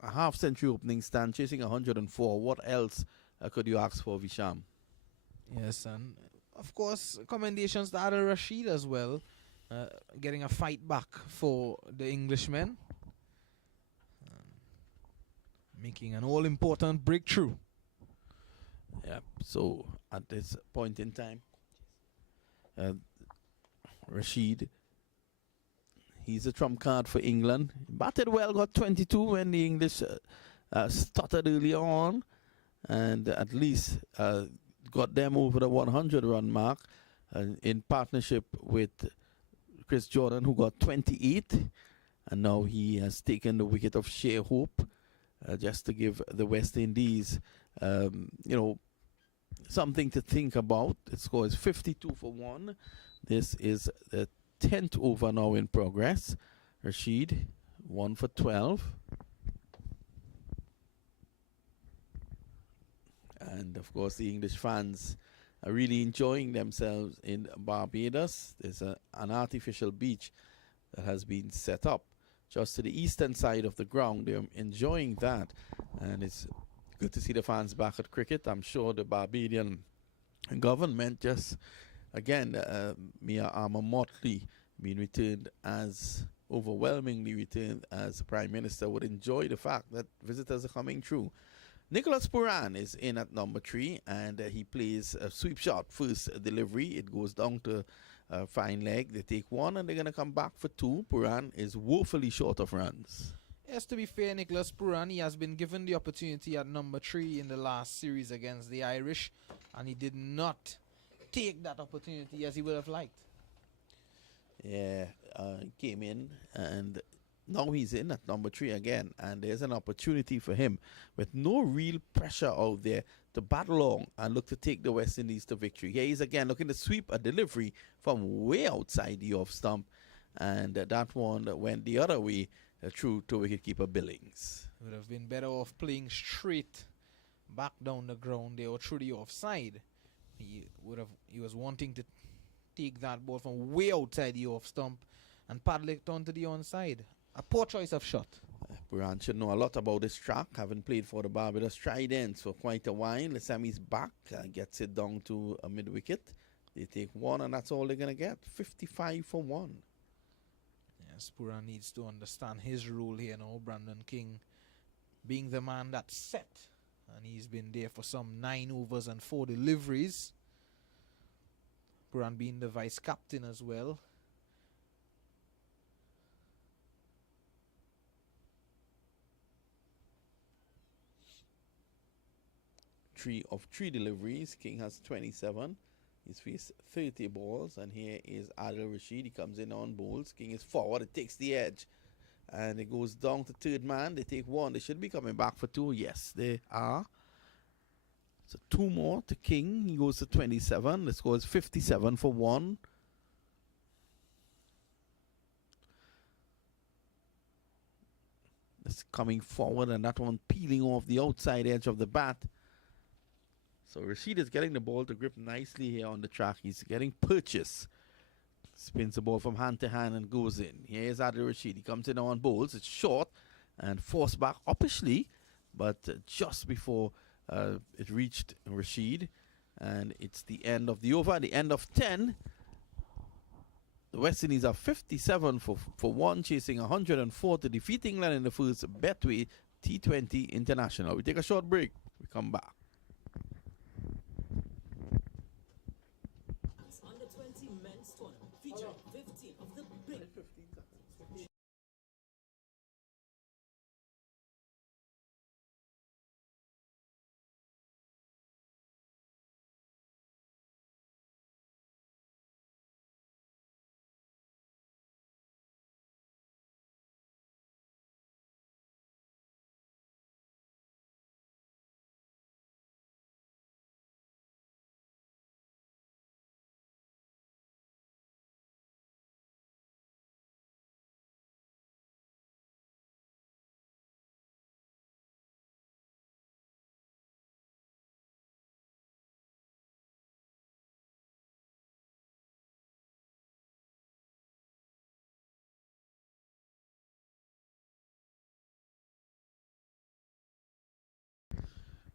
half century opening stand chasing 104. What else could you ask for, Visham? Yes, and of course commendations to Adil Rashid as well, getting a fight back for the Englishmen, making an all-important breakthrough. Yeah, so at this point in time, Rashid, he's a trump card for England. Batted well, got 22 when the English stuttered early on, and at least got them over the 100-run mark in partnership with Chris Jordan, who got 28, and now he has taken the wicket of Shea Hope, just to give the West Indies, something to think about. The score is 52 for 1. This is the 10th over now in progress. Rashid, 1 for 12. And of course, the English fans are really enjoying themselves in Barbados. There's an artificial beach that has been set up just to the eastern side of the ground. They're enjoying that, and it's good to see the fans back at cricket. I'm sure the Barbadian government just, again, Mia Armour Motley being returned as, overwhelmingly returned as Prime Minister, would enjoy the fact that visitors are coming through. Nicholas Pooran is in at number 3, and he plays a sweep shot first delivery. It goes down to fine leg. They take 1 and they're going to come back for 2. Pooran is woefully short of runs. Yes, to be fair, Nicholas Pooran, he has been given the opportunity at number 3 in the last series against the Irish, and he did not take that opportunity as he would have liked. Yeah, came in, and now he's in at number 3 again, and there's an opportunity for him with no real pressure out there to battle on and look to take the West Indies to victory. Here he's again looking to sweep a delivery from way outside the off stump, and that one went the other way through to wicketkeeper Billings. Would have been better off playing straight back down the ground there or through the offside. He was wanting to take that ball from way outside the off stump and paddle it onto the onside. A poor choice of shot. Pooran should know a lot about this track, having played for the Barbados Tridents for quite a while. Lissami's back, gets it down to a mid-wicket. They take one, and that's all they're going to get. 55 for one. Yes, Pooran needs to understand his role here now. Brandon King being the man that's set. And he's been there for some 9 overs and 4 deliveries. Pooran being the vice captain as well. Three deliveries. King has 27. He's faced 30 balls. And here is Adil Rashid. He comes in on bowls. King is forward. It takes the edge. And it goes down to third man. They take one. They should be coming back for 2. Yes, they are. So 2 more to King. He goes to 27. The score is 57 for 1. It's coming forward, and that one peeling off the outside edge of the bat. So Rashid is getting the ball to grip nicely here on the track. He's getting purchase. Spins the ball from hand to hand and goes in. Here's Adil Rashid. He comes in on bowls. It's short and forced back uppishly, but just before it reached Rashid. And it's the end of the over, the end of 10. The West Indies are 57 for 1, chasing 104 to defeat England in the first Betway T20 International. We take a short break. We come back. Under 20 men's tournament featuring 15 of the big.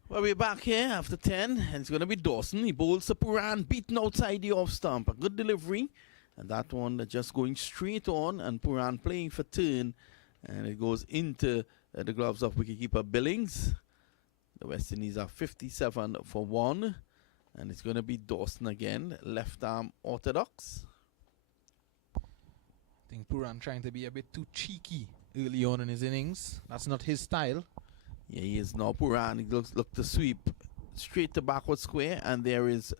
Well, we're back here after 10, and it's going to be Dawson. He bowls to Pooran, beaten outside the off stump. A good delivery, and that one just going straight on, and Pooran playing for turn, and it goes into the gloves of wicketkeeper Billings. The West Indies are 57 for 1, and it's going to be Dawson again, left arm orthodox. I think Pooran trying to be a bit too cheeky early on in his innings. That's not his style. Yeah, he is now. Pooran, he look to sweep straight to backward square, and there is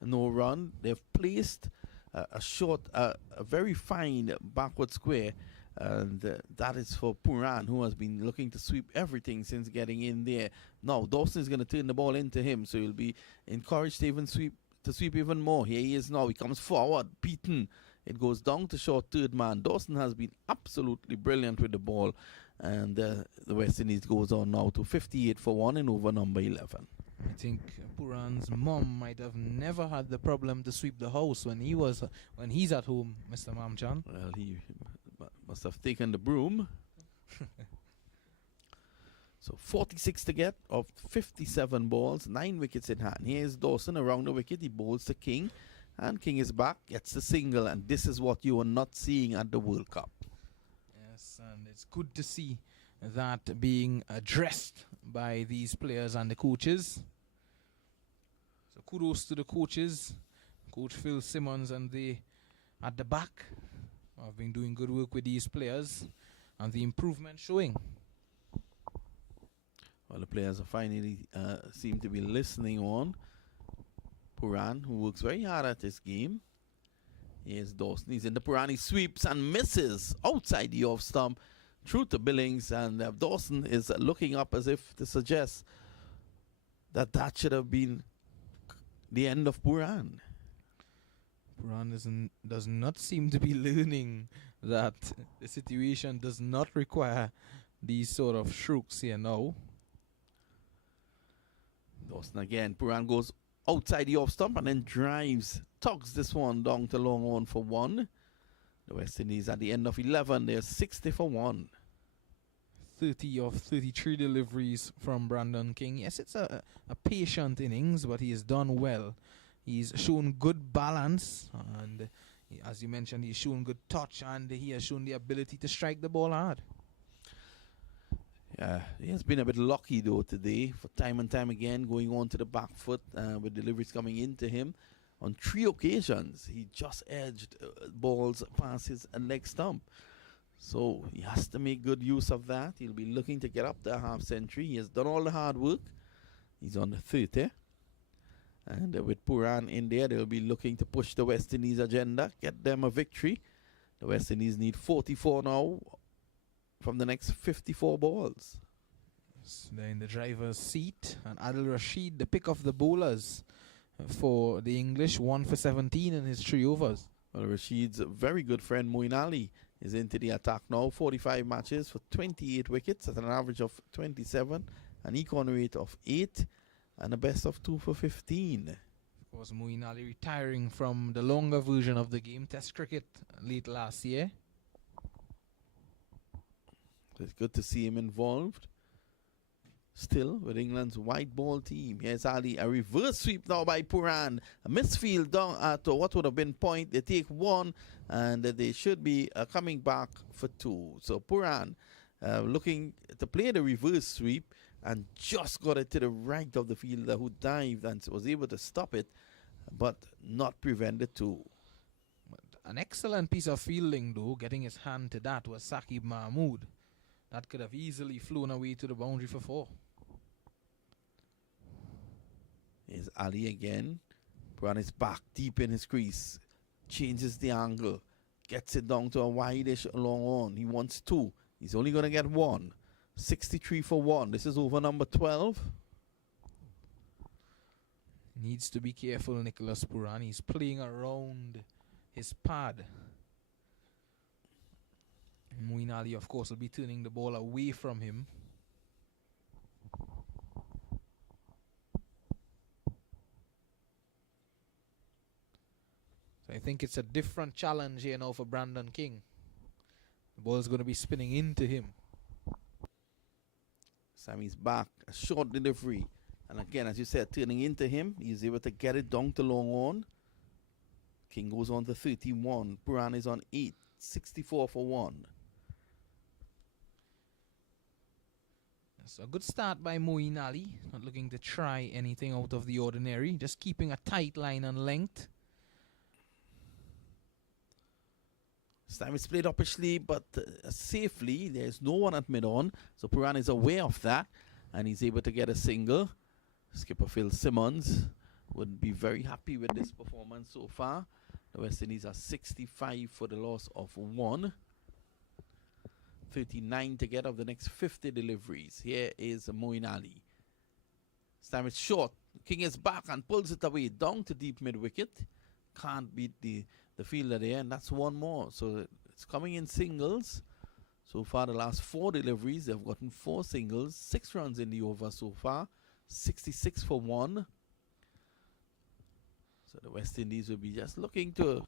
no run. They've placed a very fine backward square, and that is for Pooran, who has been looking to sweep everything since getting in there. Now Dawson is going to turn the ball into him, so he'll be encouraged to even sweep even more. Here he is now. He comes forward, beaten. It goes down to short third man. Dawson has been absolutely brilliant with the ball. And the West Indies goes on now to 58 for 1 in over number 11. I think Pooran's mom might have never had the problem to sweep the house when he's at home, Mr. Mamchan. Well, he must have taken the broom. So 46 to get of 57 balls, 9 wickets in hand. Here's Dawson around the wicket. He bowls to King, and King is back, gets the single, and this is what you are not seeing at the World Cup. And it's good to see that being addressed by these players and the coaches. So kudos to the coaches, Coach Phil Simmons and they at the back have been doing good work with these players, and the improvement showing. Well, the players are finally seem to be listening on. Pooran, who works very hard at this game. Here's Dawson. He's in the Pooran. He sweeps and misses outside the off stump through to Billings. And Dawson is looking up as if to suggest that should have been the end of Pooran. Pooran does not seem to be learning that the situation does not require these sort of strokes here now. Dawson again. Pooran goes outside the off stump and then tugs this one down to long on for 1. The West Indies at the end of 11, they're 60 for 1. 30 of 33 deliveries from Brandon King. Yes, it's a patient innings, but he has done well. He's shown good balance, and as you mentioned, he's shown good touch, and he has shown the ability to strike the ball hard. Yeah, he has been a bit lucky though today, for time and time again, going on to the back foot with deliveries coming into him. On 3 occasions, he just edged balls past his leg stump. So he has to make good use of that. He'll be looking to get up to a half century. He has done all the hard work. He's on the 30. And with Pooran in there, they'll be looking to push the West Indies agenda, get them a victory. The West Indies need 44 now from the next 54 balls. So they're in the driver's seat. And Adil Rashid, the pick of the bowlers for the English, 1 for 17 in his 3 overs. Well, Rashid's very good friend Moeen Ali is into the attack now. 45 matches for 28 wickets at an average of 27, an econ rate of 8, and a best of 2 for 15. Of course, Moeen Ali retiring from the longer version of the game, Test cricket, late last year. It's good to see him involved. Still with England's white ball team. Here's Ali. A reverse sweep now by Pooran. A misfield down at what would have been point. They take 1 and they should be coming back for 2. So Pooran looking to play the reverse sweep and just got it to the right of the fielder who dived and was able to stop it but not prevent the 2. An excellent piece of fielding though, getting his hand to that was Saqib Mahmood. That could have easily flown away to the boundary for 4. Here's Ali again. Pooran is back deep in his crease. Changes the angle. Gets it down to a wide-ish long on. He wants 2. He's only going to get 1. 63 for 1. This is over number 12. Needs to be careful, Nicholas Pooran. He's playing around his pad. Moeen Ali, of course, will be turning the ball away from him. So I think it's a different challenge here now for Brandon King. The ball is going to be spinning into him. Sammy's back. A short delivery. And again, as you said, turning into him. He's able to get it down to long on. King goes on to 31. Pooran is on 8. 64 for 1. So a good start by Moeen Ali. Not looking to try anything out of the ordinary. Just keeping a tight line and length. This time it's played uppishly, but safely. There's no one at mid-on. So Pooran is aware of that. And he's able to get a single. Skipper Phil Simmons would be very happy with this performance so far. The West Indies are 65 for the loss of 1. 39 to get of the next 50 deliveries. Here is Moeen Ali. This time it's short. King is back and pulls it away down to deep mid-wicket. Can't beat the fielder there, and that's 1 more. So it's coming in singles. So far, the last 4 deliveries, they've gotten 4 singles. 6 runs in the over so far. 66 for 1. So the West Indies will be just looking to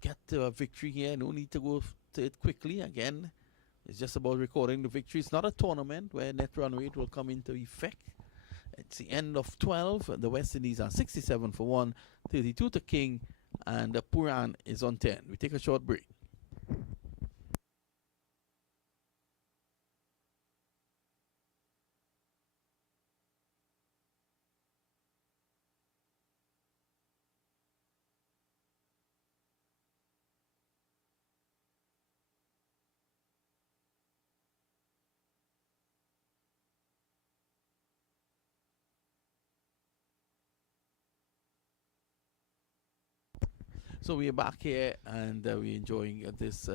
get to a victory here. No need to go to it quickly. Again, it's just about recording the victory. It's not a tournament where net run rate will come into effect. It's the end of 12. The West Indies are 67 for 1. 32 to King. And Pooran is on 10. We take a short break. So we are back here and we're enjoying this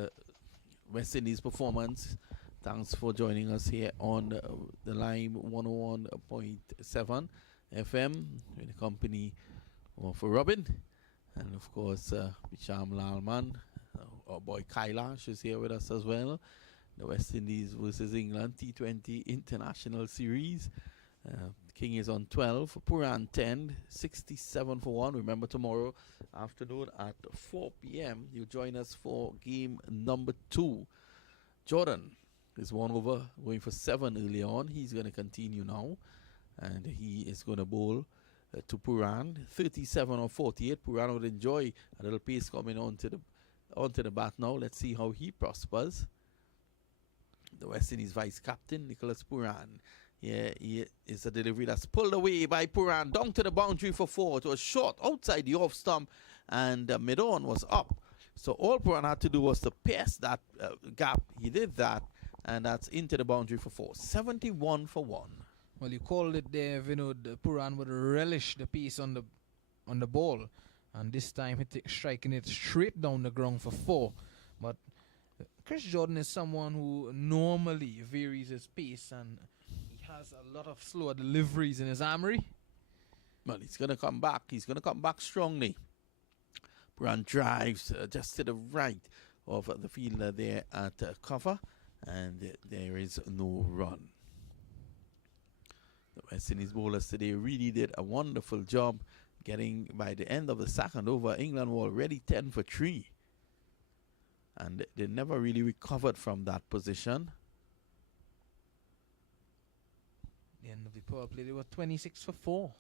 West Indies performance. Thanks for joining us here on the Lime 101.7 FM in the company of Robin. And of course, Bicham Lalman, our boy Kailash is here with us as well. The West Indies versus England T20 International Series. King is on 12, Pooran 10, 67 for 1. Remember, tomorrow afternoon at 4 p.m. you join us for game number 2 Jordan is 1 over, going for 7 early on. He's going to continue now, and he is going to bowl to Pooran. 37 or 48. Pooran would enjoy a little pace coming onto the bat now. Let's see how he prospers. The West Indies vice captain, Nicholas Pooran. Yeah, he is a delivery that's pulled away by Pooran down to the boundary for 4. It was short outside the off stump, and mid-on was up. So all Pooran had to do was to pierce that gap. He did that, and that's into the boundary for 4. 71 for 1. Well, you called it there, Vinod. Pooran would relish the piece on the ball, and this time striking it straight down the ground for 4. But Chris Jordan is someone who normally varies his pace, and he has a lot of slower deliveries in his armory. Well, he's going to come back. He's going to come back strongly. Pooran drives just to the right of the fielder there at cover, and there is no run. The West Indies bowlers today really did a wonderful job getting, by the end of the second over, England were already 10 for 3. And they never really recovered from that position. The end of the power play, they were 26 for 4.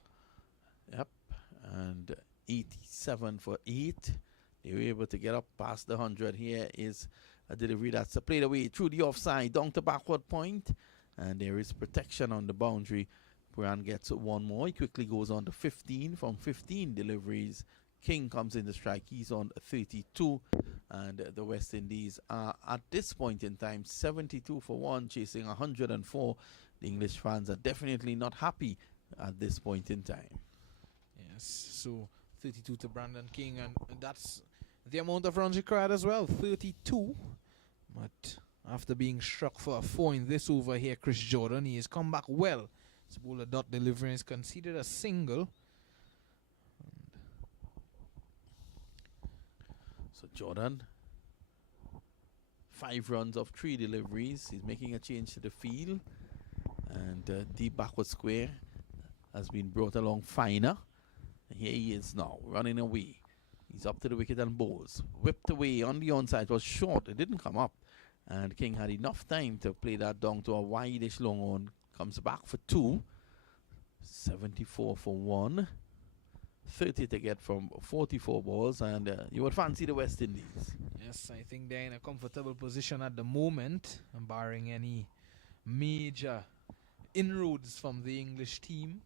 Yep, and 87 for 8. They were able to get up past the 100. Here is a delivery that's played away through the offside, down to backward point. And there is protection on the boundary. Pooran gets 1 more. He quickly goes on to 15. From 15 deliveries, King comes in the strike. He's on 32. And the West Indies are, at this point in time, 72 for 1, chasing 104. The English fans are definitely not happy at this point in time. Yes, so 32 to Brandon King, and that's the amount of runs required as well, 32. But after being struck for a 4 in this over here, Chris Jordan, he has come back well. His bowler dot delivery is considered a single. So Jordan, 5 runs of 3 deliveries. He's making a change to the field, and deep backward square has been brought along finer. Here he is now, running away. He's up to the wicket and bowls. Whipped away on the onside. It was short. It didn't come up. And King had enough time to play that down to a wide-ish long on. Comes back for 2. 74 for 1. 30 to get from 44 balls. And you would fancy the West Indies. Yes, I think they're in a comfortable position at the moment, barring any major inroads from the English team.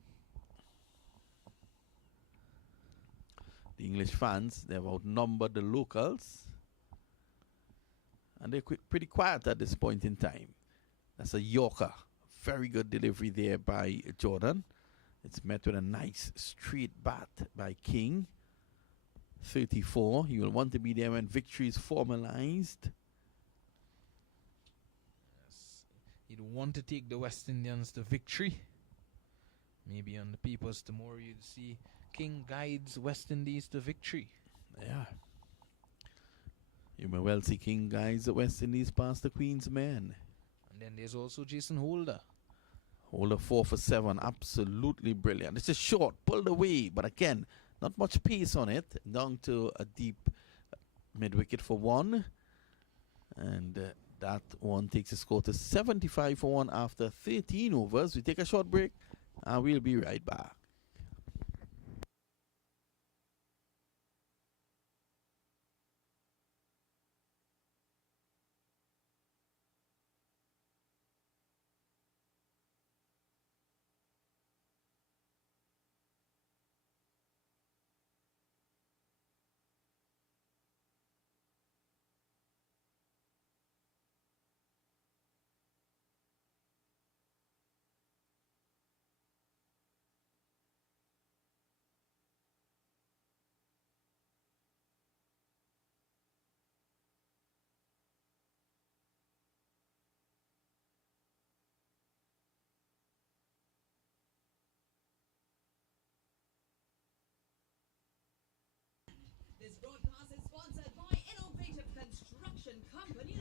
The English fans, they've outnumbered the locals. And they're pretty quiet at this point in time. That's a Yorker. Very good delivery there by Jordan. It's met with a nice straight bat by King. 34. He will want to be there when victory is formalized. Yes, he'd want to take the West Indians to victory. Maybe on the papers tomorrow you'd see King guides West Indies to victory. Yeah. You may well see King guides the West Indies past the Queen's men. And then there's also Jason Holder. Holder 4 for 7. Absolutely brilliant. This is short, pulled away, but again, not much pace on it. Down to a deep mid-wicket for 1. And that one takes the score to 75 for 1 after 13 overs. We take a short break, and we'll be right back. This broadcast is sponsored by Innovative Construction Company.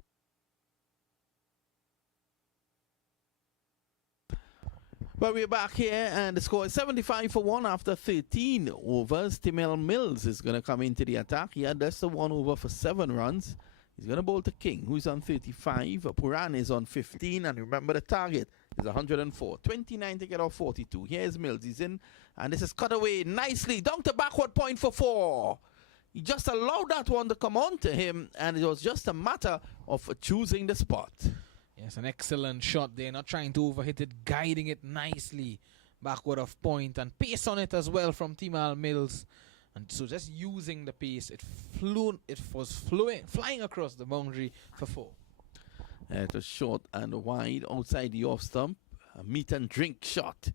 But we're back here, and the score is 75 for 1 after 13 overs. Timel Mills is going to come into the attack. He had just a 1 over for 7 runs. He's going to bowl to King, who's on 35. Pooran is on 15. And remember, the target is 104. 29 to get off 42. Here's Mills. He's in. And this is cut away nicely. Down to backward point for 4. He just allowed that one to come on to him. And it was just a matter of choosing the spot. Yes, an excellent shot there. Not trying to overhit it. Guiding it nicely backward of point. And pace on it as well from Timal Mills. And so just using the pace, it was flying across the boundary for 4. It was short and wide outside the off stump. A meet and drink shot.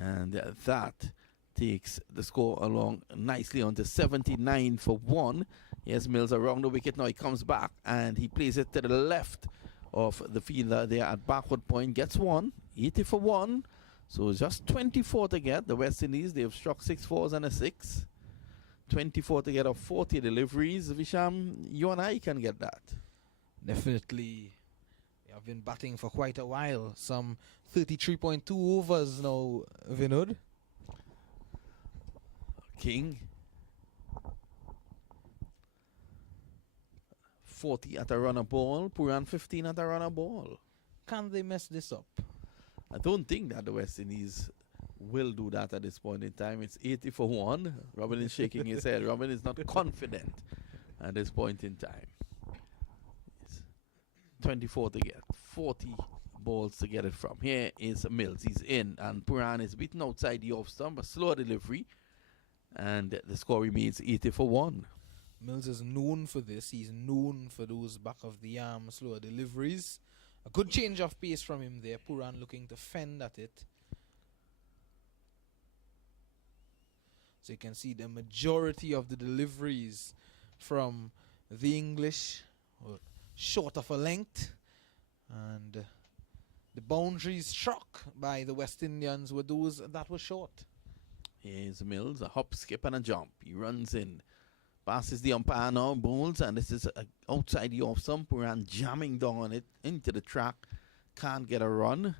And that takes the score along nicely on to 79 for 1. Here's Mills around the wicket. Now he comes back and he plays it to the left of the fielder there at backward point. Gets 1. 80 for 1. So just 24 to get. The West Indies, they've struck 6 fours and a 6. 24 to get off 40 deliveries. Visham, you and I can get that. Definitely. I've been batting for quite a while. Some 33.2 overs now, Vinod. King. 40 at a runner ball. Pooran 15 at a runner ball. Can they mess this up? I don't think that the West Indies will do that at this point in time. It's 80 for 1. Robin is shaking his head. Robin is not confident at this point in time. It's 24 to get. 40 balls to get it from. Here is Mills. He's in. And Pooran is beaten outside the off stump. A slow delivery. And the score remains 80 for 1. Mills is known for this. He's known for those back of the arm slower deliveries. A good change of pace from him there. Pooran looking to fend at it. So you can see the majority of the deliveries from the English were short of a length. And the boundaries struck by the West Indians were those that were short. Here's Mills, a hop, skip, and a jump. He runs in. Passes the umpire now, bowls, and this is outside the off stump. Pooran jamming down on it into the track. Can't get a run.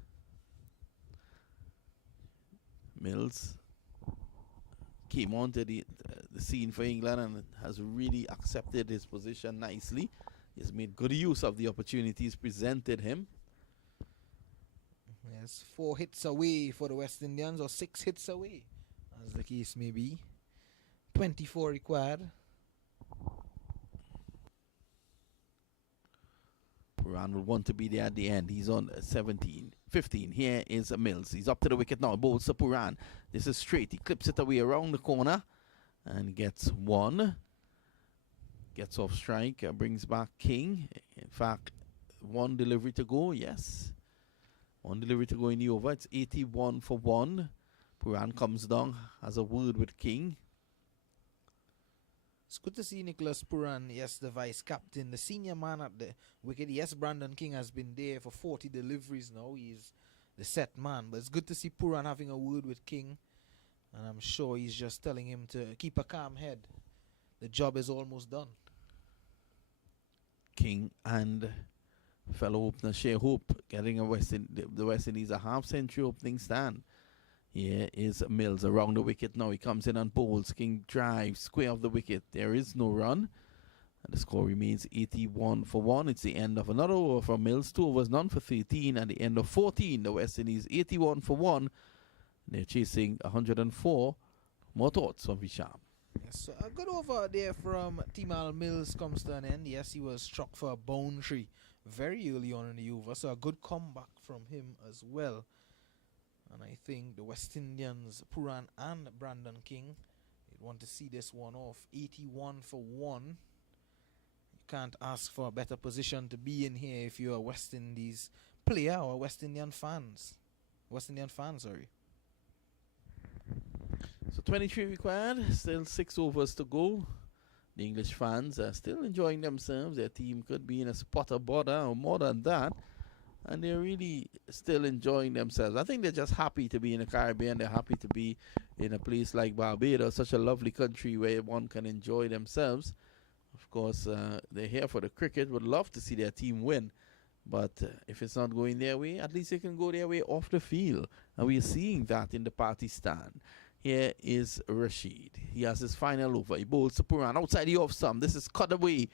Mills came onto the scene for England and has really accepted his position nicely. He's made good use of the opportunities presented him. Yes, 4 hits away for the West Indians, or 6 hits away, as the case may be. 24 required. Pooran will want to be there at the end. He's on 15. Here is Mills. He's up to the wicket now. Bowls to Pooran. This is straight. He clips it away around the corner and gets 1. Gets off strike. Brings back King. In fact, 1 delivery to go. Yes. 1 delivery to go in the over. It's 81 for 1. Pooran comes down. Has a word with King. It's good to see Nicholas Pooran, yes, the vice captain, the senior man at the wicket. Yes, Brandon King has been there for 40 deliveries now. He's the set man. But it's good to see Pooran having a word with King. And I'm sure he's just telling him to keep a calm head. The job is almost done. King and fellow opener share hope, getting the West Indies a half-century opening stand. Here is Mills around the wicket now. He comes in and bowls. King drives square of the wicket. There is no run. And the score remains 81 for 1. It's the end of another over from Mills. 2 overs, none for 13. And the end of 14. The West Indies 81 for 1. They're chasing 104. More thoughts from Visham. Yes, so a good over there from Timal Mills comes to an end. Yes, he was struck for a boundary very early on in the over. So a good comeback from him as well. And I think the West Indians, Pooran and Brandon King, they want to see this one off. 81 for 1. You can't ask for a better position to be in here if you're a West Indies player or West Indian fans. West Indian fans, sorry. So 23 required. Still 6 overs to go. The English fans are still enjoying themselves. Their team could be in a spot of bother or more than that. And they're really still enjoying themselves. I think they're just happy to be in the Caribbean. They're happy to be in a place like Barbados, such a lovely country where one can enjoy themselves. Of course, they're here for the cricket. Would love to see their team win. But if it's not going their way, at least they can go their way off the field. And we're seeing that in the party stand. Here is Rashid. He has his final over. He bowls to Pooran outside the off stump. This is cut away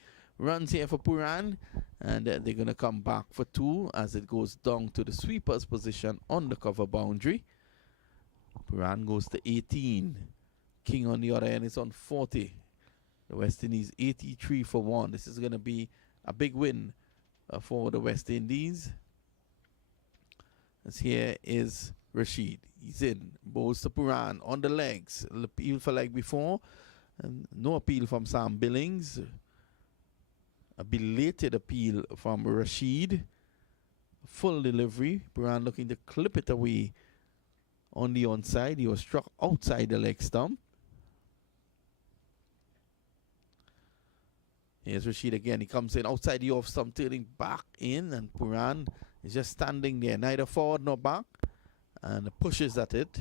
runs here for Pooran, and they're going to come back for 2 as it goes down to the sweeper's position on the cover boundary. Pooran goes to 18. King on the other end is on 40. The West Indies 83 for 1. This is going to be a big win for the West Indies. As here is Rashid. He's in. Bowls to Pooran on the legs. Appeal for leg before. And no appeal from Sam Billings. A belated appeal from Rashid. Full delivery. Pooran looking to clip it away on the onside. He was struck outside the leg stump. Here's Rashid again. He comes in outside the off stump, turning back in, and Pooran is just standing there, neither forward nor back, and pushes at it.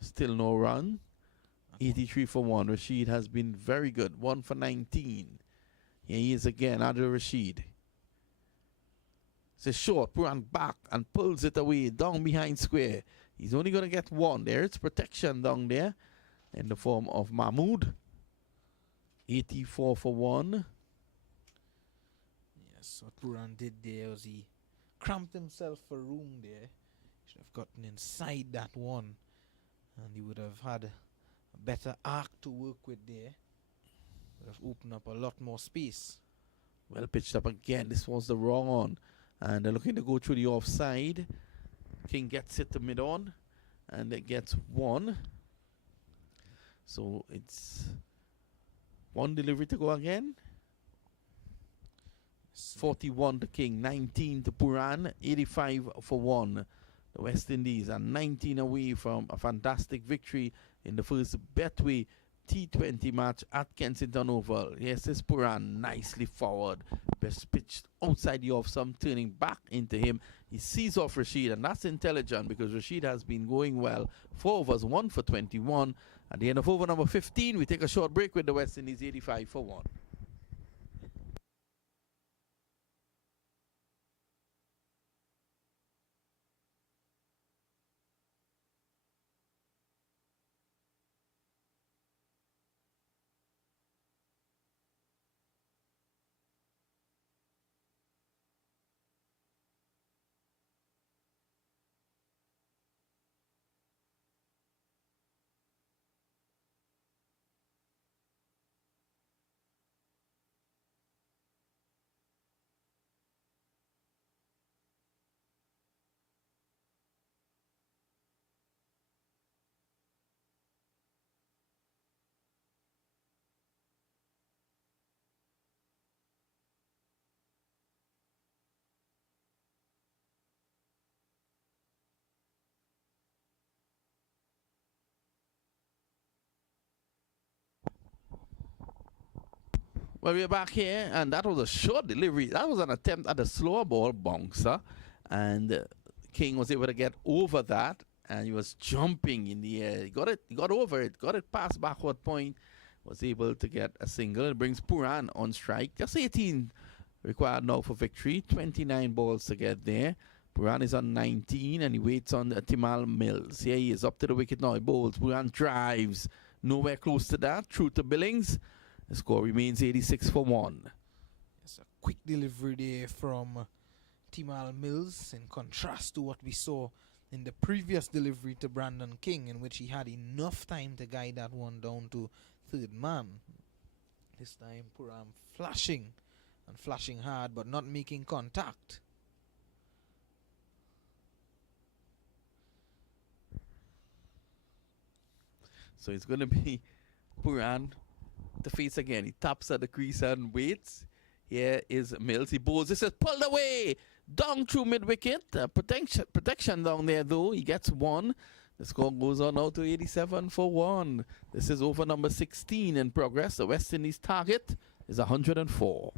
Still no run. 83 for 1. Rashid has been very good. 1 for 19. Here he is again, Adil Rashid. It's a short. Pooran back and pulls it away down behind square. He's only going to get 1. There is protection down there in the form of Mahmood. 84 for 1. Yes, what Pooran did there was he cramped himself for room there. He should have gotten inside that one, and he would have had a better arc to work with there. Would have opened up a lot more space. Well pitched up again. This was the wrong one. And they're looking to go through the offside. King gets it to mid-on, and it gets 1. So it's 1 delivery to go again. 41 to King, 19 to Pooran, 85 for 1. The West Indies are 19 away from a fantastic victory in the first Betway T20 match at Kensington Oval. Yes, it's Pooran nicely forward. Best pitched outside the off stump, turning back into him. He sees off Rashid, and that's intelligent because Rashid has been going well. 4 overs, 1 for 21. At the end of over number 15, we take a short break with the West Indies 85 for 1. Well, we're back here, and that was a short delivery. That was an attempt at a slower ball bouncer, and King was able to get over that, and he was jumping in the air. He got over it, got it past backward point, was able to get a single. It brings Pooran on strike. Just 18 required now for victory. 29 balls to get there. Pooran is on 19, and he waits on Timal Mills. Here he is up to the wicket now. He bowls. Pooran drives. Nowhere close to that. True to Billings. The score remains 86 for 1. It's a quick delivery there from Timal Mills, in contrast to what we saw in the previous delivery to Brandon King, in which he had enough time to guide that one down to third man. This time Pooran flashing, and flashing hard, but not making contact. So it's going to be Pooran to face again. He taps at the crease and waits. Here is Mills. He bowls. This is pulled away. Down through mid-wicket. Protection down there, though. He gets 1. The score goes on now to 87 for 1. This is over number 16 in progress. The West Indies target is 104.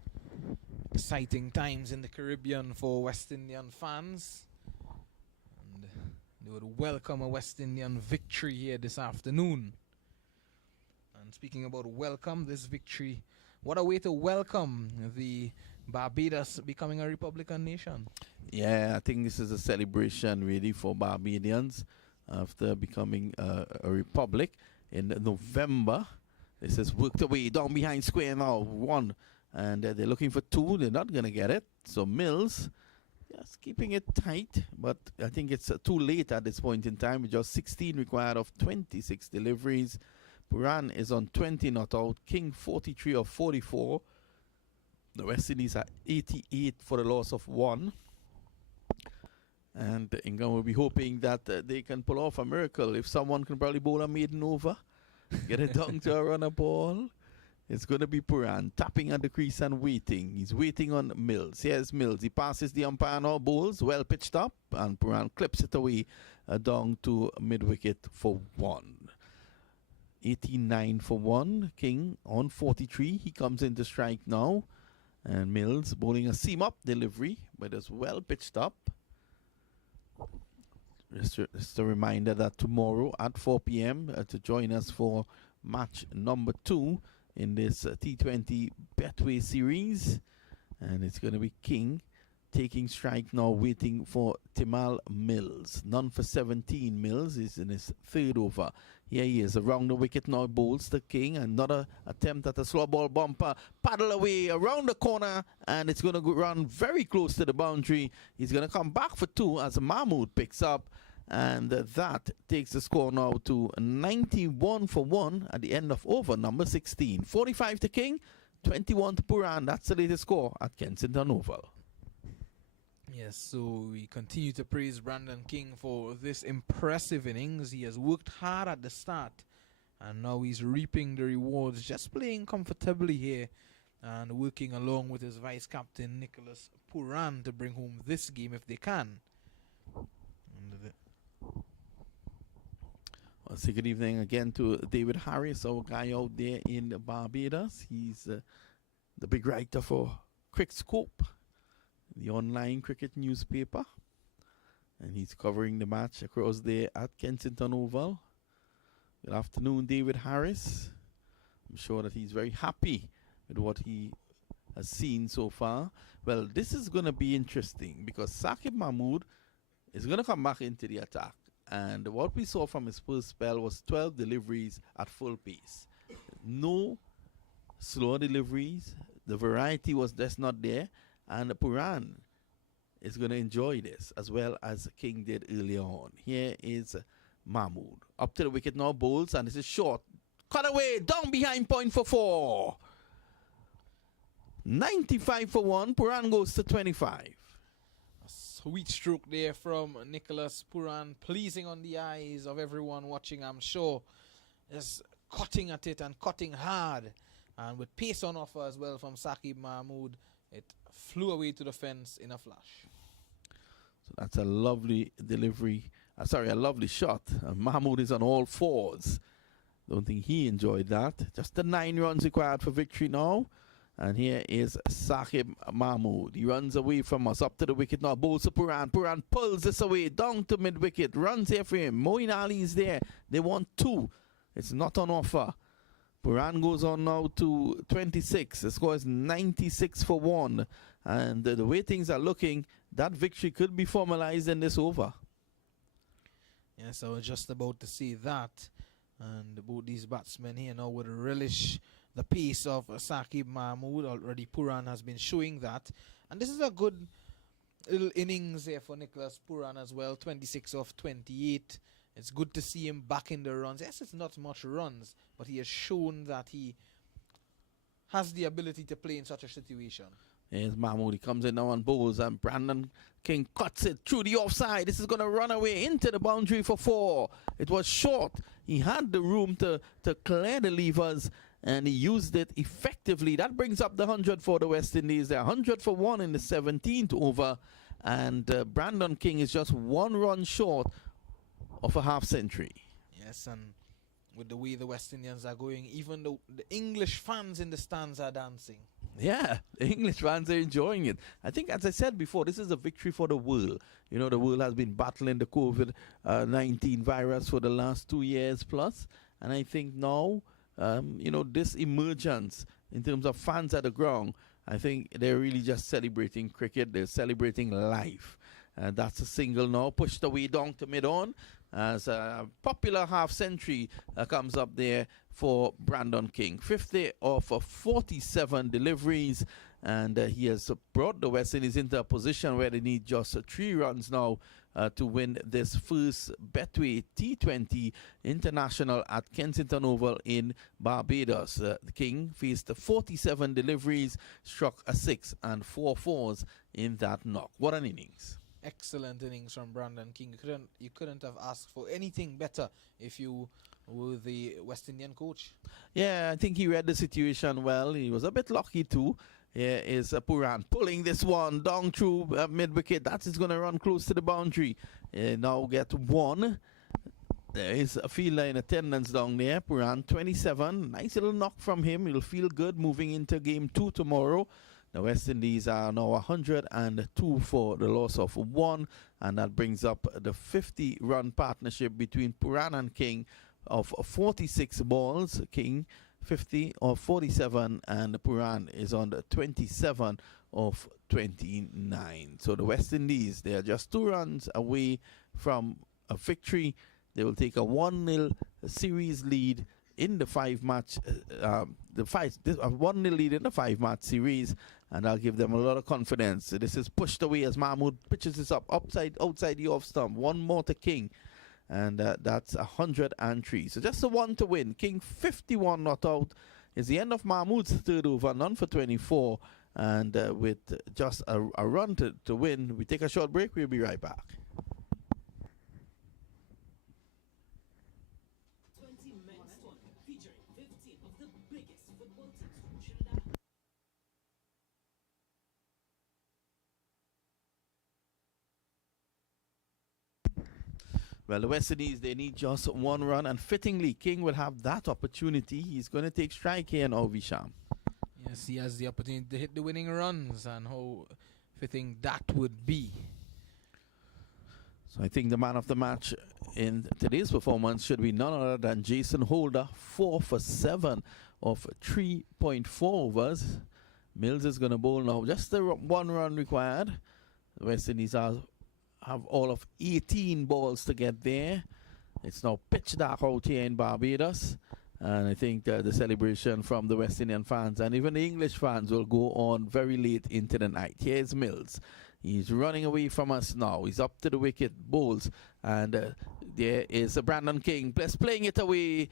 Exciting times in the Caribbean for West Indian fans. And they would welcome a West Indian victory here this afternoon. And speaking about welcome, this victory, what a way to welcome the Barbados becoming a Republican nation. Yeah, I think this is a celebration really for Barbadians after becoming a republic in November. This is worked away down behind square now. 1. And they're looking for 2. They're not going to get it. So Mills, just keeping it tight. But I think it's too late at this point in time. Just 16 required of 26 deliveries. Pooran is on 20 not out. King 43 of 44. The West Indies are 88 for the loss of 1. And England will be hoping that they can pull off a miracle. If someone can probably bowl a maiden over, get it down to a runner ball, it's going to be Pooran tapping at the crease and waiting. He's waiting on Mills. Here's Mills. He passes the umpire now, bowls, well pitched up, and Pooran clips it away down to mid-wicket for 1. 89 for 1. King on 43. He comes in to strike now. And Mills bowling a seam-up delivery, but it's well pitched up. Just a reminder that tomorrow at 4 p.m. To join us for match number 2 in this T20 Betway series. And it's going to be King taking strike now, waiting for Timal Mills. None for 17. Mills is in his 3rd over. Here he is around the wicket now, bowls the King. Another attempt at a slow ball bumper. Paddle away around the corner, and it's going to run very close to the boundary. He's going to come back for 2 as Mahmood picks up. And that takes the score now to 91 for 1 at the end of over number 16. 45 to King, 21 to Pooran. That's the latest score at Kensington Oval. Yes, so we continue to praise Brandon King for this impressive innings. He has worked hard at the start, and now he's reaping the rewards, just playing comfortably here and working along with his vice-captain Nicholas Pooran to bring home this game if they can. Well, say good evening again to David Harris, our guy out there in Barbados. He's the big writer for Crick Scope, the online cricket newspaper, and he's covering the match across there at Kensington Oval. Good afternoon, David Harris. I'm sure that he's very happy with what he has seen so far. Well, this is going to be interesting because Saqib Mahmood is going to come back into the attack, and what we saw from his first spell was 12 deliveries at full pace. No slow deliveries. The variety was just not there. And Pooran is going to enjoy this as well as King did earlier on. Here is Mahmood. Up to the wicket now, bowls, and this is short. Cut away, down behind point for 4. 95 for 1. Pooran goes to 25. A sweet stroke there from Nicholas Pooran, pleasing on the eyes of everyone watching, I'm sure. Just cutting at it and cutting hard. And with pace on offer as well from Saqib Mahmood. It flew away to the fence in a flash. So that's a lovely delivery. A lovely shot. Mahmood is on all 4s. Don't think he enjoyed that. Just the 9 runs required for victory now. And here is Saqib Mahmood. He runs away from us up to the wicket now. Bowls to Pooran. Pooran pulls this away down to mid-wicket. Runs here for him. Moeen Ali is there. They want 2. It's not on offer. Pooran goes on now to 26. The score is 96 for 1. And the way things are looking, that victory could be formalized in this over. Yes, I was just about to say that. And both these batsmen here now would relish the pace of Saqib Mahmood. Already Pooran has been showing that. And this is a good little innings here for Nicholas Pooran as well. 26 of 28. It's good to see him back in the runs. Yes, it's not much runs, but he has shown that he has the ability to play in such a situation. Here's Mahmood. He comes in now on bowls, and Brandon King cuts it through the offside. This is going to run away into the boundary for 4. It was short. He had the room to clear the levers, and he used it effectively. That brings up the 100 for the West Indies. They're 100 for 1 in the 17th over, and Brandon King is just 1 run short of a half century. Yes, and with the way the West Indians are going, even the English fans in the stands are dancing. Yeah, the English fans are enjoying it. I think, as I said before, this is a victory for the world. You know, the world has been battling the COVID-19 virus for the last 2 years plus. And I think now, you know, this emergence in terms of fans at the ground, I think they're really just celebrating cricket. They're celebrating life. That's a single now, pushed away down to mid-on as a popular half-century comes up there for Brandon King. 50 of 47 deliveries, and he has brought the West Indies into a position where they need just 3 runs now to win this first Betway T20 International at Kensington Oval in Barbados. The King faced 47 deliveries, struck a 6 and 4 fours in that knock. What an innings. Excellent innings from Brandon King. You couldn't have asked for anything better if you were the West Indian coach. Yeah, I think he read the situation well. He was a bit lucky too. Here is Pooran pulling this one down through mid-wicket. That is going to run close to the boundary. Now get 1. There is a fielder in attendance down there. Pooran, 27. Nice little knock from him. He'll feel good moving into game 2 tomorrow. The West Indies are now 102 for the loss of 1. And that brings up the 50-run partnership between Pooran and King of 46 balls. King 50 of 47, and Pooran is on the 27 of 29. So the West Indies, they are just 2 runs away from a victory. They will take a 1-0 series lead in the 5-match, 1-0 lead in the 5-match series, and I'll give them a lot of confidence. This is pushed away as Mahmood pitches this up outside the off stump. 1 more to King. And that's 103. So just a 1 to win. King 51 not out. Is the end of Mahmood's 3rd over, none for 24. And with just a run to win, we take a short break. We'll be right back. 20 men's tournament featuring 15 of the biggest football teams from Trinidad. Well, the West Indies, they need just 1 run, and fittingly, King will have that opportunity. He's going to take strike here now, Visham. Yes, he has the opportunity to hit the winning runs, and how fitting that would be. So I think the man of the match in today's performance should be none other than Jason Holder, 4 for 7 of 3.4 overs. Mills is going to bowl now. Just the 1 run required. The West Indies have all of 18 balls to get there. It's now pitch dark out here in Barbados, and I think the celebration from the West Indian fans and even the English fans will go on very late into the night. Here's Mills. He's running away from us now. He's up to the wicket, bowls, and there is Brandon King playing it away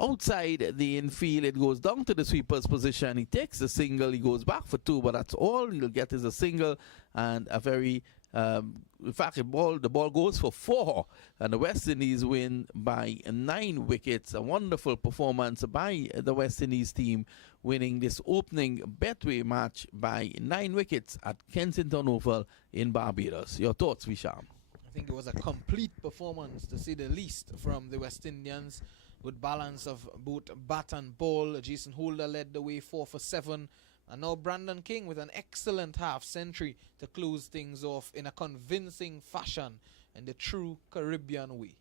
outside the infield. It goes down to the sweeper's position. He takes the single. He goes back for 2, but that's all he'll get is a single and a very in fact, the ball goes for 4, and the West Indies win by 9 wickets. A wonderful performance by the West Indies team, winning this opening Betway match by 9 wickets at Kensington Oval in Barbados. Your thoughts, Visham? I think it was a complete performance, to say the least, from the West Indians, with balance of both bat and ball. Jason Holder led the way, 4 for 7. And now Brandon King with an excellent half-century to close things off in a convincing fashion in the true Caribbean way.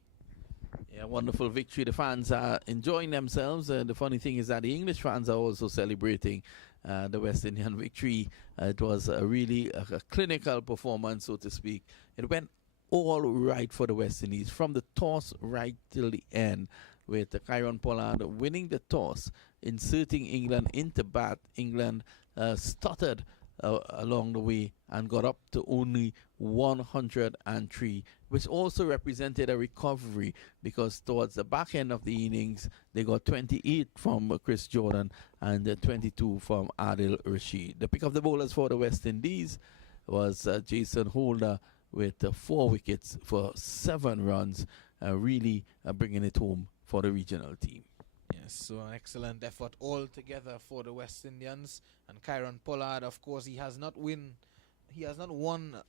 Yeah, wonderful victory. The fans are enjoying themselves. The funny thing is that the English fans are also celebrating the West Indian victory. It was really a clinical performance, so to speak. It went all right for the West Indies from the toss right till the end, with Kieron Pollard winning the toss, inserting England into bat. England stuttered along the way and got up to only 103, which also represented a recovery, because towards the back end of the innings, they got 28 from Chris Jordan and 22 from Adil Rashid. The pick of the bowlers for the West Indies was Jason Holder with 4 wickets for 7 runs, really bringing it home for the regional team. Yes, so an excellent effort altogether for the West Indians. And Kieron Pollard, of course, he has not won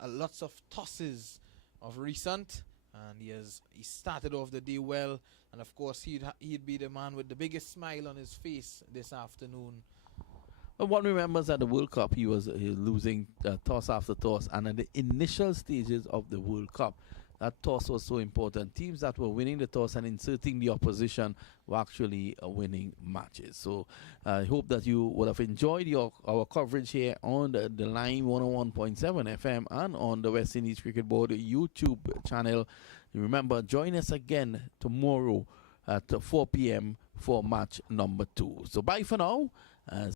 lots of tosses of recent, and he started off the day well, and of course he'd be the man with the biggest smile on his face this afternoon. But one remembers at the World Cup, he was losing toss after toss, and at the initial stages of the World Cup, that toss was so important. Teams that were winning the toss and inserting the opposition were actually winning matches. So I hope that you would have enjoyed our coverage here on the line 101.7 FM and on the West Indies Cricket Board YouTube channel. Remember, join us again tomorrow at 4 p.m. for match number 2. So bye for now.